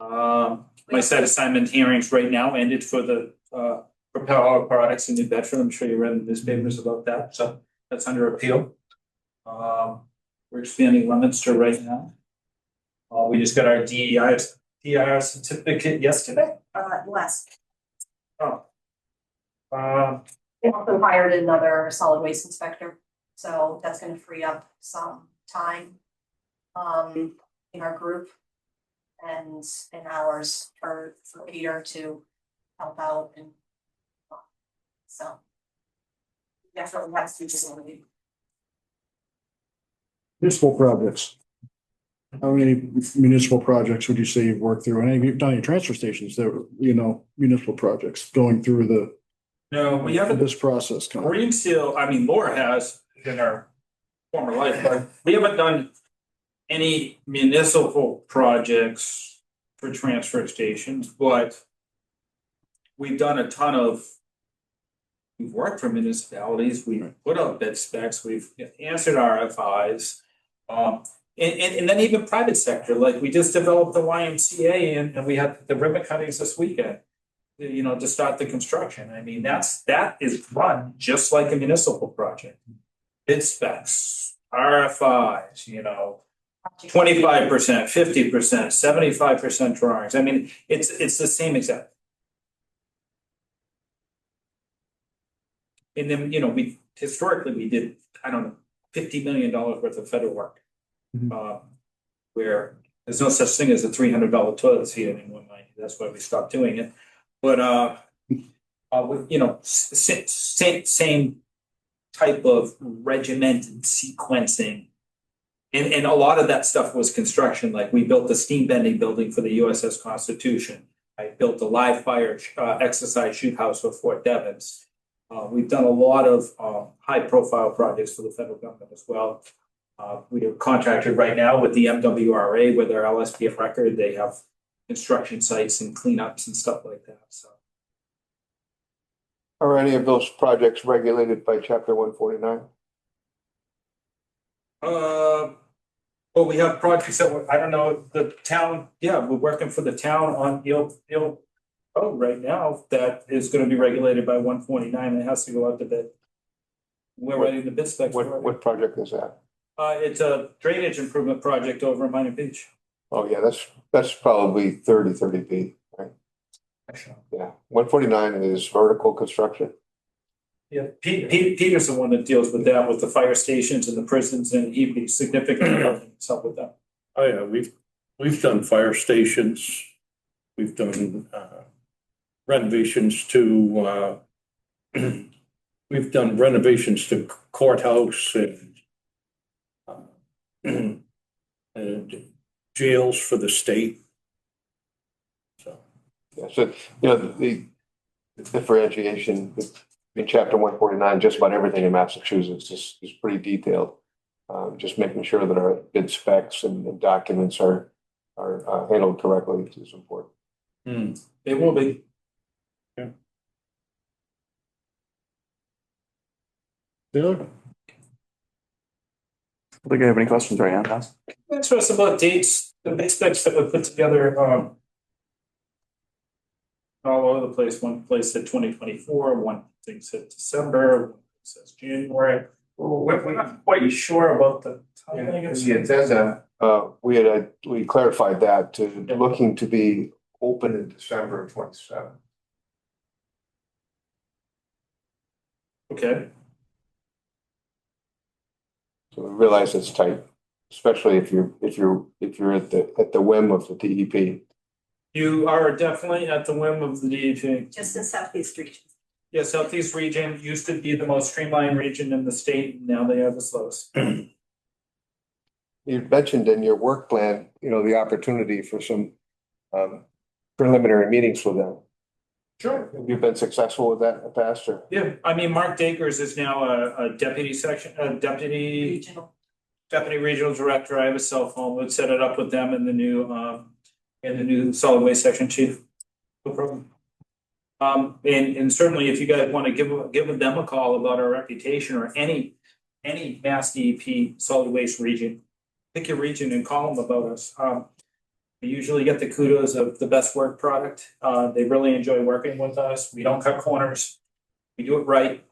My site assignment hearings right now ended for the Propeller Products in New Bedford. I'm sure you read in the newspapers about that, so that's under appeal. We're expanding Leominster right now. We just got our DEI certificate yesterday. Less. Oh. We also hired another solid waste inspector, so that's gonna free up some time in our group and hours for Peter to help out and So. Definitely has feasibility. Municipal projects. How many municipal projects would you say you've worked through? And you've done your transfer stations that were, municipal projects going through No, we haven't. this process. Kind of. Green Seal, I mean, Laura has in her former life, but we haven't done any municipal projects for transfer stations, but we've done a ton of, we've worked for municipalities, we've put out bid specs, we've answered RFIs. And then even private sector, like we just developed the YMCA and we had the ribbon cuttings this weekend, to start the construction. I mean, that is run just like a municipal project. Bid specs, RFIs, 25%, 50%, 75% drawings. I mean, it's the same exact. And then, we historically we did, I don't know, $50 million worth of federal work. Where there's no such thing as a $300 toilet seat anymore. That's why we stopped doing it. But same type of regimented sequencing, and a lot of that stuff was construction. Like we built the steam bending building for the USS Constitution. I built a live fire exercise shoot house for Fort Devens. We've done a lot of high profile projects for the federal government as well. We are contracted right now with the MWRA with their LSPF record. They have construction sites and cleanups and stuff like that. So, Are any of those projects regulated by Chapter 149? well, we have projects that I don't know the town. Yeah, we're working for the town on Eel Road right now that is going to be regulated by 149 and it has to go out to bid. We're writing the bid specs. What project is that? It's a drainage improvement project over in Minot Beach. Oh, yeah, that's probably 30B, right? Yeah, 149 is vertical construction. Yeah, Peter's the one that deals with that, with the fire stations and the prisons, and he'd be significantly helping us out with that. Oh, yeah, we've done fire stations. We've done renovations to, we've done renovations to courthouse and jails for the state. So, Yeah, so, the differentiation in Chapter 149, just about everything in Massachusetts is pretty detailed. Just making sure that our bid specs and documents are handled correctly is important. They will be. Yeah. Taylor? I think I have any questions right now, guys. Interested about dates, the bid specs that were put together all over the place. One place said 2024, one thing said December, one says January. We're not quite sure about the timing. We clarified that to looking to be open in December of 27. Okay. So we realize it's tight, especially if you're at the whim of the DEP. You are definitely at the whim of the DEP. Just in Southeast region. Yeah, Southeast region used to be the most streamlined region in the state. Now they are the slowest. You mentioned in your work plan, the opportunity for some preliminary meetings with them. Sure. Have you been successful with that in the past, or? Yeah, I mean, Mark Dakers is now a deputy regional director. I have a cell phone. We'd set it up with them and the new solid waste section chief. No problem. And certainly if you guys want to give them a call about our reputation or any Mass DEP solid waste region, pick your region and call them about us. We usually get the kudos of the best work product. They really enjoy working with us. We don't cut corners. We do it right.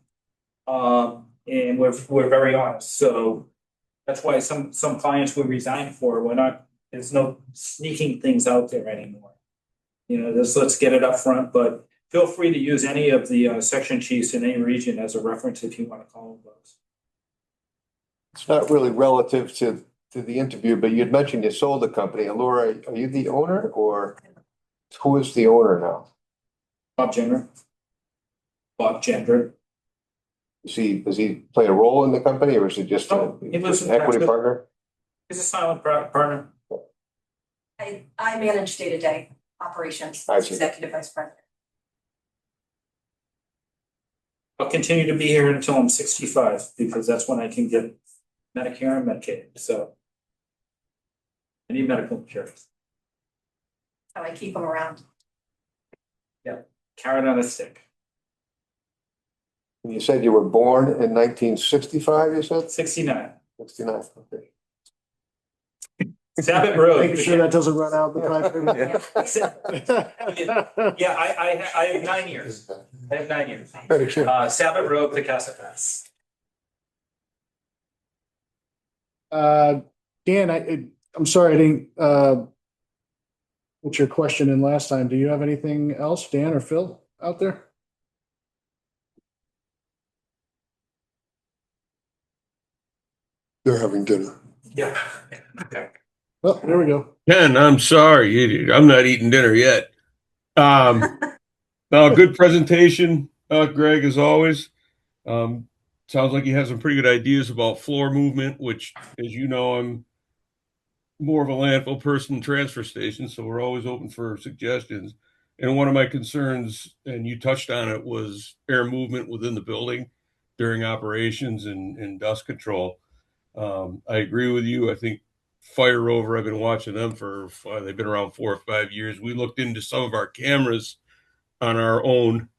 And we're very honest. So that's why some clients we resign for. There's no sneaking things out there anymore. Let's get it up front, but feel free to use any of the section chiefs in any region as a reference if you want to call them those. It's not really relative to the interview, but you'd mentioned you sold the company. Laura, are you the owner, or who is the owner now? Bob Jenner. Bob Gendron. Does he play a role in the company, or is it just No, he lives an in equity Texas. partner? He's a silent partner. I manage day-to-day operations, I see. executive vice president. I'll continue to be here until I'm 65 because that's when I can get Medicare and Medicaid. So I need medical insurance. How I keep them around. Yeah, carrot on a stick. You said you were born in 1965, you said? 69. 69, okay. Sabbath Road. Making sure that doesn't run out the Yeah, I have 9 years. I have 9 years. Very sure. Sabbath Road, Picasa Pass. Dan, I'm sorry, I didn't put your question in last time. Do you have anything else, Dan or Phil, out there? They're having dinner. Yeah. Okay. Well, there we go. Ken, I'm sorry, I'm not eating dinner yet. No, good presentation, Greg, as always. Sounds like you have some pretty good ideas about floor movement, which, as you know, I'm more of a landfill person than transfer station, so we're always open for suggestions. And one of my concerns, and you touched on it, was air movement within the building during operations and dust control. I agree with you. I think Fire Rover, I've been watching them they've been around 4 or 5 years. We looked into some of our cameras on our own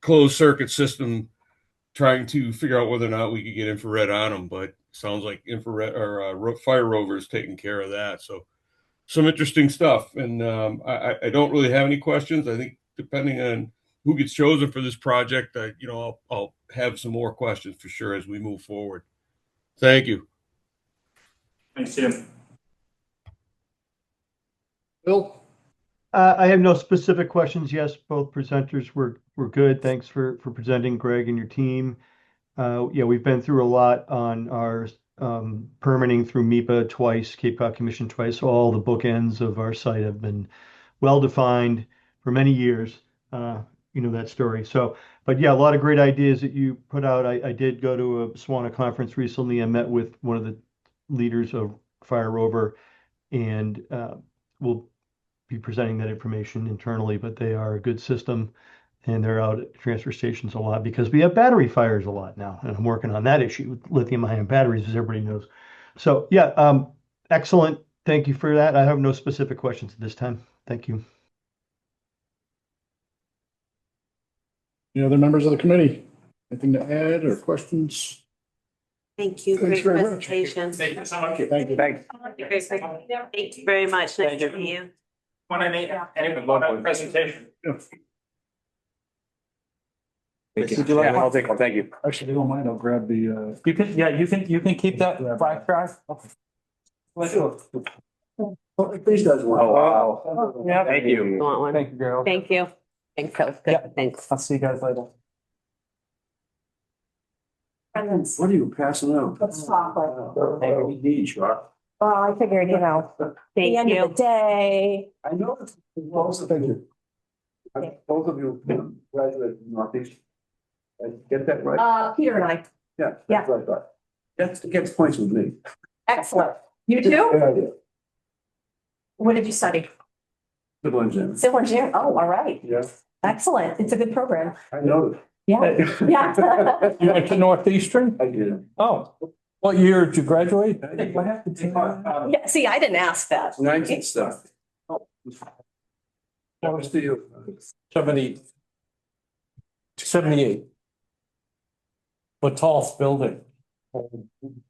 closed circuit system, trying to figure out whether or not we could get infrared on them, but sounds like infrared or Fire Rover is taking care of that. So some interesting stuff. And I don't really have any questions. I think depending on who gets chosen for this project, I'll have some more questions for sure as we move forward. Thank you. Thanks, Tim. Phil? I have no specific questions. Yes, both presenters were good. Thanks for presenting, Greg and your team. Yeah, we've been through a lot on our permitting through MEPA twice, Cape Cod Commission twice. All the bookends of our site have been well defined for many years. You know that story. So, but yeah, a lot of great ideas that you put out. I did go to a SWANA conference recently. I met with one of the leaders of Fire Rover, and we'll be presenting that information internally, but they are a good system, and they're out at transfer stations a lot because we have battery fires a lot now, and I'm working on that issue with lithium-ion batteries, as everybody knows. So yeah, excellent. Thank you for that. I have no specific questions at this time. Thank you. Any other members of the committee? Anything to add or questions? Thank you. Thanks Great very much. presentation. Thank you so much. Thank you. Thank you very much. Nice to meet you. When I need any more presentation. Thank you. Yeah, I'll take one. Thank you. Actually, if you don't mind, I'll grab the, You can keep that flash drive. please does one. Oh, wow. Yeah. Thank you. You want one? Thank you, Gerald. Thank you. Thanks, Phil. Good. Yeah. Thanks. I'll see you guys later. What are you passing out? Let's talk. We need, Chuck. Well, I figured, the Thank end you. of the day. I know. Thank you. Both of you graduated from Northeast. Did I get that right? Peter and I. Yeah. Yeah. That's what I thought. That gets points with me. Excellent. You too? Yeah, I did. What did you study? Civil engineering. Civil engineering. Oh, all right. Yeah, Excellent. It's a good program. I know. Yeah. Yeah. You went to Northeastern? I did. Oh, what year did you graduate? What happened to Yeah, see, I didn't ask that. 19 stuff. What was the year? 78. What tall building?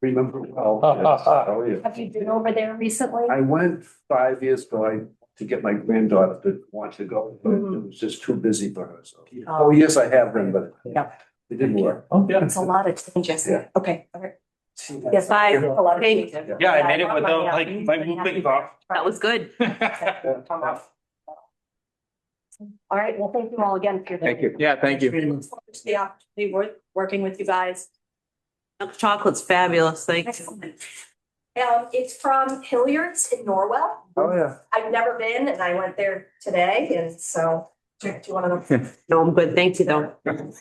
Remember? Oh, yeah. Have you been over there recently? I went 5 years ago to get my granddaughter to want to go, but it was just too busy for her, so. Oh, yes, I have been, but Yeah. it didn't work. Oh, yeah. It's a lot of changes. Yeah. Okay, all right. Yes, bye. A lot of changes. Yeah, I made it without my moving off. That was good. All right, well, thank you all again for your. Thank you. Yeah, thank you. The opportunity working with you guys. Milk chocolate's fabulous. Thanks. Excellent. It's from Hilliard's in Norwell. Oh, yeah. I've never been, and I went there today, and so Do you want to? No, I'm good, thank you though. Thank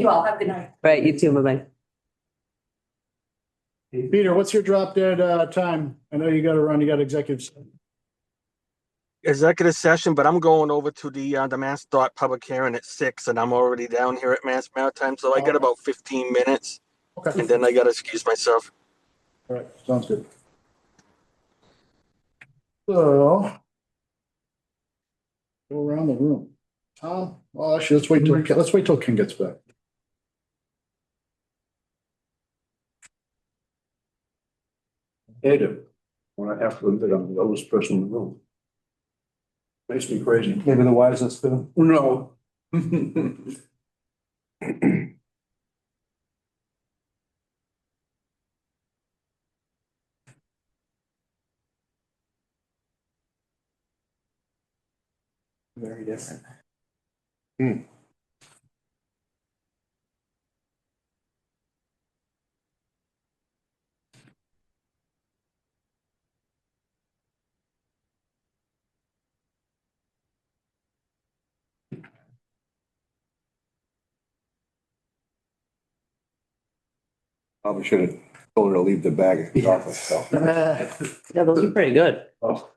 you all. Have a good night. Right, you too, bye-bye. Peter, what's your drop dead time? I know you gotta run, you got executives. Executive session, but I'm going over to the Mass Dot public hearing at 6, and I'm already down here at Mass Maritime, so I got about 15 minutes, Okay. and then I got to excuse myself. All right, sounds good. So. Go around the room. Tom, well, actually, let's wait till Ken gets back. Hated when I have to admit I'm the oldest person in the room. Makes me crazy. Maybe the wisest too. No. Very different. Probably should have told her to leave the bag at the office. So. Yeah, those are pretty good. Oh.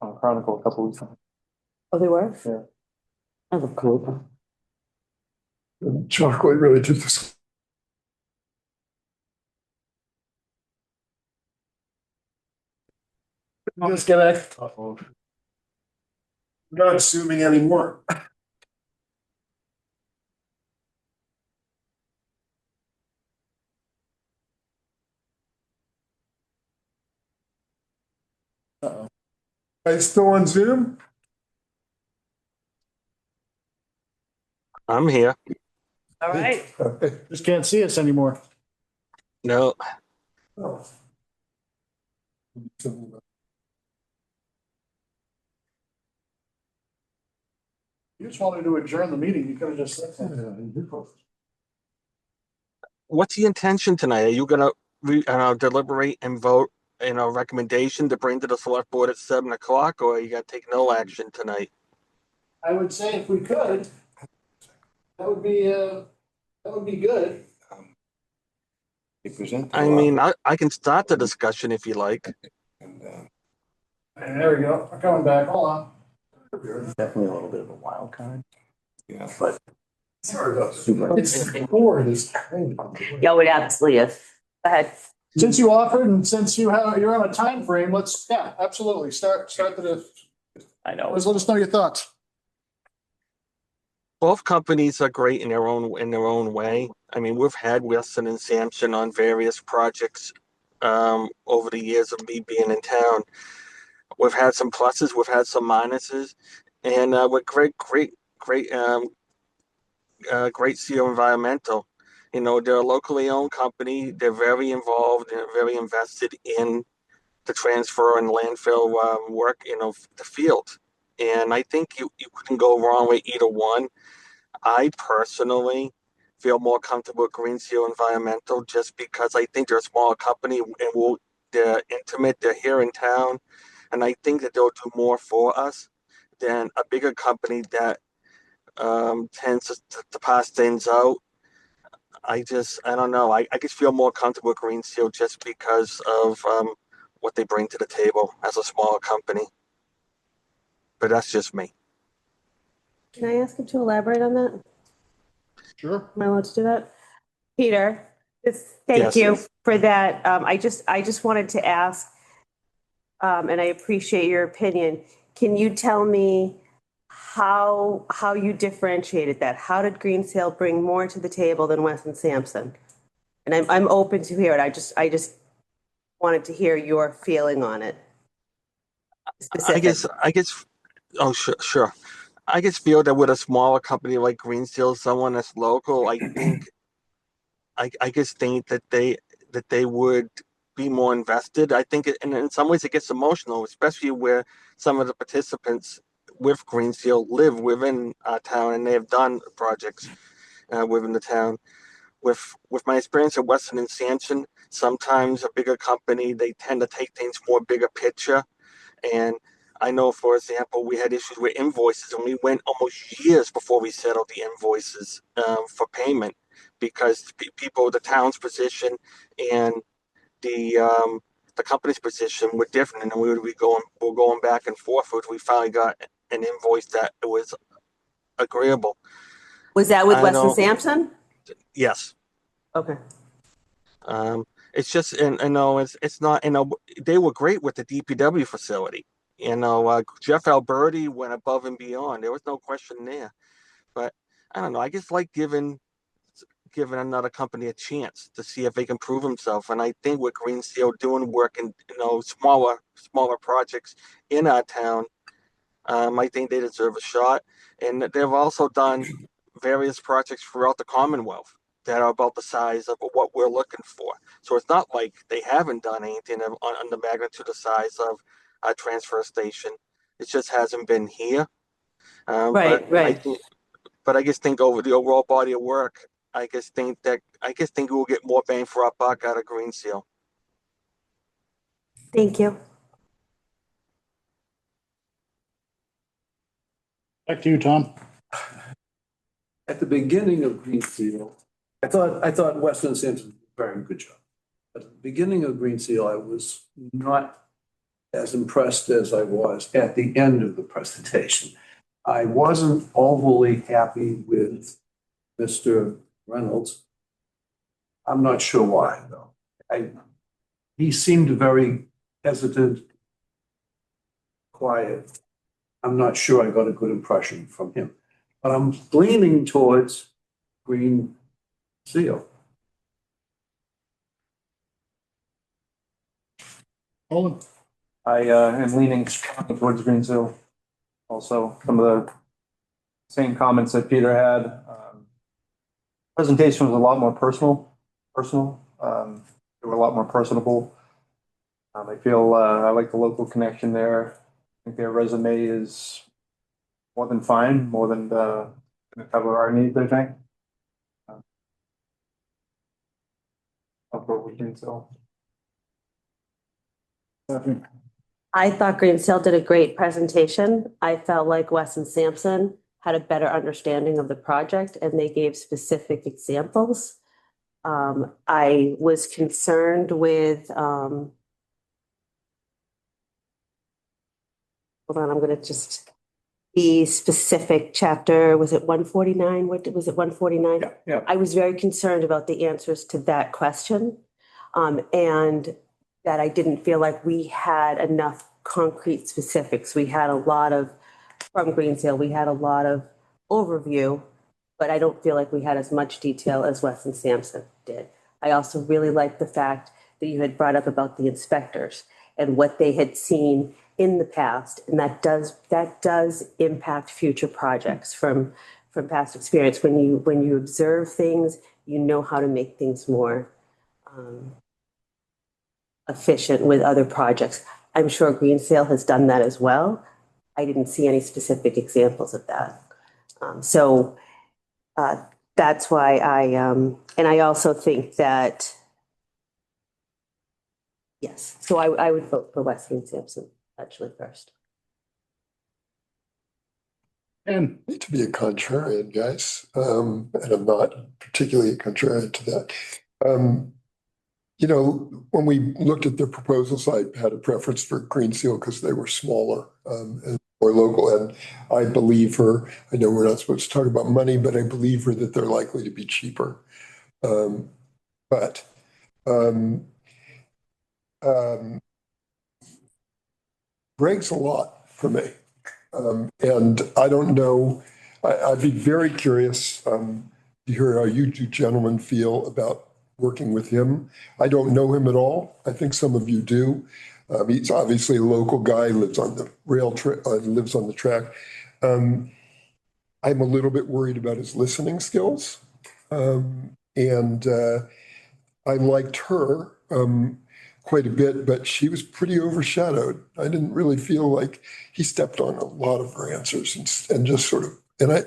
Chronicle a couple weeks ago. Oh, they were? Yeah. I look cool. Chocolate really did this. Just get it. I'm not assuming anymore. Uh-oh. Are you still on Zoom? I'm here. All right. Just can't see us anymore. No. Oh. You just wanted to adjourn the meeting, you could have just said that. What's the intention tonight? Are you going to deliberate and vote in a recommendation to bring to the select board at 7 o'clock, or are you going to take no action tonight? I would say if we could, that would be good. I mean, I can start the discussion if you like. And there we go, we're coming back, hold on. Definitely a little bit of a wild card. Yeah. But Sorry about super. It's the board is kind of. Yeah, it absolutely is. Go ahead. Since you offered and since you're on a time frame, let's, yeah, absolutely, start the, I know. let us know your thoughts. Both companies are great in their own way. I mean, we've had Wilson and Sampson on various projects over the years of me being in town. We've had some pluses, we've had some minuses, and we're great CO Environmental. You know, they're a locally owned company. They're very involved and very invested in the transfer and landfill work, the field. And I think you couldn't go wrong with either one. I personally feel more comfortable with Green Seal Environmental just because I think they're a small company and they're intimate, they're here in town, and I think that they'll do more for us than a bigger company that tends to pass things out. I don't know. I just feel more comfortable with Green Seal just because of what they bring to the table as a smaller company. But that's just me. Can I ask him to elaborate on that? Sure. Am I allowed to do that? Peter, thank Yes. you for that. I just wanted to ask, and I appreciate your opinion. Can you tell me how you differentiated that? How did Green Sail bring more to the table than Wes and Sampson? And I'm open to hear it. I just wanted to hear your feeling on it. I guess. Oh, sure. I just feel that with a smaller company like Green Seal, someone that's local, I think, I just think that they would be more invested. I think, and in some ways, it gets emotional, especially where some of the participants with Green Seal live within our town and they have done projects within the town. with my experience at Weston and Sampson, sometimes a bigger company, they tend to take things more bigger picture. And I know, for example, we had issues with invoices, and we went almost years before we settled the invoices for payment because people, the town's position and the company's position were different, and we would be going back and forth. Which we finally got an invoice that was agreeable. Was that with I Weston don't- Sampson? Yes. Okay. It's just, and I know it's not, they were great with the DPW facility. Jeff Alberti went above and beyond. There was no question there. But I don't know. I just like giving another company a chance to see if they can prove themselves. And I think with Green Seal doing work in smaller projects in our town, I think they deserve a shot. And they've also done various projects throughout the Commonwealth that are about the size of what we're looking for. So it's not like they haven't done anything on the magnitude of size of a transfer station. It just hasn't been here. Right. But I just think over the overall body of work, I just think we'll get more bang for our buck out of Green Seal. Thank you. Back to you, Tom. At the beginning of Green Seal, I thought Weston and Sampson did a very good job. At the beginning of Green Seal, I was not as impressed as I was at the end of the presentation. I wasn't overly happy with Mr. Reynolds. I'm not sure why, though. He seemed very hesitant, quiet. I'm not sure I got a good impression from him. But I'm leaning towards Green Seal. Olin? I am leaning strongly towards Green Seal. Also, some of the same comments that Peter had. Presentation was a lot more personal. They were a lot more personable. I feel I like the local connection there. I think their resume is more than fine, more than going to cover our needs, I think. I'll go with Green Seal. I thought Green Seal did a great presentation. I felt like Wes and Sampson had a better understanding of the project and they gave specific examples. I was concerned with, hold on, I'm going to just, the specific chapter, was it 149? What was it, 149? Yeah. I was very concerned about the answers to that question. And that I didn't feel like we had enough concrete specifics. We had a lot of, from Green Seal, we had a lot of overview, but I don't feel like we had as much detail as Wes and Sampson did. I also really liked the fact that you had brought up about the inspectors and what they had seen in the past, and that does impact future projects from past experience. When you observe things, you know how to make things more efficient with other projects. I'm sure Green Seal has done that as well. I didn't see any specific examples of that. So that's why and I also think that, yes, so I would vote for Wesley and Sampson actually first. And to be a contrarian, guys, and I'm not particularly a contrarian to that. When we looked at the proposals, I had a preference for Green Seal because they were smaller and more local. And I believe her, I know we're not supposed to talk about money, but I believe her that they're likely to be cheaper. But Greg's a lot for me. And I don't know, I'd be very curious to hear how you two gentlemen feel about working with him. I don't know him at all. I think some of you do. He's obviously a local guy, lives on the lives on the track. I'm a little bit worried about his listening skills. And I liked her quite a bit, but she was pretty overshadowed. I didn't really feel like he stepped on a lot of her answers and just sort of, and I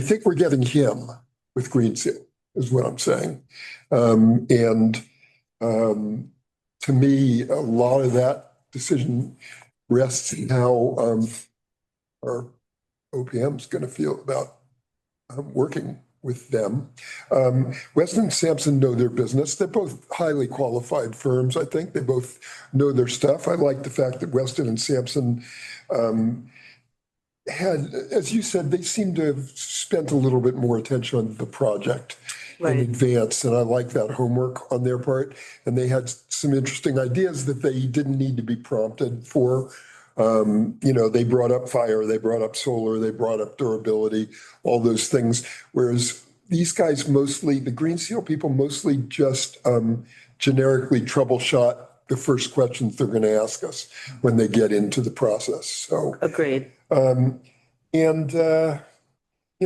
think we're getting him with Green Seal. is what I'm saying. And to me, a lot of that decision rests in how our OPM is going to feel about working with them. Weston and Sampson know their business. They're both highly qualified firms, I think. They both know their stuff. I like the fact that Weston and Sampson had, as you said, they seem to have spent a little bit more attention on the project in advance, and I like that homework on their part. And they had some interesting ideas that they didn't need to be prompted for. They brought up fire, they brought up solar, they brought up durability, all those things. Whereas these guys mostly, the Green Seal people mostly just generically troubleshot the first questions they're going to ask us when they get into the process. So Agreed.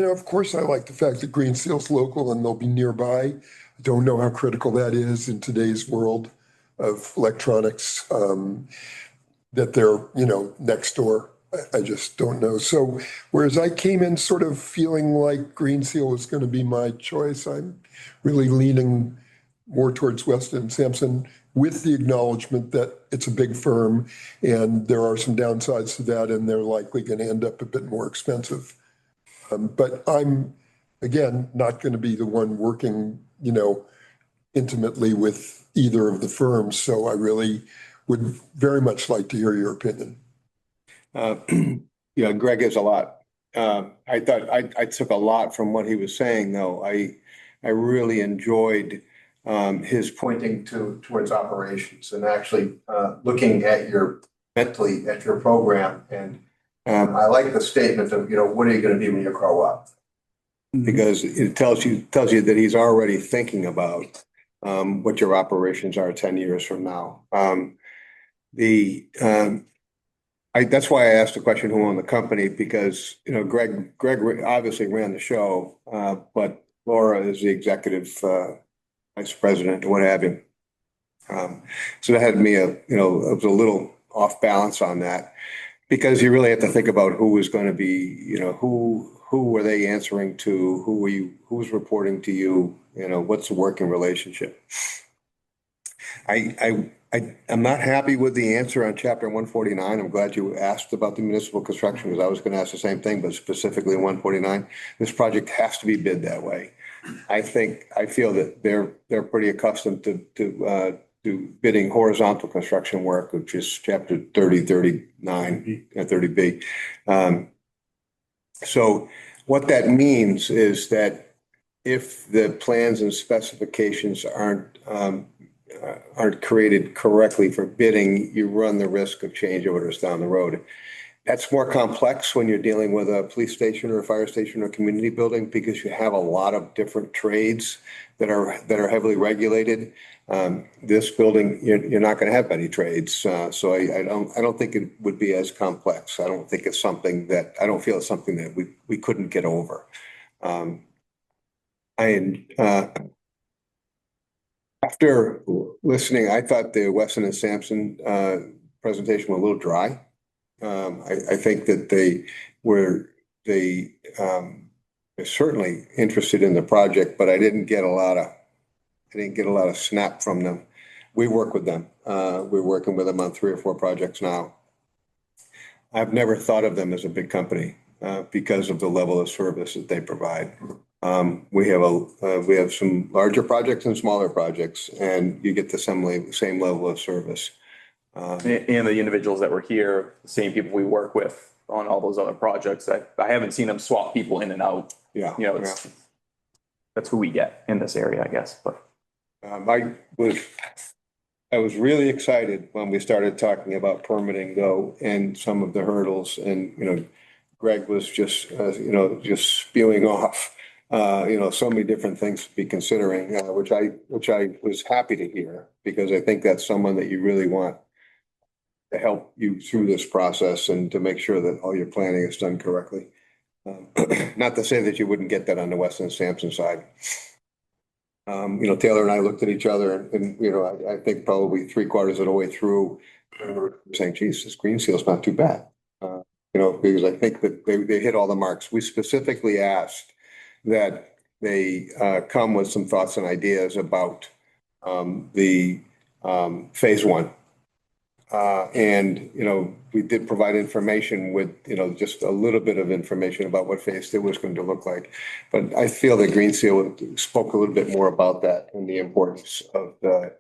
Of course, I like the fact that Green Seal's local and they'll be nearby. I don't know how critical that is in today's world of electronics, that they're, next door. I just don't know. So whereas I came in sort of feeling like Green Seal was going to be my choice, I'm really leaning more towards Weston and Sampson with the acknowledgement that it's a big firm and there are some downsides to that and they're likely going to end up a bit more expensive. But I'm, again, not going to be the one working, intimately with either of the firms. So I really would very much like to hear your opinion. Greg is a lot. I thought I took a lot from what he was saying, though. I really enjoyed his pointing towards operations and actually looking at mentally at your program. And I like the statement of, what are you going to be when you grow up? Because it tells you that he's already thinking about what your operations are 10 years from now. That's why I asked the question who owned the company, because Greg obviously ran the show, but Laura is the executive vice president, what have you. So that had me it was a little off balance on that, because you really have to think about who was going to be, who were they answering to, who's reporting to you, what's the working relationship. I'm not happy with the answer on Chapter 149. I'm glad you asked about the municipal construction, because I was going to ask the same thing, but specifically 149. This project has to be bid that way. I feel that they're pretty accustomed to bidding horizontal construction work, which is Chapter 30, 39, 30B. So what that means is that if the plans and specifications aren't created correctly for bidding, you run the risk of change orders down the road. That's more complex when you're dealing with a police station or a fire station or a community building, because you have a lot of different trades that are heavily regulated. This building, you're not going to have many trades, so I don't think it would be as complex. I don't feel it's something that we couldn't get over. After listening, I thought the Weston and Sampson presentation was a little dry. I think that they're certainly interested in the project, but I didn't get a lot of snap from them. We work with them. We're working with them on 3 or 4 projects now. I've never thought of them as a big company because of the level of service that they provide. We have some larger projects and smaller projects, and you get the same level of service. And the individuals that were here, the same people we work with on all those other projects. I haven't seen them swap people in and out. Yeah. That's who we get in this area, I guess. But I was really excited when we started talking about permitting, though, and some of the hurdles. And Greg was just spewing off so many different things to be considering, which I was happy to hear, because I think that's someone that you really want to help you through this process and to make sure that all your planning is done correctly. Not to say that you wouldn't get that on the Weston and Sampson side. Taylor and I looked at each other and I think probably 3/4 of the way through, we were saying, geez, this Green Seal's not too bad. Because I think that they hit all the marks. We specifically asked that come with some thoughts and ideas about the phase one. And, we did provide information with, just a little bit of information about what phase two was going to look like. But I feel that Green Seal spoke a little bit more about that and the importance of the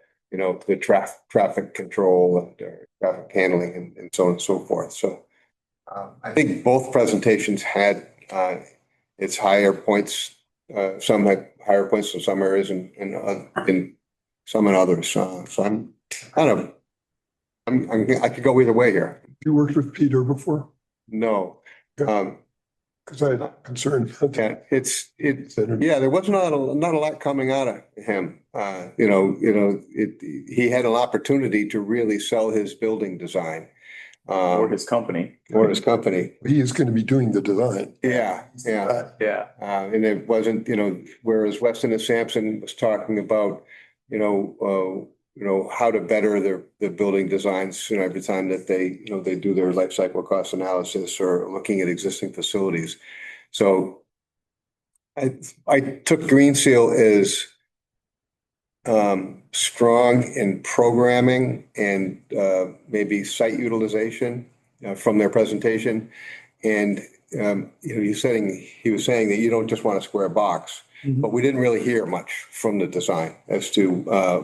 traffic control and traffic handling and so on and so forth. So I think both presentations had its higher points. Some had higher points in some areas and some in others. So I'm kind of, I could go either way here. You worked with Peter before? No. Because I'm concerned. Yeah, there was not a lot coming out of him. He had an opportunity to really sell his building design. Or his company. He is going to be doing the design. Yeah. And it wasn't, whereas Weston and Sampson was talking about, how to better their building designs, every time that they do their life cycle cost analysis or looking at existing facilities. So I took Green Seal as strong in programming and maybe site utilization from their presentation. And he was saying that you don't just want a square box. But we didn't really hear much from the design as to how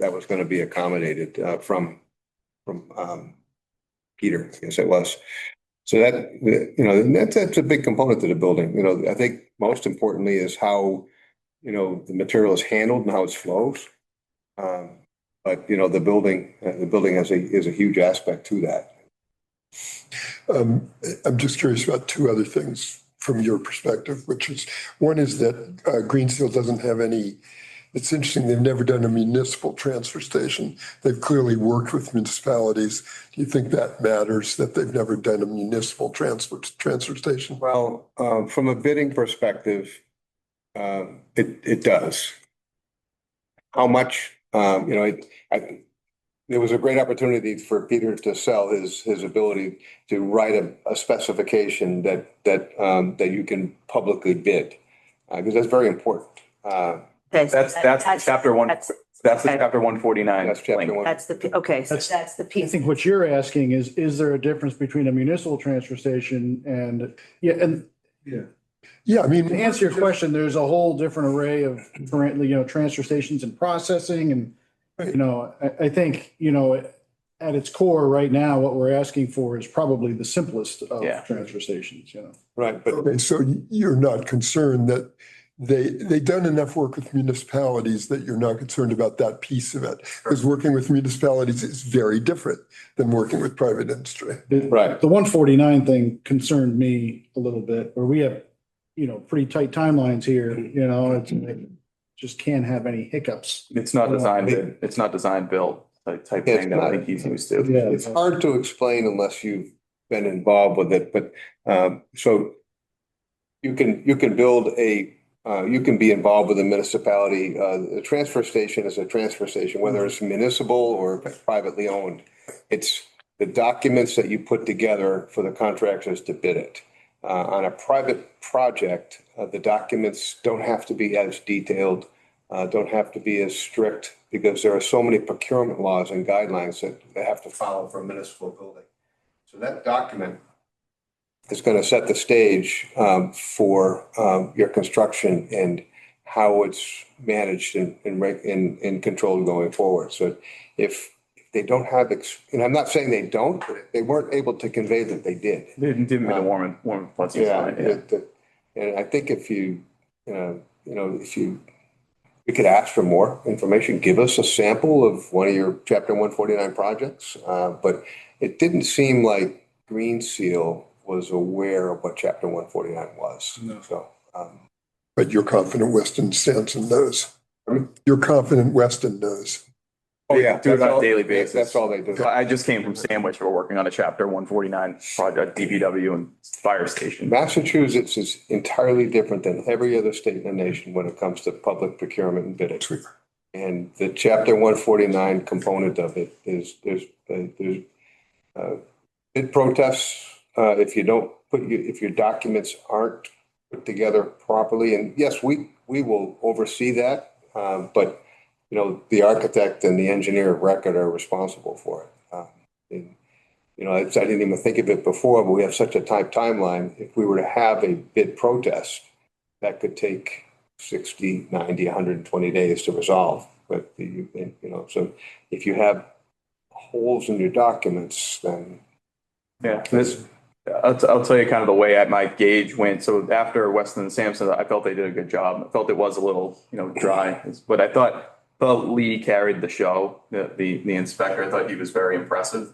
that was going to be accommodated from Peter, I guess it was. So that's a big component to the building. I think most importantly is how the material is handled and how it flows. But the building is a huge aspect to that. I'm just curious about two other things from your perspective, which is, one is that Green Seal doesn't have any, it's interesting, they've never done a municipal transfer station. They've clearly worked with municipalities. Do you think that matters, that they've never done a municipal transfer station? Well, from a bidding perspective, it does. How much, there was a great opportunity for Peter to sell his ability to write a specification that you can publicly bid, because that's very important. That's chapter one. That's the chapter 149. That's chapter one. That's the piece. I think what you're asking is there a difference between a municipal transfer station and I mean, to answer your question, there's a whole different array of currently, transfer stations and processing. And, I think, at its core right now, what we're asking for is probably the simplest of transfer stations, Right. But okay, so you're not concerned that they've done enough work with municipalities that you're not concerned about that piece of it? Because working with municipalities is very different than working with private industry. Right. The 149 thing concerned me a little bit, where we have, pretty tight timelines here, it's like, just can't have any hiccups. It's not designed. It's not design build type thing that I think he's used to. Yeah. It's hard to explain unless you've been involved with it. But so you can build you can be involved with a municipality. The transfer station is a transfer station, whether it's municipal or privately owned. It's the documents that you put together for the contractors to bid it. On a private project, the documents don't have to be as detailed, don't have to be as strict, because there are so many procurement laws and guidelines that they have to follow for a municipal building. So that document is going to set the stage for your construction and how it's managed and controlled going forward. So if they don't have, and I'm not saying they don't, but they weren't able to convey that they did. They didn't give me the warm and fuzzy side. And I think if you could ask for more information, give us a sample of one of your Chapter 149 projects. But it didn't seem like Green Seal was aware of what Chapter 149 was. No. So, But you're confident Weston Sampson knows. You're confident Weston knows. Oh yeah, do it on a daily basis. That's all they do. I just came from Sandwich. We're working on a Chapter 149 project, DPW and fire station. Massachusetts is entirely different than every other state in the nation when it comes to public procurement and bidding. And the Chapter 149 component of it is there's bid protests if you don't if your documents aren't put together properly. And yes, we will oversee that, but the architect and the engineer of record are responsible for it. And, I didn't even think of it before, but we have such a tight timeline. If we were to have a bid protest, that could take 60, 90, 120 days to resolve. But so if you have holes in your documents, then Yeah, I'll tell you kind of the way my gauge went. So after Weston and Sampson, I felt they did a good job. I felt it was a little, dry, but I thought Lee carried the show. The inspector, I thought he was very impressive.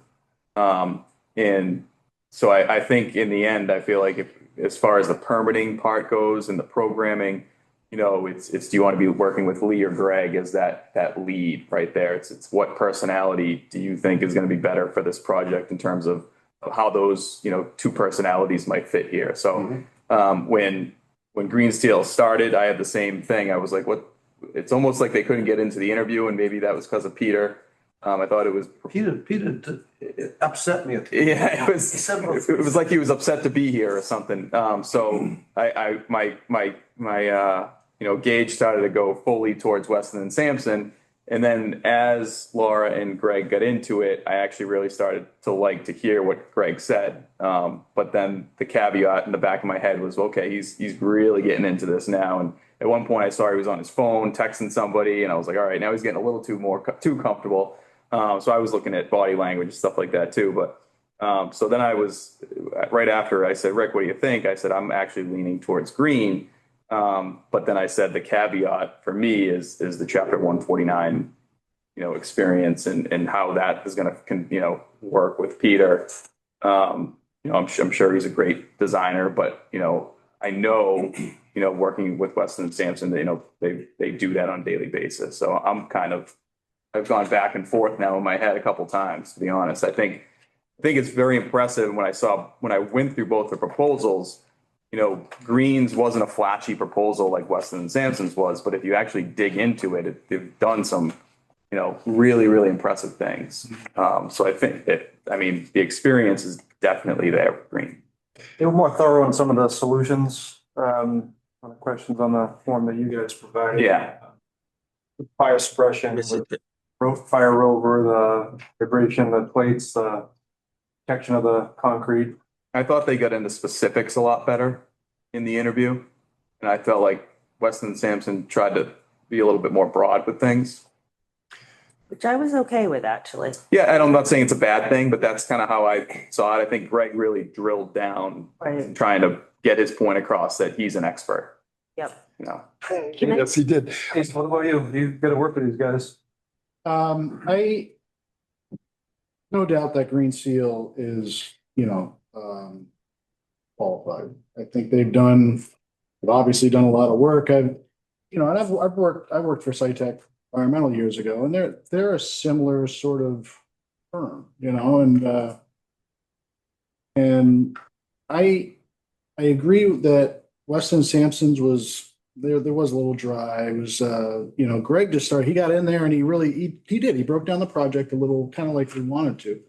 And so I think in the end, I feel like as far as the permitting part goes and the programming, it's do you want to be working with Lee or Greg as that lead right there? It's what personality do you think is going to be better for this project in terms of how those two personalities might fit here. So when Green Steel started, I had the same thing. I was like, what? It's almost like they couldn't get into the interview, and maybe that was because of Peter. I thought it was Peter it upset me. Yeah, it was like he was upset to be here or something. So my gauge started to go fully towards Weston and Sampson. And then as Laura and Greg got into it, I actually really started to like to hear what Greg said. But then the caveat in the back of my head was, okay, he's really getting into this now. And at one point I saw he was on his phone texting somebody, and I was like, all right, now he's getting a little too comfortable. So I was looking at body language and stuff like that too. But so then I was right after I said, Rick, what do you think? I said, I'm actually leaning towards Green. But then I said the caveat for me is the Chapter 149, experience and how that is going to, work with Peter. I'm sure he's a great designer, but, I know, working with Weston and Sampson, they do that on a daily basis. So I've gone back and forth now in my head a couple times, to be honest. I think it's very impressive when I went through both the proposals. Green's wasn't a flashy proposal like Weston and Sampson's was, but if you actually dig into it, they've done some, really, really impressive things. So I think the experience is definitely there with Green. They were more thorough on some of the solutions, on the questions on the form that you guys provided. Yeah. The fire suppression, fire rover, the vibration, the plates, the protection of the concrete. I thought they got into specifics a lot better in the interview. And I felt like Weston and Sampson tried to be a little bit more broad with things. Which I was okay with, actually. Yeah, and I'm not saying it's a bad thing, but that's kind of how I saw it. I think Greg really drilled down trying to get his point across that he's an expert. Yep. Yes, he did. Hey, what about you? You got to work with these guys. I no doubt that Green Seal is, qualified. I think they've obviously done a lot of work. I've worked for SciTech Environmental years ago, and they're a similar sort of firm, and I agree that Weston Sampson's was there was a little dry. It was Greg just started, he got in there and he broke down the project a little, kind of like we wanted to.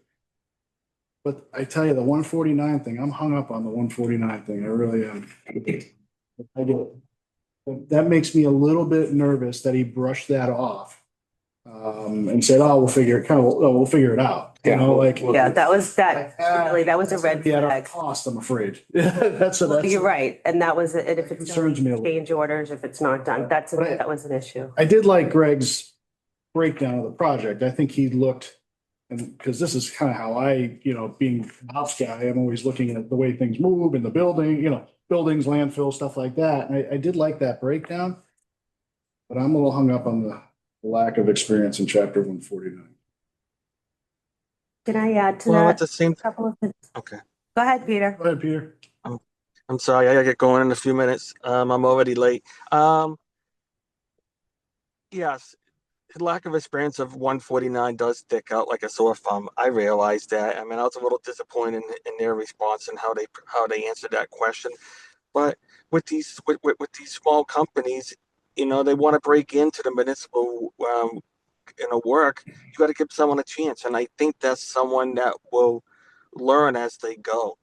But I tell you, the 149 thing, I'm hung up on the 149 thing. I really am. I do. That makes me a little bit nervous that he brushed that off and said, "Oh, we'll figure it out." that was a red flag. Cost, I'm afraid. that's You're right, and that was it. If it's concerns me a little. Change orders, if it's not done, that was an issue. I did like Greg's breakdown of the project. I think he looked, and because this is kind of how I, being an ops guy, I'm always looking at the way things move in the building, buildings, landfill, stuff like that. And I did like that breakdown, but I'm a little hung up on the lack of experience in Chapter 149. Can I add to Well, that? at the same couple of things? Okay. Go ahead, Peter. Go ahead, Peter. I'm sorry, I gotta get going in a few minutes. I'm already late. Yes, the lack of experience of 149 does stick out like a sore thumb. I realized that. I mean, I was a little disappointed in their response and how they answered that question. But with these small companies, they want to break into the municipal work. You got to give someone a chance, and I think that's someone that will learn as they go.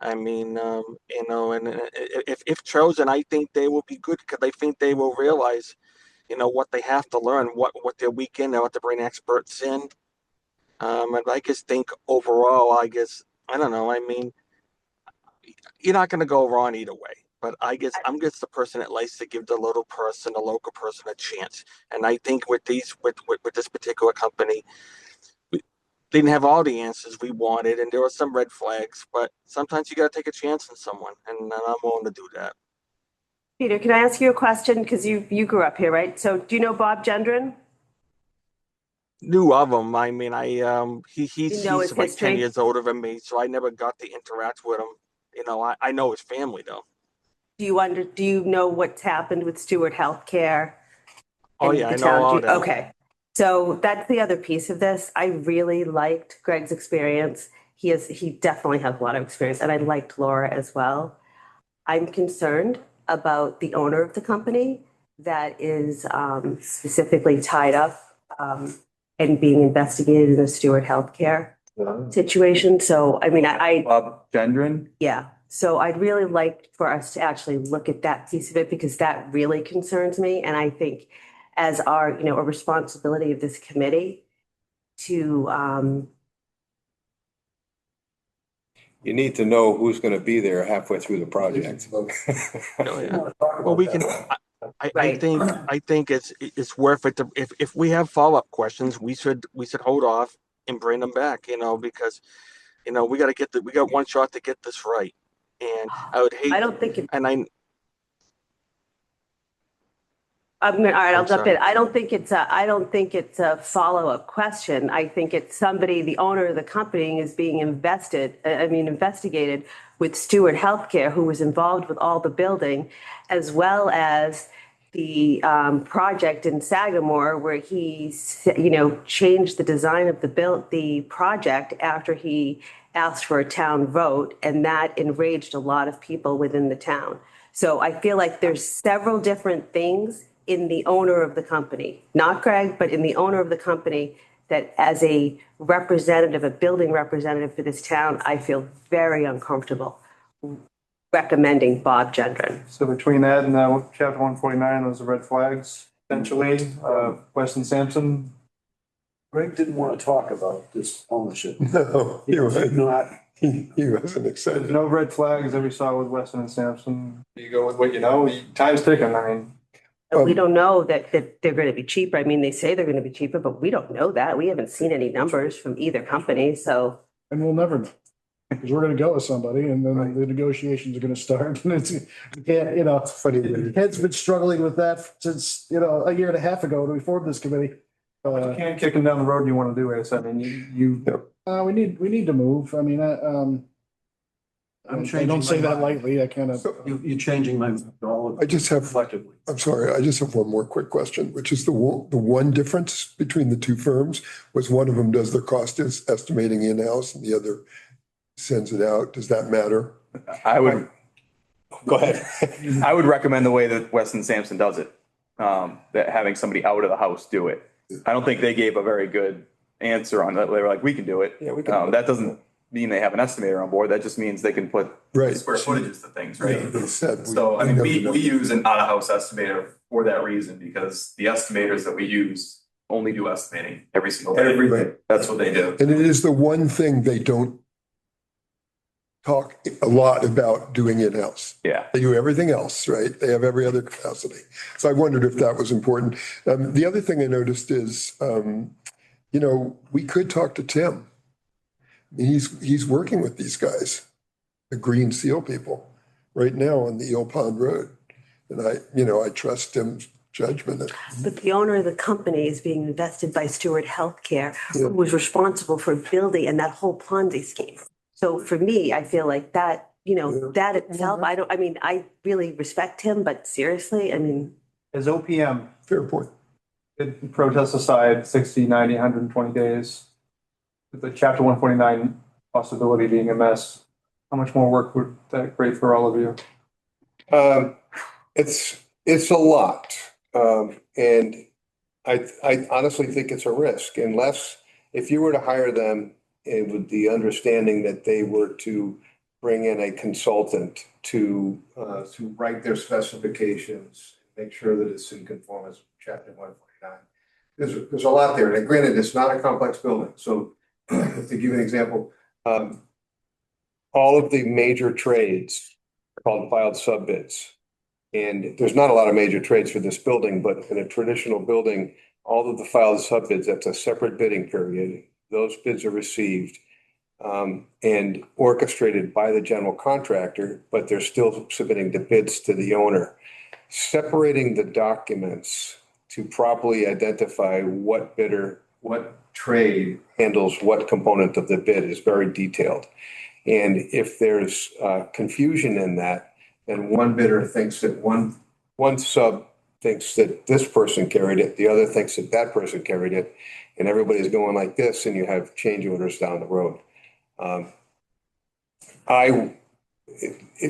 I mean, and if chosen, I think they will be good because I think they will realize, what they have to learn, what they're weak in, they have to bring experts in. And I just think overall, I don't know. I mean, you're not going to go wrong either way. But I guess I'm just the person that likes to give the local person, a chance. And I think with this particular company, we didn't have all the answers we wanted, and there were some red flags. But sometimes you got to take a chance on someone, and I'm willing to do that. Peter, can I ask you a question? Because you grew up here, right? So do you know Bob Gendron? Knew of him. I mean, he's You know his like 10 history? years older than me, so I never got to interact with him. I know his family though. Do you know what's happened with Stewart Healthcare? Oh in yeah, the I know town? all that. Okay. So that's the other piece of this. I really liked Greg's experience. He definitely has a lot of experience, and I liked Laura as well. I'm concerned about the owner of the company that is specifically tied up and being investigated in the Stewart Healthcare situation. So, I mean, Bob Gendron? yeah. So I'd really like for us to actually look at that piece of it because that really concerns me. And I think as a responsibility of this committee to, You need to know who's gonna be there halfway through the project. Well, we can. I think it's worth it to if we have follow-up questions, we should hold off and bring them back. Because we got one shot to get this right, and I would hate. I don't think And I. all right, I'll I'm jump sorry. in. I don't think it's a follow-up question. I think it's somebody, the owner of the company is being investigated with Stewart Healthcare, who was involved with all the building, as well as the project in Sagamore where he, changed the design of the project after he asked for a town vote, and that enraged a lot of people within the town. So I feel like there's several different things in the owner of the company, not Greg, but in the owner of the company, that as a representative, a building representative for this town, I feel very uncomfortable recommending Bob Gendron. So between that and chapter 149, those are red flags, essentially. Weston Sampson. Greg didn't want to talk about this ownership. No, He did not. he wasn't excited. There's no red flags that we saw with Weston and Sampson. You go with what you know. Time's ticking. I mean, And we don't know that they're going to be cheaper. I mean, they say they're going to be cheaper, but we don't know that. We haven't seen any numbers from either company, so. And we'll never know. Because we're gonna go with somebody and then the negotiations are gonna start and it's, Funny. Ed's been struggling with that since, a year and a half ago when we formed this committee. you can't kick them down the road you want to do it. I mean, We need to move. I mean, I don't say that lightly. I kind of. You're changing my methodology. I just have, Collectively. I'm sorry, I just have one more quick question, which is the one difference between the two firms was one of them does their cost estimating in-house and the other sends it out. Does that matter? I would, go ahead. I would recommend the way that Weston Sampson does it, that having somebody out of the house do it. I don't think they gave a very good answer on that. They were like, we can do it. Yeah, we can. That doesn't mean they have an estimator on board. That just means they can put square footages to things, right? Yeah, they said So, I mean, we use an out-of-house estimator for that reason, because the estimators that we use only do estimating every single day. Right. That's what they do. And it is the one thing they don't talk a lot about doing in-house. Yeah. They do everything else, right? They have every other capacity. So I wondered if that was important. The other thing I noticed is, we could talk to Tim. He's working with these guys, the Green Seal people, right now on the Eel Pond Road. And I trust Tim's judgment. But the owner of the company is being invested by Stewart Healthcare, who was responsible for building and that whole Ponzi scheme. So for me, I feel like that, that itself, I really respect him, but seriously, as OPM. Fair point. Protests aside, 60, 90, 120 days. With the chapter 149 possibility being a mess, how much more work would that create for all of you? It's a lot. And I honestly think it's a risk unless, if you were to hire them with the understanding that they were to bring in a consultant to write their specifications, make sure that it's in conformance with chapter 149. There's a lot there, and granted, it's not a complex building, so to give you an example, all of the major trades are called filed subbids. And there's not a lot of major trades for this building, but in a traditional building, all of the filed subbids, that's a separate bidding period. Those bids are received and orchestrated by the general contractor, but they're still submitting the bids to the owner. Separating the documents to properly identify what bidder, what trade handles what component of the bid is very detailed. And if there's confusion in that, then one bidder thinks that one sub thinks that this person carried it, the other thinks that that person carried it, and everybody's going like this, and you have change orders down the road.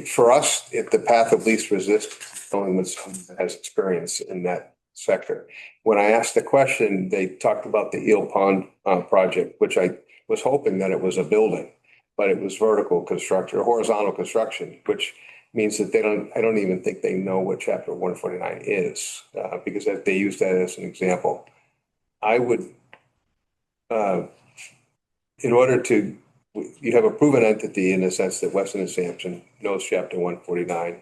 For us, the path of least resistance, going with someone that has experience in that sector. When I asked the question, they talked about the Eel Pond project, which I was hoping that it was a building, but it was vertical construction or horizontal construction, which means that I don't even think they know what chapter 149 is, because they use that as an example. I would, in order to, you have a proven entity in the sense that Weston and Sampson knows chapter 149.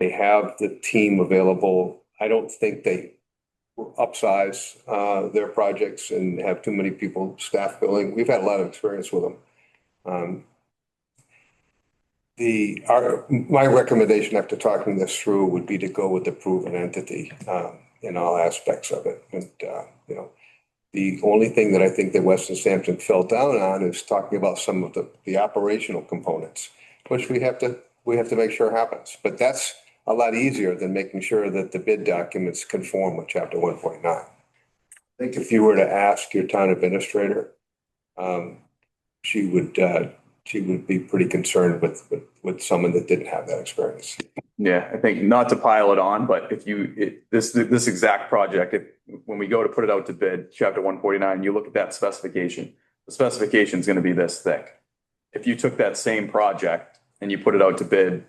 They have the team available. I don't think they upsize their projects and have too many people staff building. We've had a lot of experience with them. My recommendation after talking this through would be to go with the proven entity in all aspects of it. And the only thing that I think that Weston Sampson fell down on is talking about some of the operational components, which we have to make sure happens. But that's a lot easier than making sure that the bid documents conform with chapter 149. I think if you were to ask your town administrator, she would be pretty concerned with someone that didn't have that experience. Yeah, I think not to pile it on, but if this exact project, when we go to put it out to bid, chapter 149, you look at that specification, the specification is going to be this thick. If you took that same project and you put it out to bid,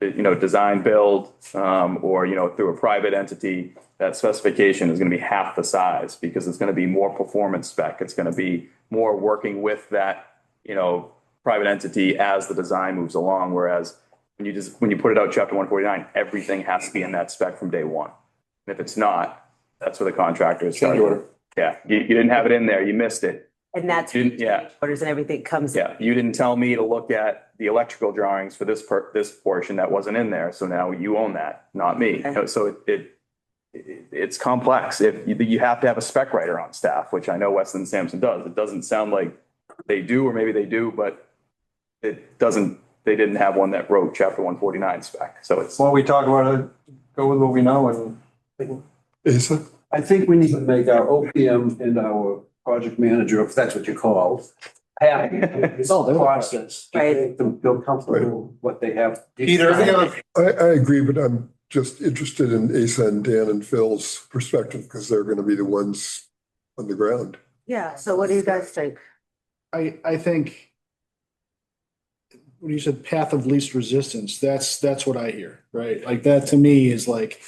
design build, or, through a private entity, that specification is going to be half the size because it's going to be more performance spec. It's going to be more working with that, private entity as the design moves along. Whereas when you put it out chapter 149, everything has to be in that spec from day one. And if it's not, that's where the contractor is. Yeah, you didn't have it in there, you missed it. And that's orders and everything comes. Yeah, you didn't tell me to look at the electrical drawings for this portion that wasn't in there. So now you own that, not me. Okay. So it's complex. If you have to have a spec writer on staff, which I know Weston Sampson does. It doesn't sound like they do, or maybe they do, but it doesn't. They didn't have one that wrote chapter 149 spec. So it's While we talk about it, go with what we know and. Asa? I think we need to make our OPM and our project manager, if that's what you call, happy with this process. To make them feel comfortable with what they have. Peter, I agree, but I'm just interested in Asa and Dan and Phil's perspective because they're going to be the ones on the ground. Yeah, so what do you guys think? I think when you said path of least resistance, that's what I hear, right? Like that to me is like,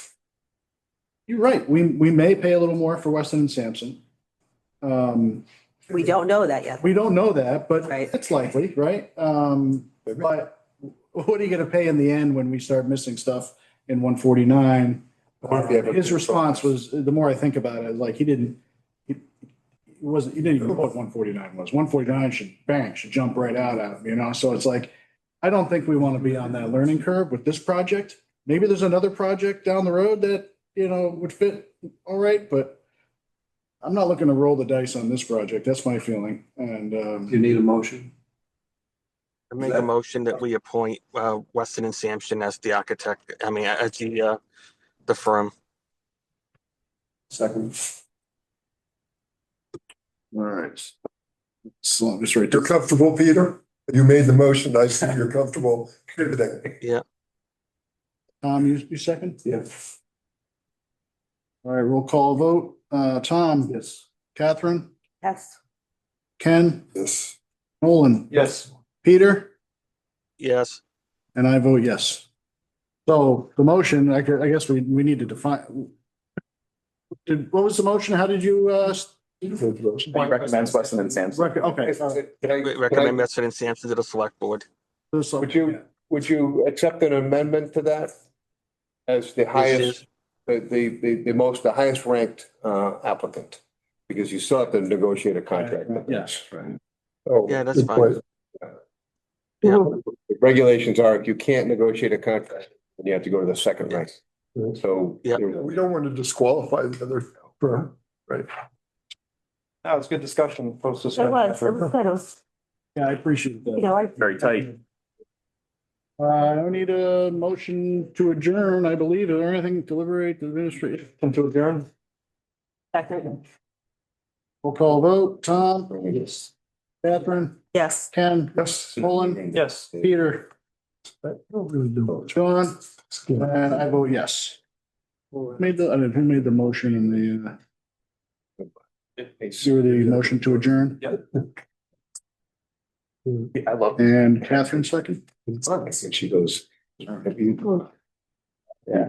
you're right. We may pay a little more for Weston and Sampson. We don't know that yet. We don't know that, but Right. it's likely, right? But what are you going to pay in the end when we start missing stuff in 149? His response was, the more I think about it, like he didn't even know what 149 was. 149 should jump right out at him, So it's like, I don't think we want to be on that learning curve with this project. Maybe there's another project down the road that, would fit all right, but I'm not looking to roll the dice on this project. That's my feeling. And You need a motion? I make a motion that we appoint Weston and Sampson as the architect, as the firm. Second. All right. so it's right You're there. comfortable, Peter? You made the motion. I see you're comfortable. Yeah. Tom, you second? Yeah. All right, roll call vote. Tom? Yes. Catherine? Yes. Ken? Yes. Nolan? Yes. Peter? Yes. And I vote yes. So the motion, I guess we need to define. What was the motion? How did you, He recommends Weston and Sampson. okay. Recommend Weston and Sampson to the select board. Would you accept an amendment to that? As the highest, the highest ranked applicant? Because you still have to negotiate a contract. Yes, right. Oh, Yeah, that's good fine. point. Yeah. The regulations are, if you can't negotiate a contract, then you have to go to the second rank. So. Yeah. We don't want to disqualify the other firm, right? That was good discussion, post It was good. It was, Yeah, I appreciate you that. know, I. Very tight. I don't need a motion to adjourn, I believe. Is there anything to deliberate, the administration? to adjourn. Second. We'll call vote. Tom? Yes. Catherine? Yes. Ken? Yes. Nolan? Yes. Peter? Don't really do it. John? And I vote yes. Who made the motion in the, see the motion to adjourn? I love. And Catherine second? And she goes. All right. Yeah.